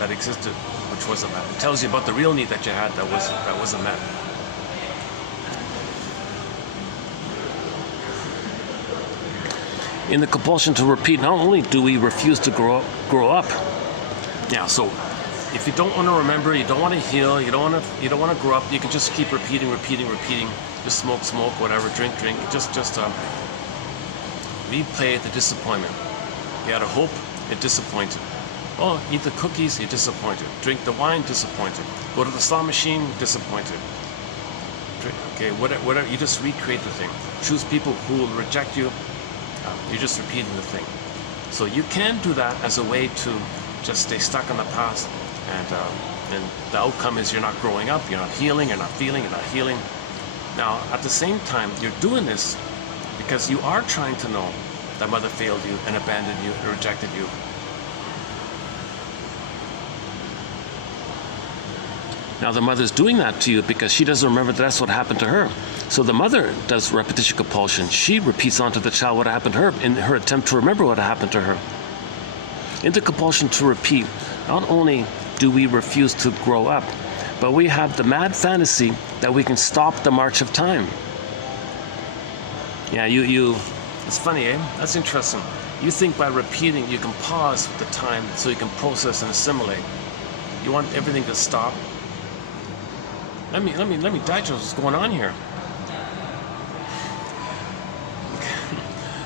that existed, which wasn't met. It tells you about the real need that you had that wasn't met. In the compulsion to repeat, not only do we refuse to grow up. Yeah, so if you don't want to remember, you don't want to heal, you don't want to grow up, you can just keep repeating. Just smoke, whatever, drink. Just replay the disappointment. You had a hope, it disappointed. Oh, eat the cookies, you're disappointed. Drink the wine, disappointed. Go to the slot machine, disappointed. Okay, whatever. You just recreate the thing. Choose people who will reject you. You're just repeating the thing. So you can do that as a way to just stay stuck in the past, and the outcome is you're not growing up, you're not healing, you're not feeling, you're not healing. Now, at the same time, you're doing this because you are trying to know that mother failed you and abandoned you and rejected you. Now, the mother's doing that to you because she doesn't remember that's what happened to her. So the mother does repetition compulsion. She repeats onto the child what happened to her in her attempt to remember what happened to her. In the compulsion to repeat, not only do we refuse to grow up, but we have the mad fantasy that we can stop the march of time. Yeah, it's funny, eh? That's interesting. You think by repeating you can pause the time so you can process and assimilate. You want everything to stop. Let me digest what's going on here.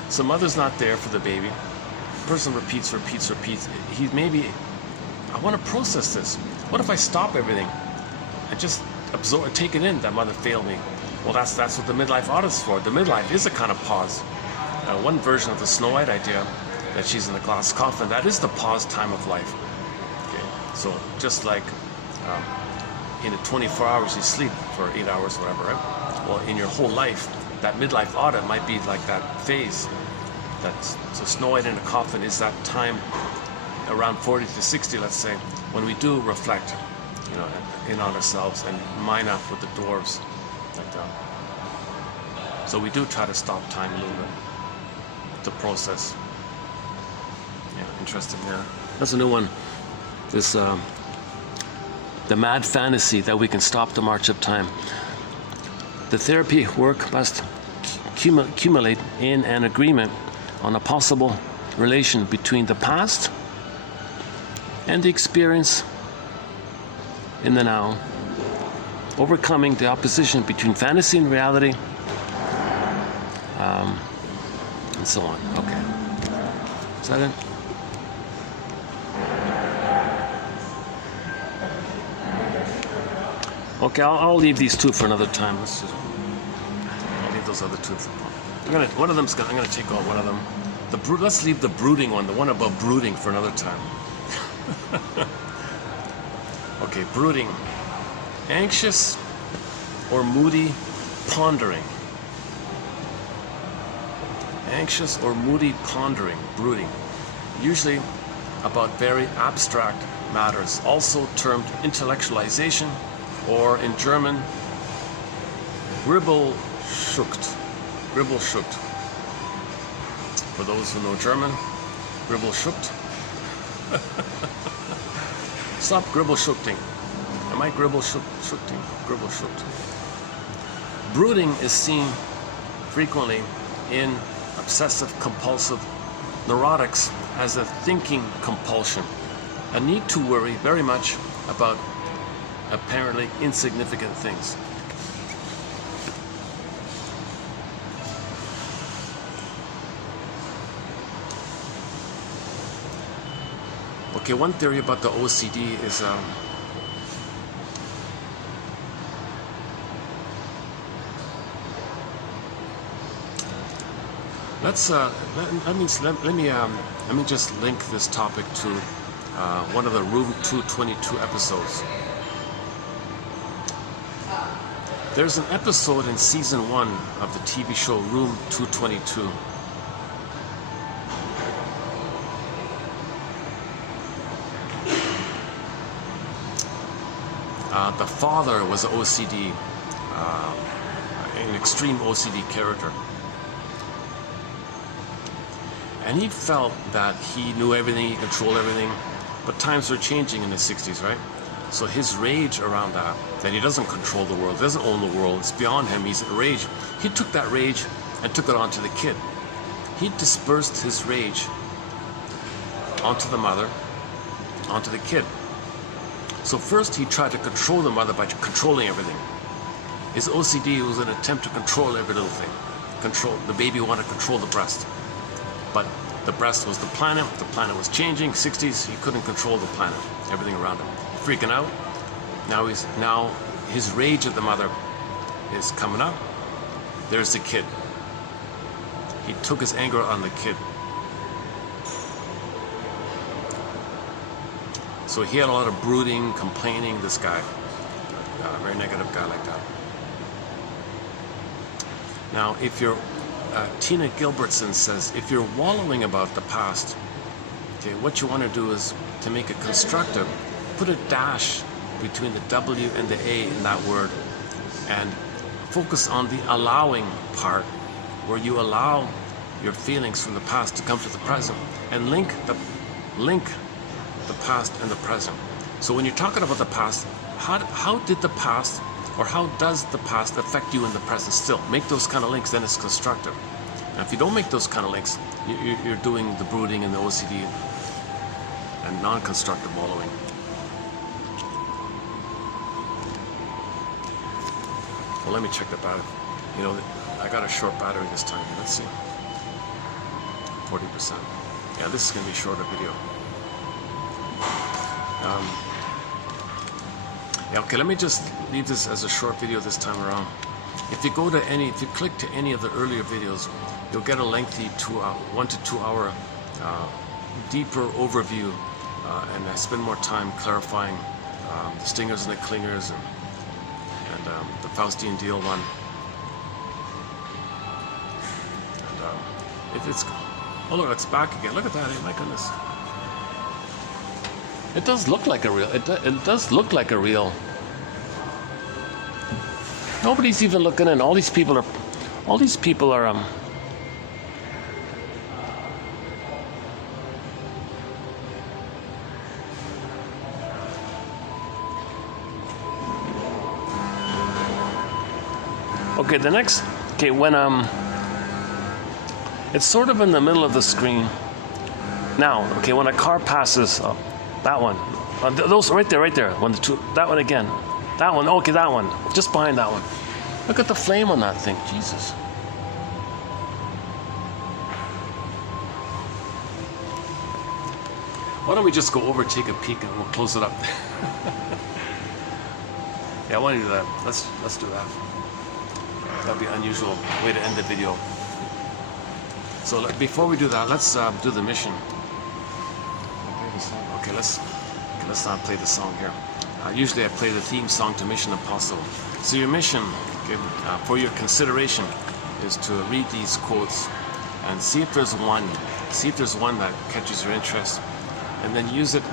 So mother's not there for the baby. Person repeats. He maybe, I want to process this. What if I stop everything and just absorb, take it in that mother failed me? Well, that's what the midlife audit's for. The midlife is a kind of pause. One version of the Snow White idea that she's in the glass coffin, that is the pause time of life. Okay. So just like in the 24 hours you sleep for 8 hours, whatever, right? Well, in your whole life, that midlife audit might be like that phase. So Snow White in a coffin is that time around 40 to 60, let's say, when we do reflect, in on ourselves and mine up with the dwarves, like that. So we do try to stop time a little bit, to process. Yeah, interesting. Yeah, that's a new one. This the mad fantasy that we can stop the march of time. The therapy work must accumulate in an agreement on a possible relation between the past and the experience in the now, overcoming the opposition between fantasy and reality, and so on. Okay. Is that it? Okay, I'll leave these two for another time. I'll leave those other two for. One of them's I'm gonna take out one of them. Let's leave the brooding one, the one about brooding, for another time. Okay, brooding. Anxious or moody pondering. Anxious or moody pondering, brooding. Usually about very abstract matters, also termed intellectualization, or in German, Gribbelschucht. Gribbelschucht. For those who know German, Gribbelschucht. Stop Gribbelschuchting. Am I Gribbelschuchting? Gribbelschucht. Brooding is seen frequently in obsessive compulsive neurotics as a thinking compulsion, a need to worry very much about apparently insignificant things. Okay, one theory about the OCD is let me just link this topic to one of the Room 222 episodes. There's an episode in season 1 of the TV show Room 222. The father was an OCD, an extreme OCD character. And he felt that he knew everything, he controlled everything, but times were changing in the 60s, right? So his rage around that he doesn't control the world, doesn't own the world, it's beyond him, he's enraged. He took that rage and took it onto the kid. He dispersed his rage onto the mother, onto the kid. So first he tried to control the mother by controlling everything. His OCD was an attempt to control every little thing. The baby wanted to control the breast. But the breast was the planet was changing, 60s, he couldn't control the planet, everything around him. Freaking out. Now his rage at the mother is coming up. There's the kid. He took his anger on the kid. So he had a lot of brooding, complaining, this guy. A very negative guy like that. Now, if you're Tina Gilbertson says, if you're wallowing about the past, okay, what you want to do is to make it constructive, put a dash between the W and the A in that word, and focus on the allowing part, where you allow your feelings from the past to come to the present, and link the past and the present. So when you're talking about the past, how did the past, or how does the past affect you in the present still? Make those kind of links, then it's constructive. Now, if you don't make those kind of links, you're doing the brooding and the OCD and non-constructive wallowing. Well, let me check the battery. You know, I got a short battery this time. Let's see. 40%. Yeah, this is going to be a shorter video. Yeah, okay, let me just leave this as a short video this time around. If you click to any of the earlier videos, you'll get a lengthy 1 to 2 hour deeper overview, and I spend more time clarifying the stingers and the clingers and the Faustian deal one. And if it's, oh look, it's back again. Look at that! My goodness. It does look like a real. It does look like a real. Nobody's even looking in. All these people are. Okay, the next. Okay, when it's sort of in the middle of the screen. Now, okay, when a car passes. That one. Those right there. When the two, that one again. That one. Okay, that one. Just behind that one. Look at the flame on that thing. Jesus. Why don't we just go over, take a peek, and we'll close it up. Yeah, I want to do that. Let's do that. That'd be an unusual way to end the video. So before we do that, let's do the mission. Okay, let's not play the song here. Usually I play the theme song to Mission Impossible. So your mission, okay, for your consideration, is to read these quotes and see if there's one. See if there's one that catches your interest, and then use it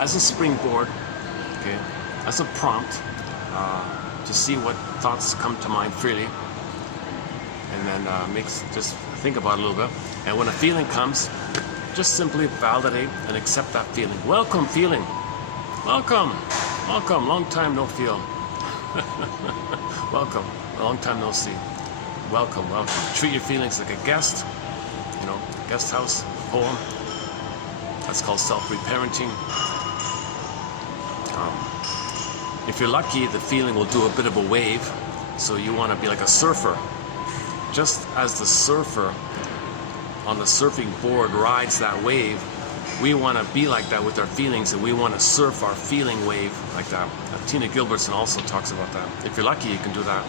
as a springboard, okay, as a prompt to see what thoughts come to mind freely, and then just think about it a little bit. And when a feeling comes, just simply validate and accept that feeling. Welcome, feeling. Welcome. Welcome. Long time no feel. Welcome. Long time no see. Welcome. Welcome. Treat your feelings like a guest. You know, guest house poem. That's called self-reparenting. If you're lucky, the feeling will do a bit of a wave. So you want to be like a surfer. Just as the surfer on the surfing board rides that wave, we want to be like that with our feelings, and we want to surf our feeling wave like that. Tina Gilbertson also talks about that. If you're lucky, you can do that.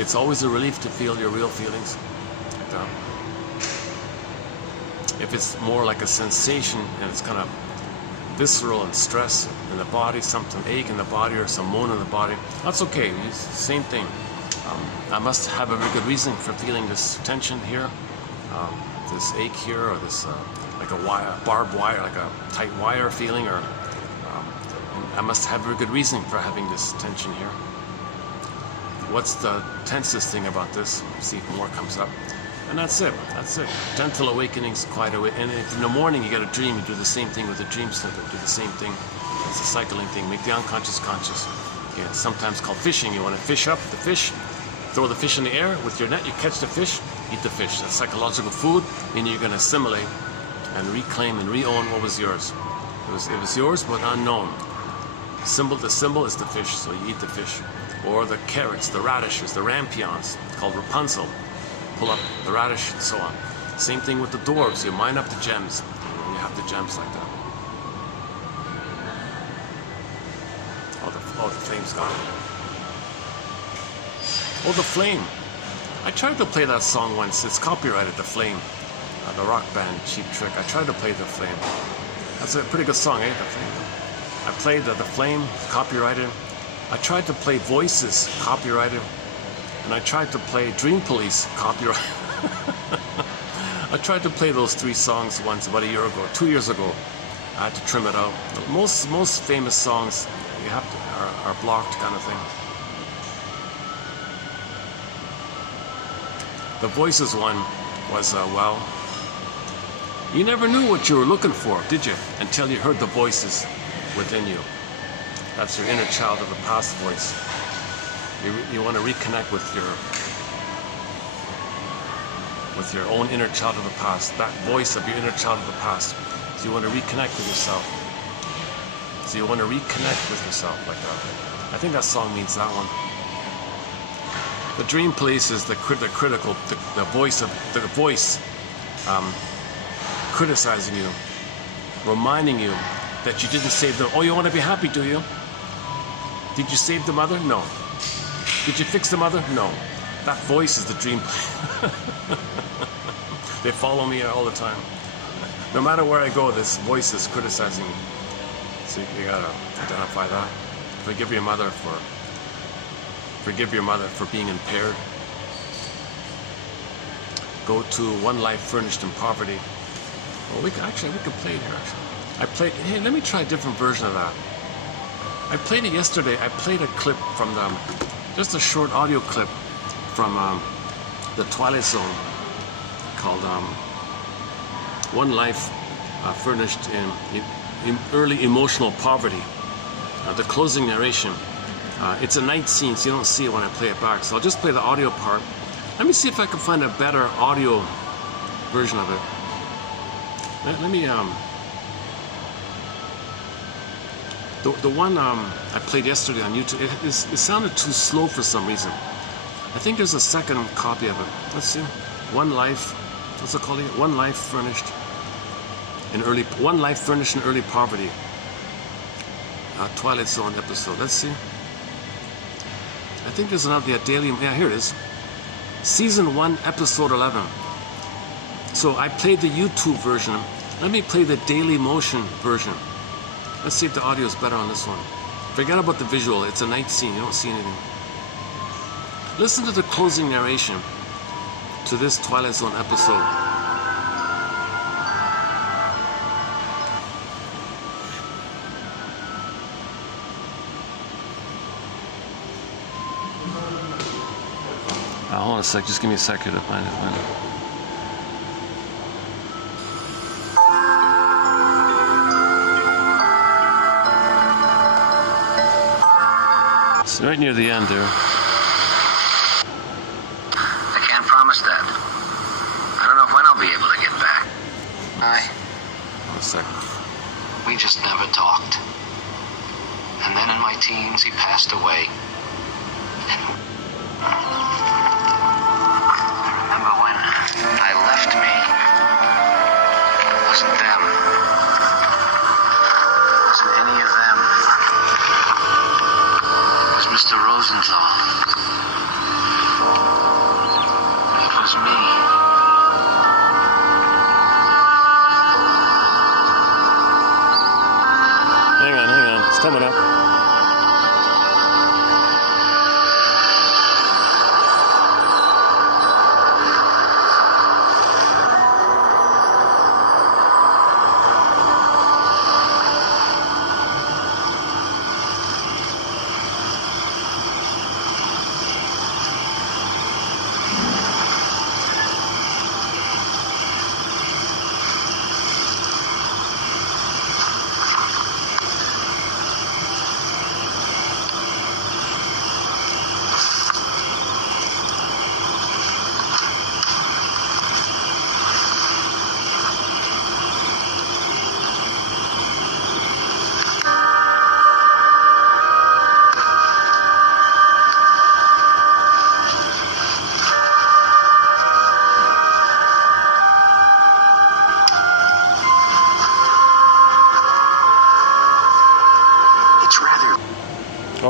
It's always a relief to feel your real feelings like that. If it's more like a sensation and it's kind of visceral and stress in the body, some ache in the body or some moan in the body, that's okay. Same thing. I must have a very good reason for feeling this tension here, this ache here, or this like a wire, barbed wire, like a tight wire feeling, or I must have a very good reason for having this tension here. What's the tensest thing about this? See if more comes up. And that's it. That's it. Gentle awakenings, quiet awakening. And if in the morning you get a dream, you do the same thing with a dream snippet. Do the same thing. It's a cycling thing. Make the unconscious conscious. Yeah, it's sometimes called fishing. You want to fish up the fish, throw the fish in the air with your net. You catch the fish, eat the fish. That's psychological food, meaning you're going to assimilate and reclaim and re-own what was yours. It was yours, but unknown. The symbol is the fish, so you eat the fish. Or the carrots, the radishes, the rampions, called Rapunzel. Pull up the radish, and so on. Same thing with the dwarves. You mine up the gems. You have the gems like that. Oh, the flame's gone. Oh, the flame. I tried to play that song once. It's copyrighted, The Flame. The rock band, Cheap Trick. I tried to play The Flame. That's a pretty good song, eh? The Flame. I played The Flame, copyrighted. I tried to play Voices, copyrighted. And I tried to play Dream Police, copyright. I tried to play those 3 songs once about a year ago, 2 years ago. I had to trim it out. Most famous songs you have to, are blocked, kind of thing. The Voices one was, well, you never knew what you were looking for, did you? Until you heard the voices within you. That's your inner child of the past voice. You want to reconnect with your own inner child of the past, that voice of your inner child of the past. So you want to reconnect with yourself. So you want to reconnect with yourself like that. I think that song means that one. The Dream Police is the critical, the voice criticizing you, reminding you that you didn't save them. Oh, you want to be happy, do you? Did you save the mother? No. Did you fix the mother? No. That voice is the dream. They follow me all the time. No matter where I go, this voice is criticizing me. So you gotta identify that. Forgive your mother for being impaired. Go to One Life Furnished in Poverty. Well, we can play it here. Hey, let me try a different version of that. I played it yesterday. I played a clip from just a short audio clip from the Twilight Zone called One Life Furnished in Early Emotional Poverty. The closing narration. It's a night scene, so you don't see it when I play it back. So I'll just play the audio part. Let me see if I can find a better audio version of it. Let me the one I played yesterday on YouTube, it sounded too slow for some reason. I think there's a second copy of it. Let's see. One Life, what's it called again? One Life Furnished in Early Poverty. Twilight Zone episode. Let's see. I think there's another daily. Yeah, here it is. Season 1, episode 11. So I played the YouTube version. Let me play the Daily Motion version. Let's see if the audio is better on this one. Forget about the visual. It's a night scene. You don't see anything. Listen to the closing narration to this Twilight Zone episode. Hold on a sec. Just give me a second to find it. It's right near the end there. I can't promise that. I don't know when I'll be able to get back. Hold on a second. We just never talked. And then in my teens, he passed away. I left me. It wasn't them. It wasn't any of them. It was Mr. Rosenthal. It was me. Hang on. It's coming up.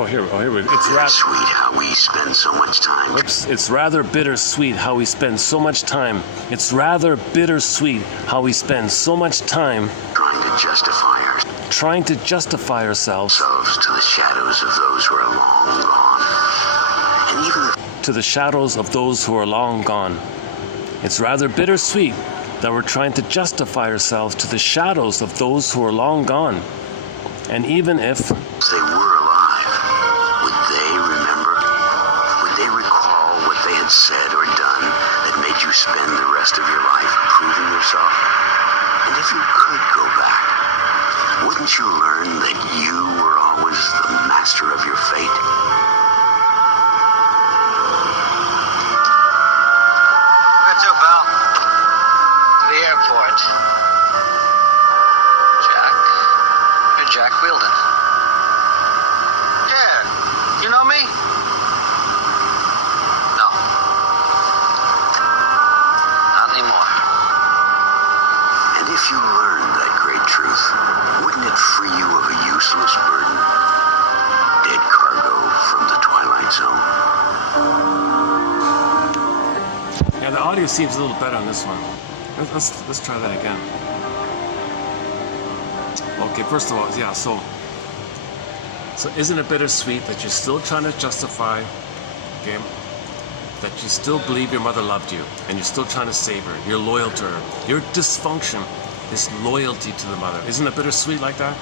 Here we go. It's bittersweet how we spend so much time. Oops, it's rather bittersweet how we spend so much time. It's rather bittersweet how we spend so much time trying to justify ourselves to the shadows of those who are long gone. And even to the shadows of those who are long gone. It's rather bittersweet that we're trying to justify ourselves to the shadows of those who are long gone. And even if they were alive, would they remember? Would they recall what they had said or done that made you spend the rest of your life proving yourself? And if you could go back, wouldn't you learn that you were always the master of your fate? Where to, pal? To the airport. Jack? You're Jack Wielden. Yeah. You know me? No. Not anymore. And if you learned that great truth, wouldn't it free you of a useless burden? Dead cargo from the Twilight Zone. yeah, the audio seems a little better on this one. Let's try that again. Okay, first of all, yeah, so isn't it bittersweet that you're still trying to justify, okay, that you still believe your mother loved you and you're still trying to save her, you're loyal to her. Your dysfunction is loyalty to the mother. Isn't it bittersweet like that?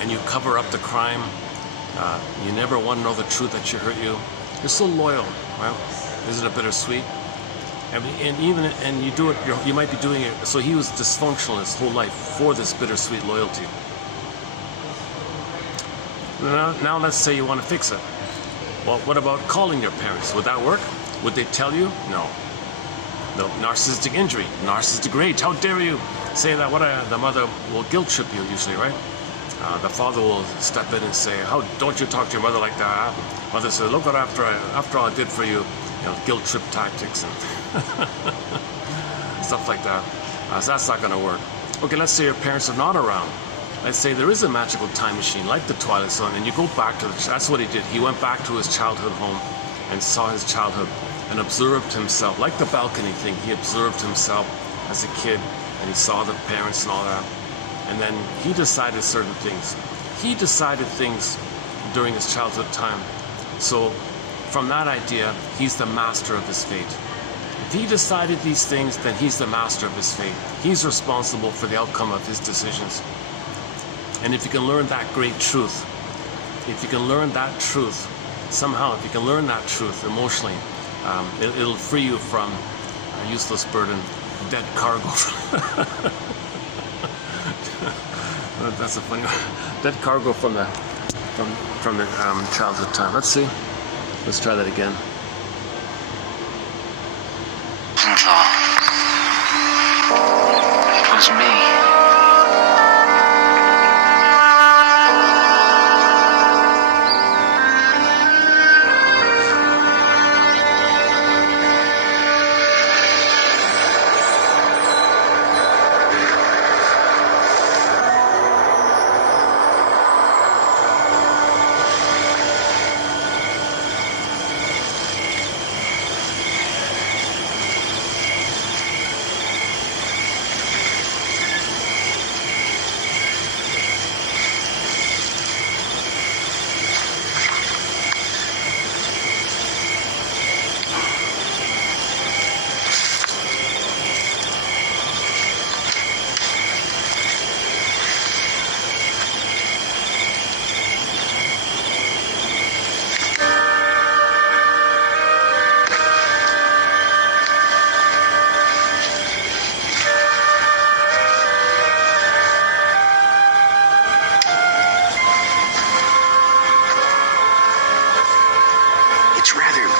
And you cover up the crime. You never want to know the truth that she hurt you. You're so loyal. Well, isn't it bittersweet? And you do it. You might be doing it. So he was dysfunctional his whole life for this bittersweet loyalty. Now let's say you want to fix it. Well, what about calling your parents? Would that work? Would they tell you? No. No. Narcissistic injury, narcissistic rage. How dare you say that? The mother will guilt trip you usually, right? The father will step in and say, "How don't you talk to your mother like that?" Mother says, "Look what after all I did for you, guilt trip tactics and stuff like that." So that's not going to work. Okay, let's say your parents are not around. I say there is a magical time machine like the Twilight Zone, and you go back to that's what he did. He went back to his childhood home and saw his childhood and observed himself, like the balcony thing. He observed himself as a kid, and he saw the parents and all that. And then he decided certain things. He decided things during his childhood time. So from that idea, he's the master of his fate. If he decided these things, then he's the master of his fate. He's responsible for the outcome of his decisions. And if you can learn that great truth, if you can learn that truth, somehow, if you can learn that truth emotionally, it'll free you from a useless burden, dead cargo. That's a funny one. Dead cargo from the childhood time. Let's see. Let's try that again. It was me.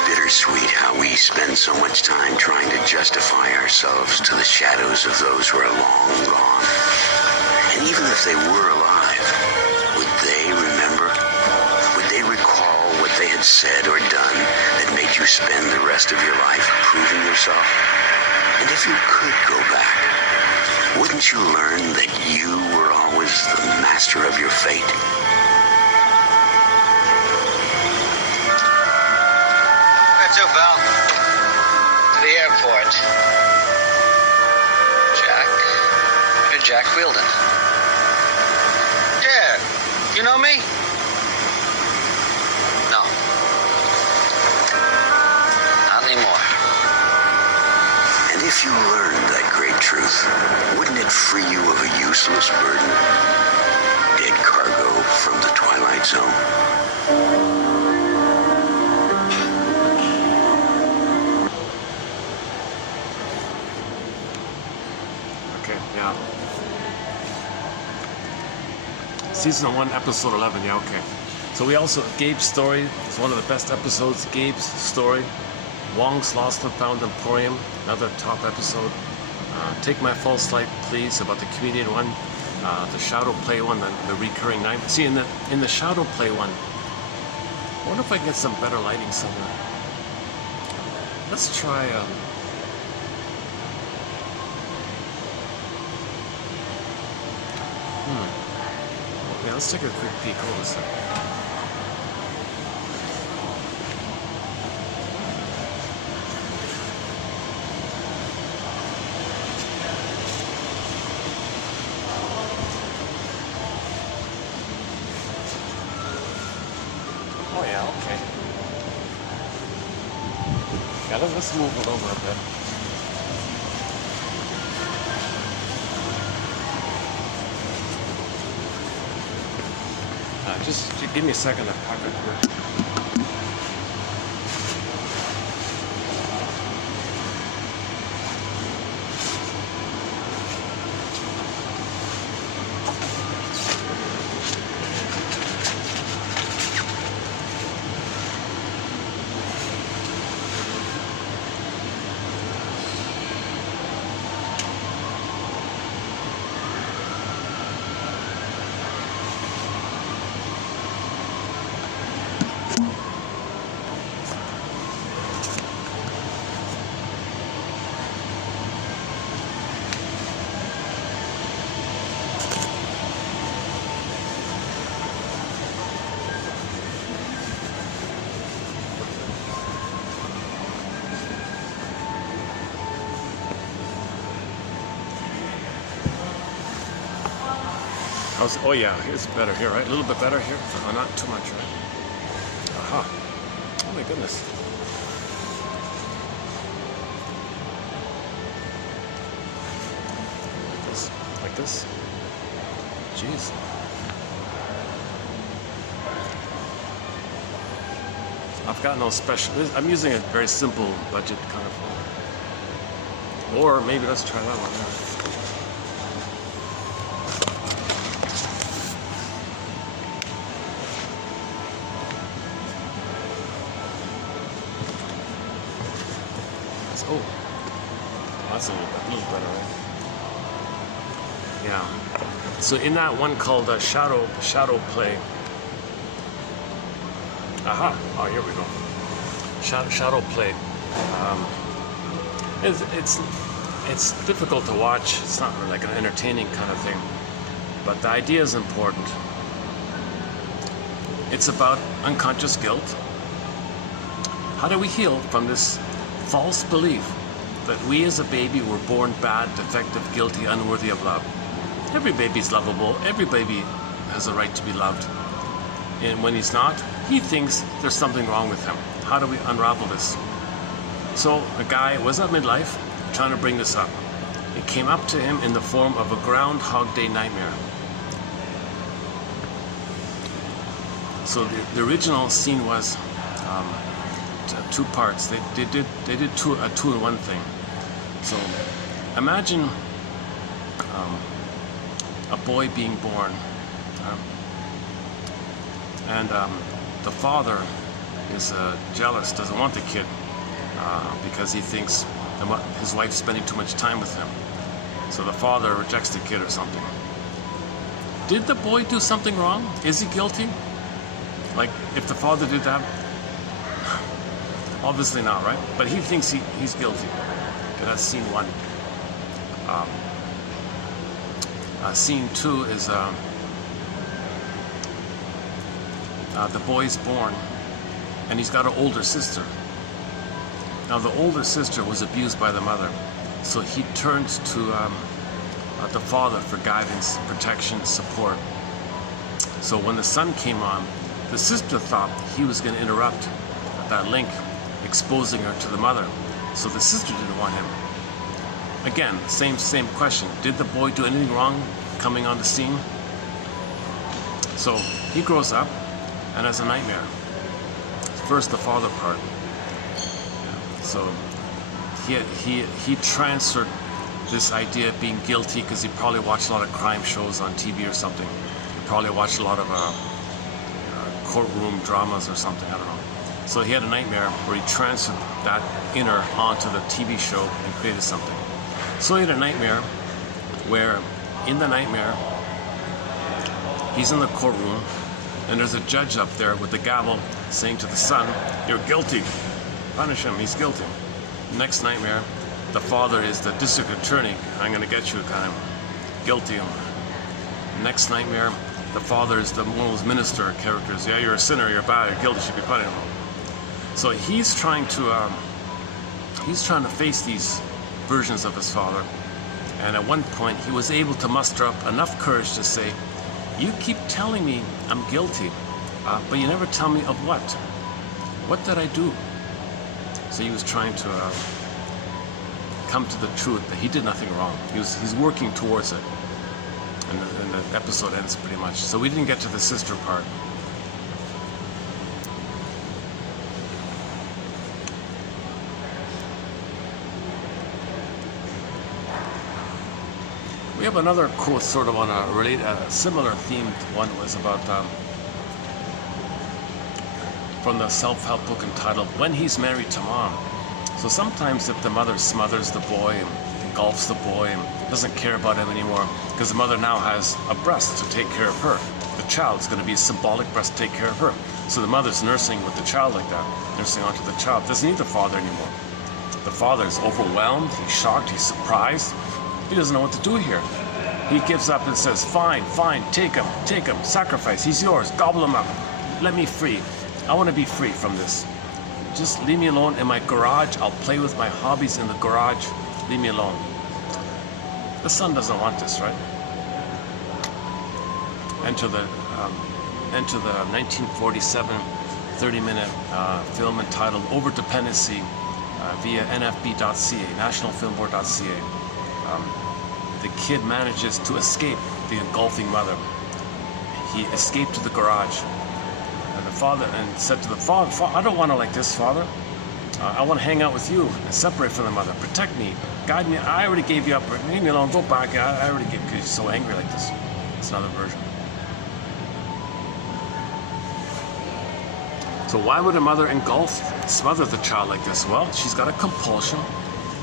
Bittersweet how we spend so much time trying to justify ourselves to the shadows of those who are long gone. And even if they were alive, would they remember? Would they recall what they had said or done that made you spend the rest of your life proving yourself? And if you could go back, wouldn't you learn that you were always the master of your fate? Pal. To the airport. Jack? You're Jack Wielden. Yeah. You know me? No. Not anymore. And if you learned that great truth, wouldn't it free you of a useless burden? Dead cargo from the Twilight Zone. Yeah. Season 1, episode 11. Yeah, okay. So we also, Gabe's story is one of the best episodes. Gabe's story. Wong's Lost and Found Emporium, another top episode. Take My False Light, Please, about the comedian one. The Shadow Play one, the recurring night. See, in the Shadow Play one, I wonder if I can get some better lighting somewhere. Let's try... Yeah, let's take a quick peek. Hold on a second. Oh yeah, okay. Yeah, let's move it over a bit. Just give me a second to pack it quick. Oh yeah, it's better here, right? A little bit better here. Oh, not too much, right? Aha. Oh my goodness. Like this. Jeez. I've got no special. I'm using a very simple budget kind of. Or maybe let's try that one. Oh, that's a little better, right? Yeah. So in that one called shadow play. Aha! Oh, here we go. Shadow play. It's difficult to watch. It's not like an entertaining kind of thing, but the idea is important. It's about unconscious guilt. How do we heal from this false belief that we as a baby were born bad, defective, guilty, unworthy of love? Every baby's lovable. Every baby has a right to be loved. And when he's not, he thinks there's something wrong with him. How do we unravel this? So a guy was at midlife trying to bring this up. It came up to him in the form of a Groundhog Day nightmare. So the original scene was two parts. They did a two-in-one thing. So imagine a boy being born, and the father is jealous, doesn't want the kid because he thinks his wife's spending too much time with him. So the father rejects the kid or something. Did the boy do something wrong? Is he guilty? Like, if the father did that? Obviously not, right? But he thinks he's guilty. Okay, that's scene one. Scene two is the boy's born, and he's got an older sister. Now, the older sister was abused by the mother, so he turns to the father for guidance, protection, support. So when the son came on, the sister thought he was going to interrupt that link, exposing her to the mother. So the sister didn't want him. Again, same question. Did the boy do anything wrong coming on the scene? So he grows up and has a nightmare. First, the father part. So he transferred this idea of being guilty because he probably watched a lot of crime shows on TV or something. He probably watched a lot of courtroom dramas or something, I don't know. So he had a nightmare where he transferred that inner onto the TV show and created something. So he had a nightmare where, in the nightmare, he's in the courtroom and there's a judge up there with the gavel saying to the son, "You're guilty. Punish him, he's guilty." Next nightmare, the father is the district attorney. "I'm going to get you, kind of guilty." Next nightmare, the father is one of those minister characters. "Yeah, you're a sinner, you're bad, you're guilty, you should be punished." So he's trying to face these versions of his father. And at one point, he was able to muster up enough courage to say, "You keep telling me I'm guilty, but you never tell me of what. What did I do?" So he was trying to come to the truth that he did nothing wrong. He's working towards it. And the episode ends pretty much. So we didn't get to the sister part. We have another quote sort of on a similar themed one. Was about from the self-help book entitled "When He's Married to Mom." So sometimes if the mother smothers the boy and engulfs the boy and doesn't care about him anymore, because the mother now has a breast to take care of her, the child's going to be a symbolic breast to take care of her. So the mother's nursing with the child like that, nursing onto the child, doesn't need the father anymore. The father is overwhelmed, he's shocked, he's surprised. He doesn't know what to do here. He gives up and says, fine, take him, sacrifice, he's yours, gobble him up, let me free. I want to be free from this. Just leave me alone in my garage. I'll play with my hobbies in the garage. Leave me alone. The son doesn't want this, right? enter the 1947 30-minute film entitled Overdependency via NFB.ca, nationalfilmboard.ca. The kid manages to escape the engulfing mother. He escaped to the garage, and the father said to the father, "I don't want to like this, father. I want to hang out with you and separate from the mother. Protect me, guide me. I already gave you up. Leave me alone. Go back. I already gave," because he's so angry like this. It's another version. So why would a mother smother the child like this? Well, she's got a compulsion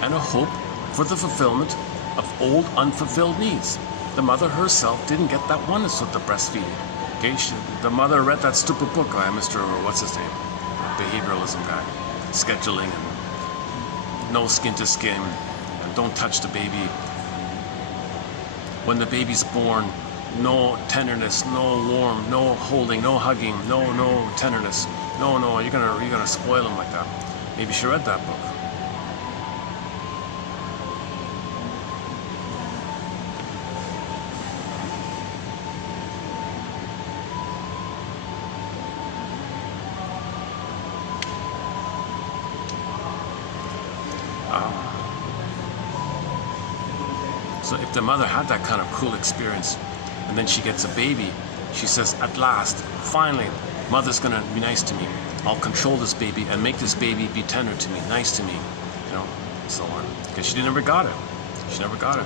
and a hope for the fulfillment of old unfulfilled needs. The mother herself didn't get that oneness with the breastfeeding. Okay, the mother read that stupid book by Mr. What's his name, behavioralism guy, scheduling and no skin to skin, and don't touch the baby. When the baby's born, no tenderness, no warm, no holding, no hugging, no tenderness. No, you're gonna spoil him like that. Maybe she read that book. So if the mother had that kind of cruel experience, and then she gets a baby, she says, at last, finally, mother's gonna be nice to me. I'll control this baby and make this baby be tender to me, nice to me, so on. Because she never got it. She never got it.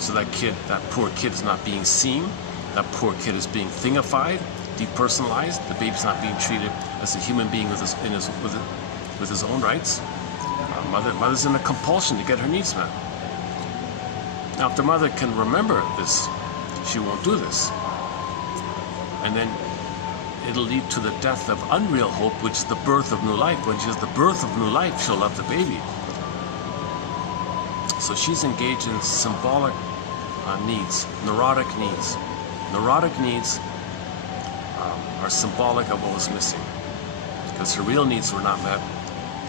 So that poor kid is not being seen. That poor kid is being thingified, depersonalized. The baby's not being treated as a human being with his own rights. Mother's in a compulsion to get her needs met. Now, if the mother can remember this, she won't do this. And then it'll lead to the death of unreal hope, which is the birth of new life. When she has the birth of new life, she'll love the baby. So she's engaged in symbolic needs, neurotic needs. Neurotic needs are symbolic of what was missing, because her real needs were not met,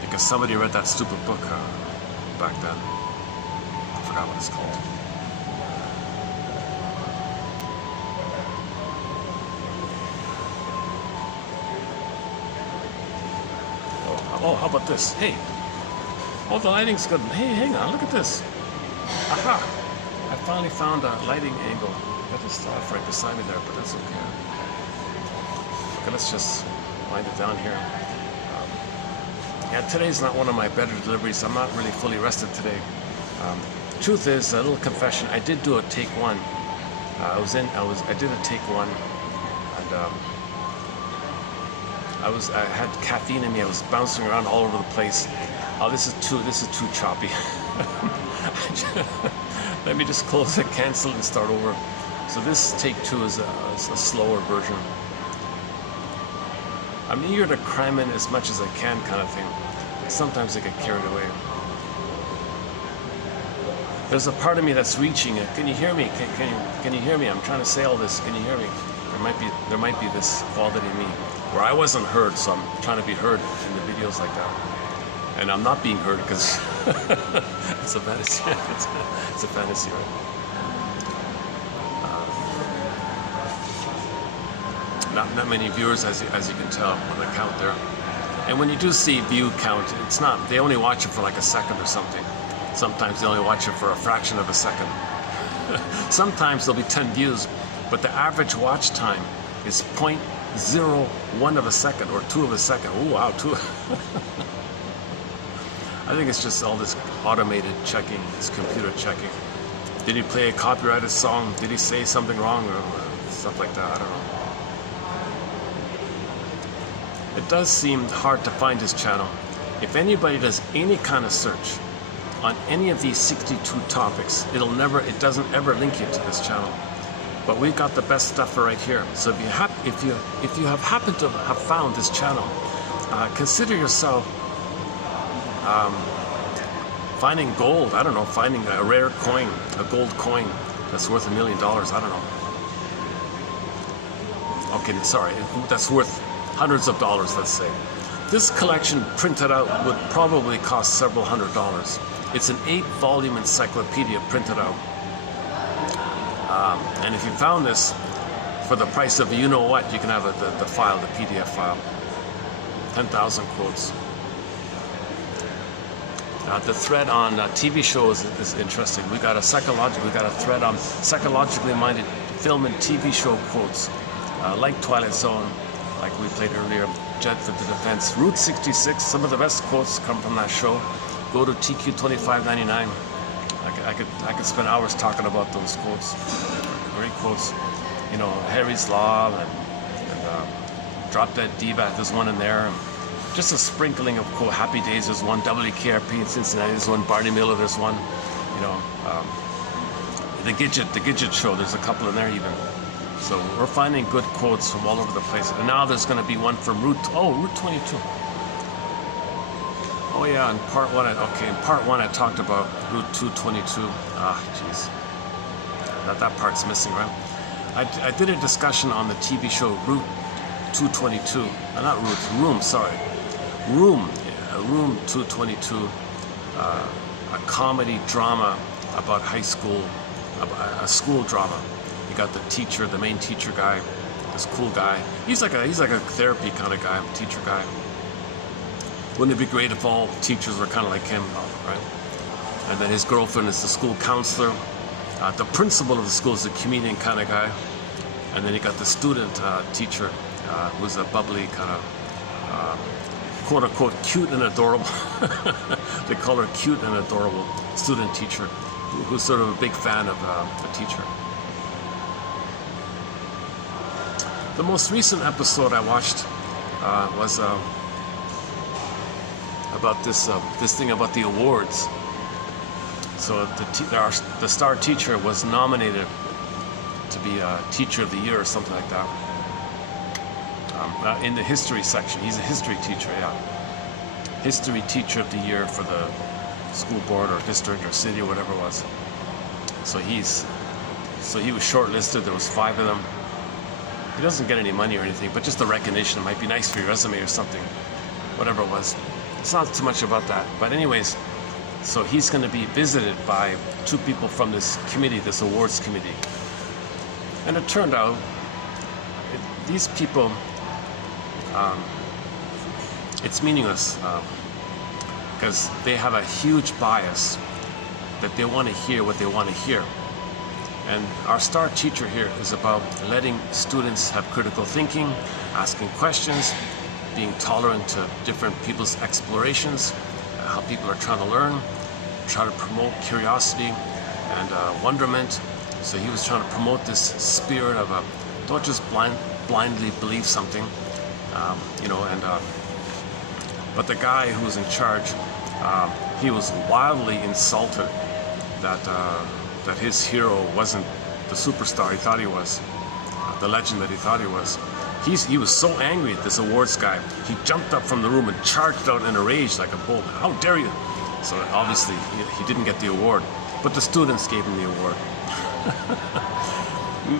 because somebody read that stupid book back then. I forgot what it's called. Oh, how about this? Hey, the lighting's good. Hey, hang on, look at this. Aha! I finally found a lighting angle. Got the staff right beside me there, but that's okay. Okay, let's just wind it down here. Yeah, today's not one of my better deliveries. I'm not really fully rested today. Truth is, a little confession. I did do a take one. I did a take one, and I had caffeine in me. I was bouncing around all over the place. Oh, this is too choppy. Let me just close it, cancel it, and start over. So this take two is a slower version. I'm eager to cram in as much as I can, kind of thing. Sometimes I get carried away. There's a part of me that's reaching it. Can you hear me? Can you hear me? I'm trying to say all this. Can you hear me? There might be this quality in me where I wasn't heard, so I'm trying to be heard in the videos like that. And I'm not being heard because it's a fantasy. It's a fantasy, right? Not many viewers, as you can tell on the count there. And when you do see view count, it's not, they only watch it for like a second or something. Sometimes they only watch it for a fraction of a second. Sometimes there'll be 10 views, but the average watch time is 0.01 of a second or 2 of a second. Oh wow, 2. I think it's just all this automated checking, this computer checking. Did he play a copyrighted song? Did he say something wrong or stuff like that? I don't know. It does seem hard to find his channel. If anybody does any kind of search on any of these 62 topics, it doesn't ever link you to this channel. But we've got the best stuff right here. So if you have happened to have found this channel, consider yourself finding gold. I don't know, finding a rare coin, a gold coin that's worth $1 million. I don't know. Okay, sorry, that's worth hundreds of dollars, let's say. This collection printed out would probably cost several $100s. It's an 8-volume encyclopedia printed out. And if you found this for the price of you know what, you can have the file, the PDF file. 10,000 quotes. The thread on TV shows is interesting. We got a thread on psychologically minded film and TV show quotes, like Twilight Zone, like we played earlier, Jet for the Defense, Route 66. Some of the best quotes come from that show. Go to TQ2599. I could spend hours talking about those quotes. Great quotes. You know, Harry's Law and Drop Dead Diva. There's one in there. Just a sprinkling of quote. Happy Days. There's one. WKRP in Cincinnati. There's one. Barney Miller. There's one. You know, the Gidget Show. There's a couple in there even. So we're finding good quotes from all over the place. And now there's going to be one from Route 22. Oh yeah, in part one I talked about Route 222. Ah, jeez. That part's missing, right? I did a discussion on the TV show Route 222. Not Route, Room, sorry. Room 222. A comedy drama about high school, a school drama. You got the teacher, the main teacher guy, this cool guy. He's like a therapy kind of guy, teacher guy. Wouldn't it be great if all teachers were kind of like him, right? And then his girlfriend is the school counselor. The principal of the school is a comedian kind of guy. And then you got the student teacher, who's a bubbly kind of, quote unquote, cute and adorable. They call her cute and adorable student teacher, who's sort of a big fan of the teacher. The most recent episode I watched was about this thing about the awards. So the star teacher was nominated to be a teacher of the year or something like that. In the history section, he's a history teacher, yeah. History teacher of the year for the school board or district or city or whatever it was. So he was shortlisted. There was 5 of them. He doesn't get any money or anything, but just the recognition. It might be nice for your resume or something, whatever it was. It's not too much about that. But anyways, so he's going to be visited by 2 people from this committee, this awards committee. And it turned out, these people, it's meaningless because they have a huge bias that they want to hear what they want to hear. And our star teacher here is about letting students have critical thinking, asking questions, being tolerant to different people's explorations, how people are trying to learn, try to promote curiosity and wonderment. So he was trying to promote this spirit of don't just blindly believe something, you know. And but the guy who was in charge, he was wildly insulted that his hero wasn't the superstar he thought he was, the legend that he thought he was. He was so angry at this awards guy, he jumped up from the room and charged out in a rage like a bull. How dare you! So obviously he didn't get the award, but the students gave him the award.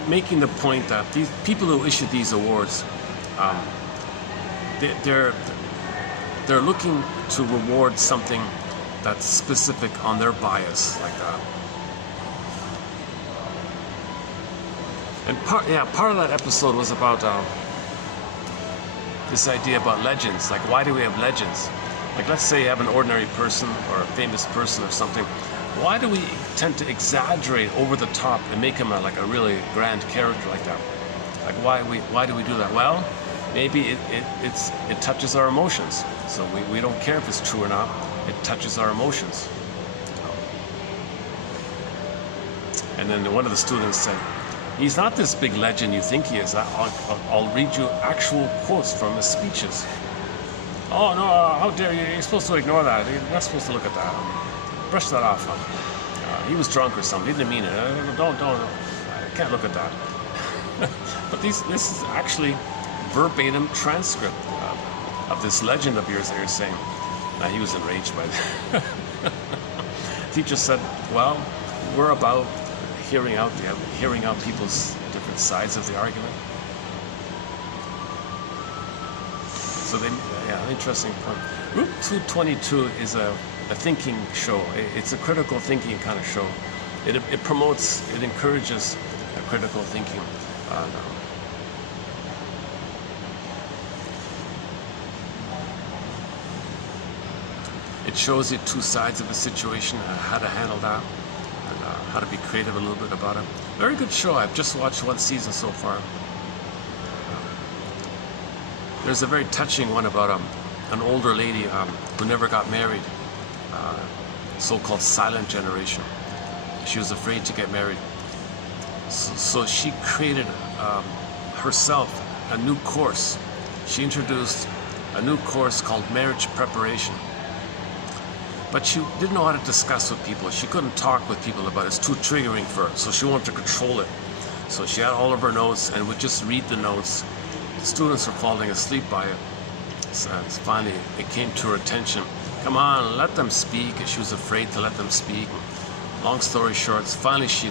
Making the point that these people who issue these awards, they're looking to reward something that's specific on their bias, like that. And part of that episode was about this idea about legends. Like, why do we have legends? Like, let's say you have an ordinary person or a famous person or something. Why do we tend to exaggerate over the top and make him like a really grand character like that? Like, why do we do that? Well, maybe it touches our emotions. So we don't care if it's true or not. It touches our emotions. And then one of the students said, "He's not this big legend you think he is. I'll read you actual quotes from his speeches." "Oh no, how dare you? You're supposed to ignore that. You're not supposed to look at that. Brush that off. He was drunk or something. He didn't mean it. Don't. I can't look at that." But this is actually verbatim transcript of this legend of yours that you're saying. Now, he was enraged by that. Teacher said, "Well, we're about hearing out people's different sides of the argument." So interesting point. Route 222 is a a thinking show. It's a critical thinking kind of show. It promotes, it encourages critical thinking. It shows you two sides of a situation, how to handle that, and how to be creative a little bit about it. Very good show. I've just watched one season so far. There's a very touching one about an older lady who never got married, so-called silent generation. She was afraid to get married. So she created herself a new course. She introduced a new course called marriage preparation. But she didn't know how to discuss with people. She couldn't talk with people about it. It's too triggering for her. So she wanted to control it. So she had all of her notes and would just read the notes. The students were falling asleep by it. So finally, it came to her attention. Come on, let them speak. And she was afraid to let them speak. Long story short, finally she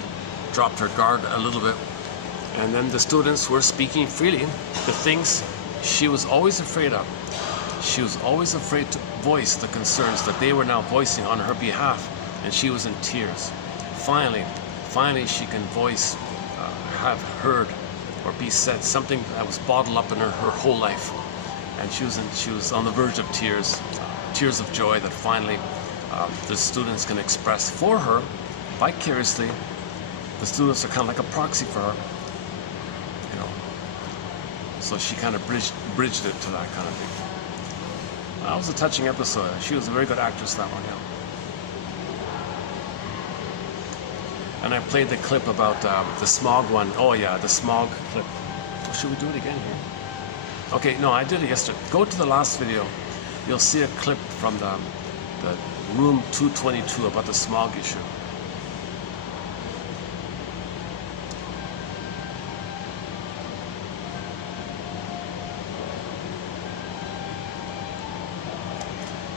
dropped her guard a little bit. And then the students were speaking freely the things she was always afraid of. She was always afraid to voice the concerns that they were now voicing on her behalf, and she was in tears. Finally she can voice, have heard or be said something that was bottled up in her whole life, and she was on the verge of tears, tears of joy that finally the students can express for her vicariously. The students are kind of like a proxy for her, you know. So she kind of bridged it to that kind of thing. That was a touching episode. She was a very good actress, that one, yeah. And I played the clip about the smog one. Oh yeah, the smog clip. Oh, should we do it again here? Okay, no, I did it yesterday. Go to the last video. You'll see a clip from the room 222 about the smog issue.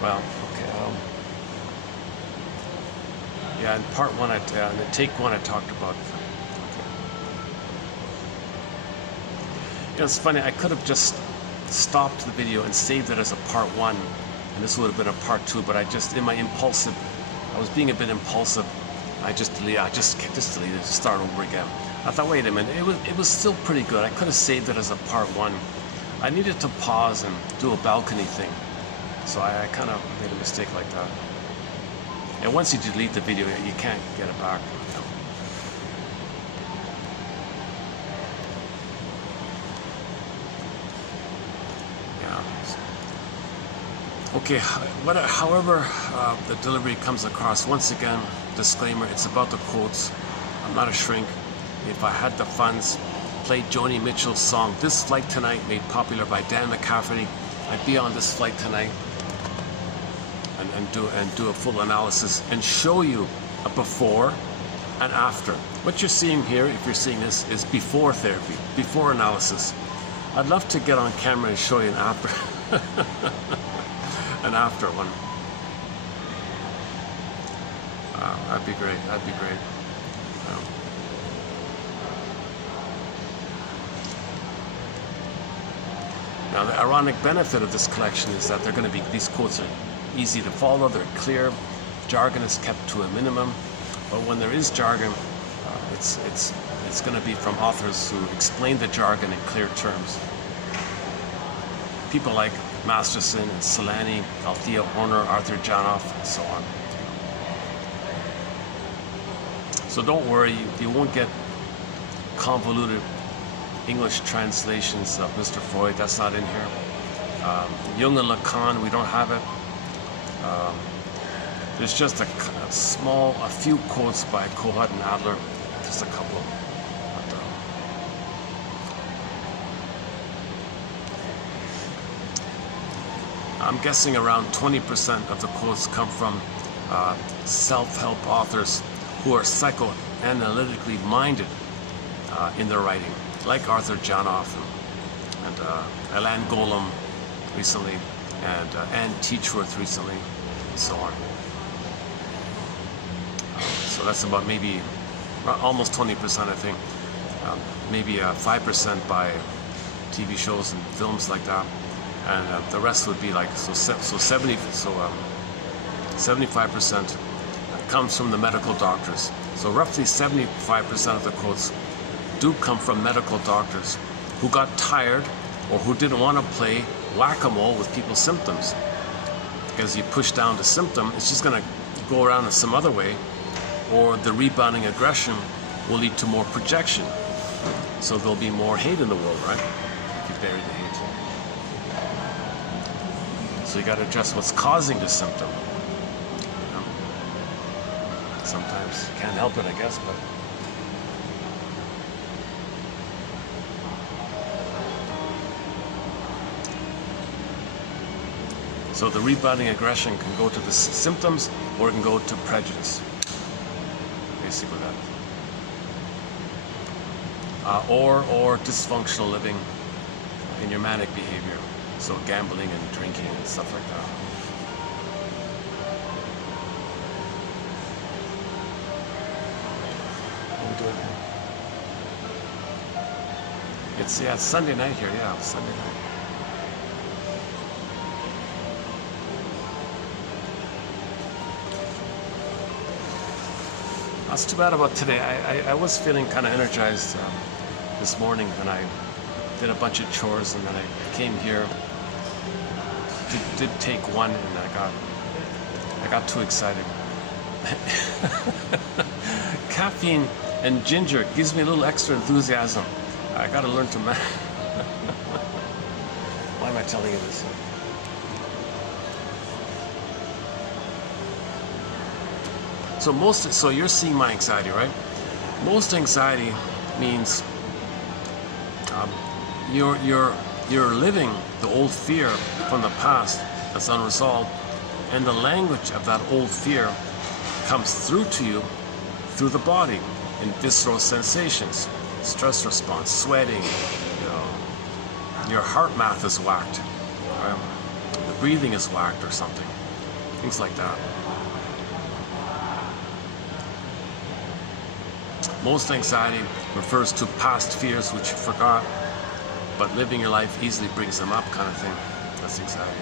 Well, okay. Yeah, in part one, in the take one, I talked about. Okay. You know, it's funny. I could have just stopped the video and saved it as a part one, and this would have been a part two. But I just, in my I was being a bit impulsive. I just deleted. I just deleted it. Start over again. I thought, wait a minute. It was still pretty good. I could have saved it as a part one. I needed to pause and do a balcony thing. So I kind of made a mistake like that. And once you delete the video, you can't get it back. You know. Yeah. Okay. However, the delivery comes across. Once again, disclaimer: it's about the quotes. I'm not a shrink. If I had the funds, play Joni Mitchell's song "This Flight Tonight," made popular by Dan McCafferty. I'd be on this flight tonight. And do a full analysis and show you a before and after. What you're seeing here, if you're seeing this, is before therapy, before analysis. I'd love to get on camera and show you an after, an after one. That'd be great. That'd be great. Now, the ironic benefit of this collection is that they're going to be, these quotes are easy to follow, they're clear, jargon is kept to a minimum, but when there is jargon, it's going to be from authors who explain the jargon in clear terms. People like Masterson and Solani, Althea Horner, Arthur Janoff, and so on. So don't worry, you won't get convoluted English translations of Mr. Freud. That's not in here. Jung and Lacan, we don't have it. There's just a few quotes by Kohut and Adler, just a couple. But, I'm guessing around 20% of the quotes come from self-help authors who are psychoanalytically minded in their writing, like Arthur Janoff and Alain Golem recently, and Anne Teachworth recently, and so on. So that's about maybe almost 20%, I think. Maybe 5% by TV shows and films like that, and the rest would be like 70. So 75% comes from the medical doctors. So roughly 75% of the quotes do come from medical doctors who got tired or who didn't want to play whack-a-mole with people's symptoms. Because you push down the symptom, it's just going to go around in some other way, or the rebounding aggression will lead to more projection. So there'll be more hate in the world, right? If you bury the hate. So you got to address what's causing the symptom. You know? Sometimes you can't help it, I guess, but so the rebounding aggression can go to the symptoms, or it can go to prejudice. Basically that. Or dysfunctional living in your manic behavior. So gambling and drinking and stuff like that. What are we doing here? It's Sunday night here, yeah, Sunday night. That's too bad about today. I was feeling kind of energized this morning, and I did a bunch of chores, and then I came here, did take one, and I got too excited. Caffeine and ginger gives me a little extra enthusiasm. I got to learn to manage. Why am I telling you this? So you're seeing my anxiety, right? Most anxiety means you're living the old fear from the past that's unresolved, and the language of that old fear comes through to you through the body in visceral sensations, stress response, sweating, your heart math is whacked, the breathing is whacked or something, things like that. Most anxiety refers to past fears which you forgot, but living your life easily brings them up, kind of thing. That's anxiety.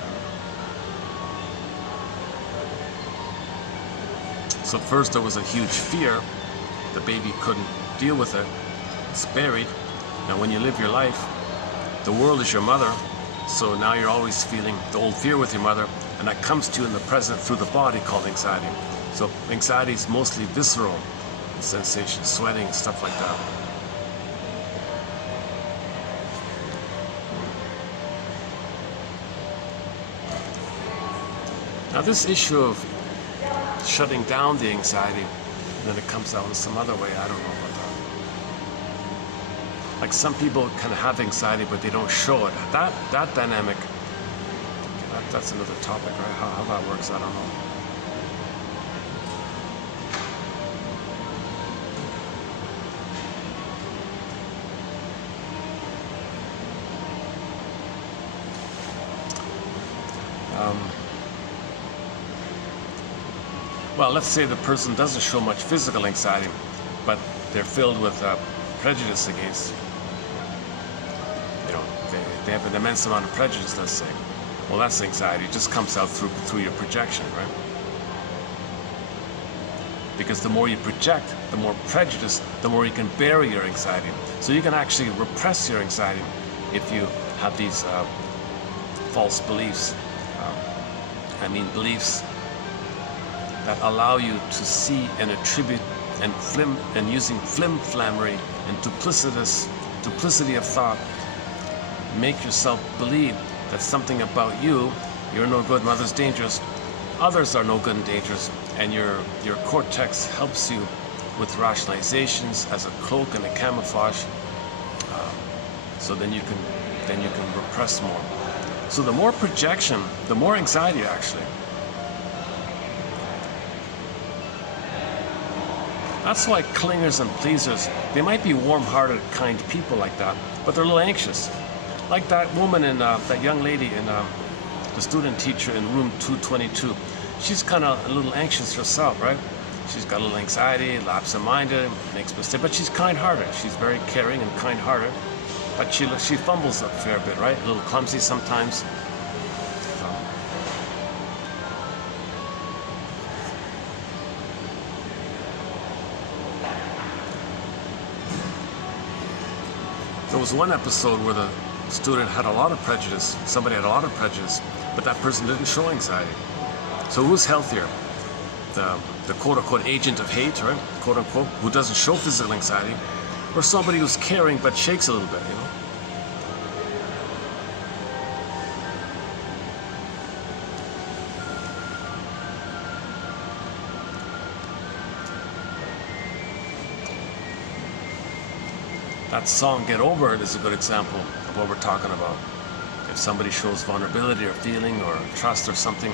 So first there was a huge fear. The baby couldn't deal with it. It's buried. Now when you live your life, the world is your mother, so now you're always feeling the old fear with your mother, and that comes to you in the present through the body, called anxiety. So anxiety is mostly visceral sensations, sweating, stuff like that. Now this issue of shutting down the anxiety, and then it comes out in some other way, I don't know about that. Like some people can have anxiety but they don't show it. That dynamic, that's another topic, right? How that works, I don't know. Well, let's say the person doesn't show much physical anxiety, but they're filled with prejudice against, they have an immense amount of prejudice, let's say. Well, that's anxiety. It just comes out through your projection, right? Because the more you project, the more prejudice, the more you can bury your anxiety. So you can actually repress your anxiety if you have these false beliefs. Beliefs that allow you to see and attribute and using flim-flammery and duplicity of thought, make yourself believe that something about you're no good, mother's dangerous, others are no good and dangerous, and your cortex helps you with rationalizations as a cloak and a camouflage. So then you can repress more. So the more projection, the more anxiety actually. That's why clingers and pleasers, they might be warm-hearted, kind people like that, but they're a little anxious. Like that woman in that young lady in the student teacher in room 222. She's kind of a little anxious herself, right? She's got a little anxiety, absent-minded, makes mistakes, but she's kind-hearted. She's very caring and kind-hearted, but she fumbles a fair bit, right? A little clumsy sometimes. There was one episode where the student had a lot of prejudice, somebody had a lot of prejudice, but that person didn't show anxiety. So who's healthier? The quote-unquote agent of hate, right? Quote-unquote, who doesn't show physical anxiety, or somebody who's caring but shakes a little bit, you know? That song, Get Over It, is a good example of what we're talking about. If somebody shows vulnerability or feeling or trust or something,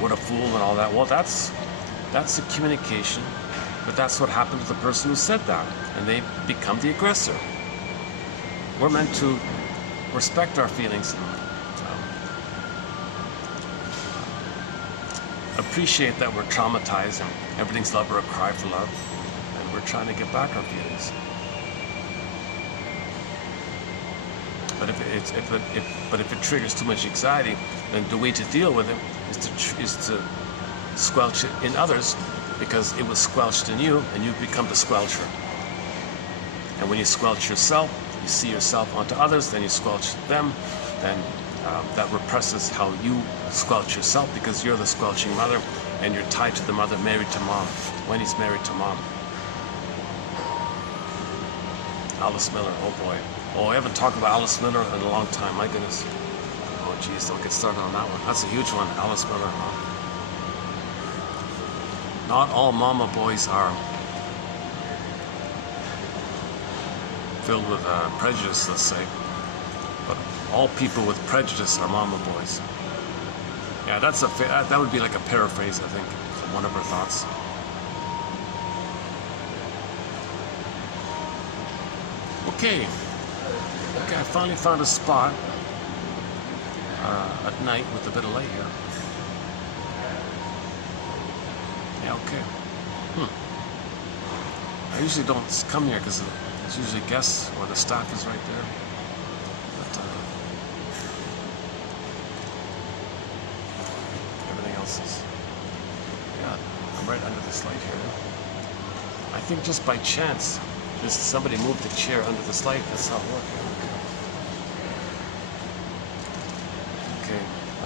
what a fool and all that, well, that's a communication, but that's what happened to the person who said that, and they become the aggressor. We're meant to respect our feelings and appreciate that we're traumatized and everything's love or a cry for love, and we're trying to get back our feelings. But if it triggers too much anxiety, then the way to deal with it is to squelch it in others, because it was squelched in you, and you become the squelcher. And when you squelch yourself, you see yourself onto others, then you squelch them, then that represses how you squelch yourself, because you're the squelching mother, and you're tied to the mother, married to mom. Wendy's married to mom. Alice Miller, oh boy. Oh, I haven't talked about Alice Miller in a long time, my goodness. Oh geez, don't get started on that one. That's a huge one, Alice Miller. Not all mama boys are filled with prejudice, let's say. But all people with prejudice are mama boys. Yeah, that would be like a paraphrase, I think, from one of her thoughts. Okay, I finally found a spot at night with a bit of light here. Yeah, okay. I usually don't come here because there's usually guests or the staff is right there. But everything else is, yeah, I'm right under this light here. I think just by chance, somebody moved the chair under this light. That's not working. Okay.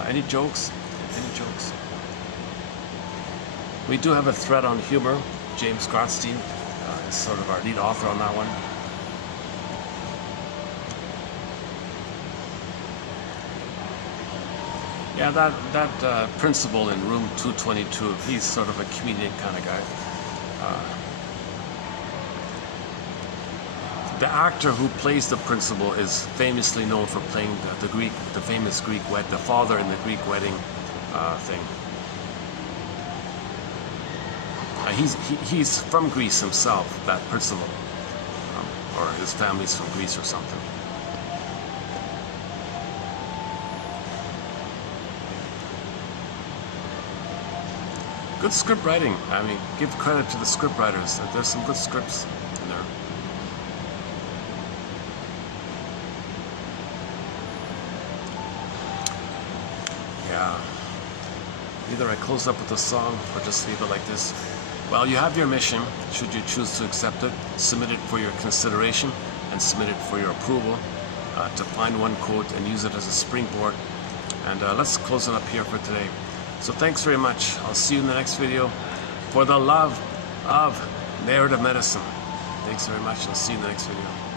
Any jokes? Any jokes? We do have a thread on humor. James Grotstein is sort of our lead author on that one. Yeah, that principal in room 222, he's sort of a comedian kind of guy. The actor who plays the principal is famously known for playing the famous Greek the father in the Greek wedding thing. He's from Greece himself, that principal, or his family's from Greece or something. Good script writing. I mean, give credit to the script writers. There's some good scripts in there. Yeah. Either I close up with a song or just leave it like this. Well, you have your mission, should you choose to accept it. Submit it for your consideration and submit it for your approval. To find one quote and use it as a springboard. And let's close it up here for today. So thanks very much. I'll see you in the next video for the love of narrative medicine. Thanks very much. I'll see you in the next video.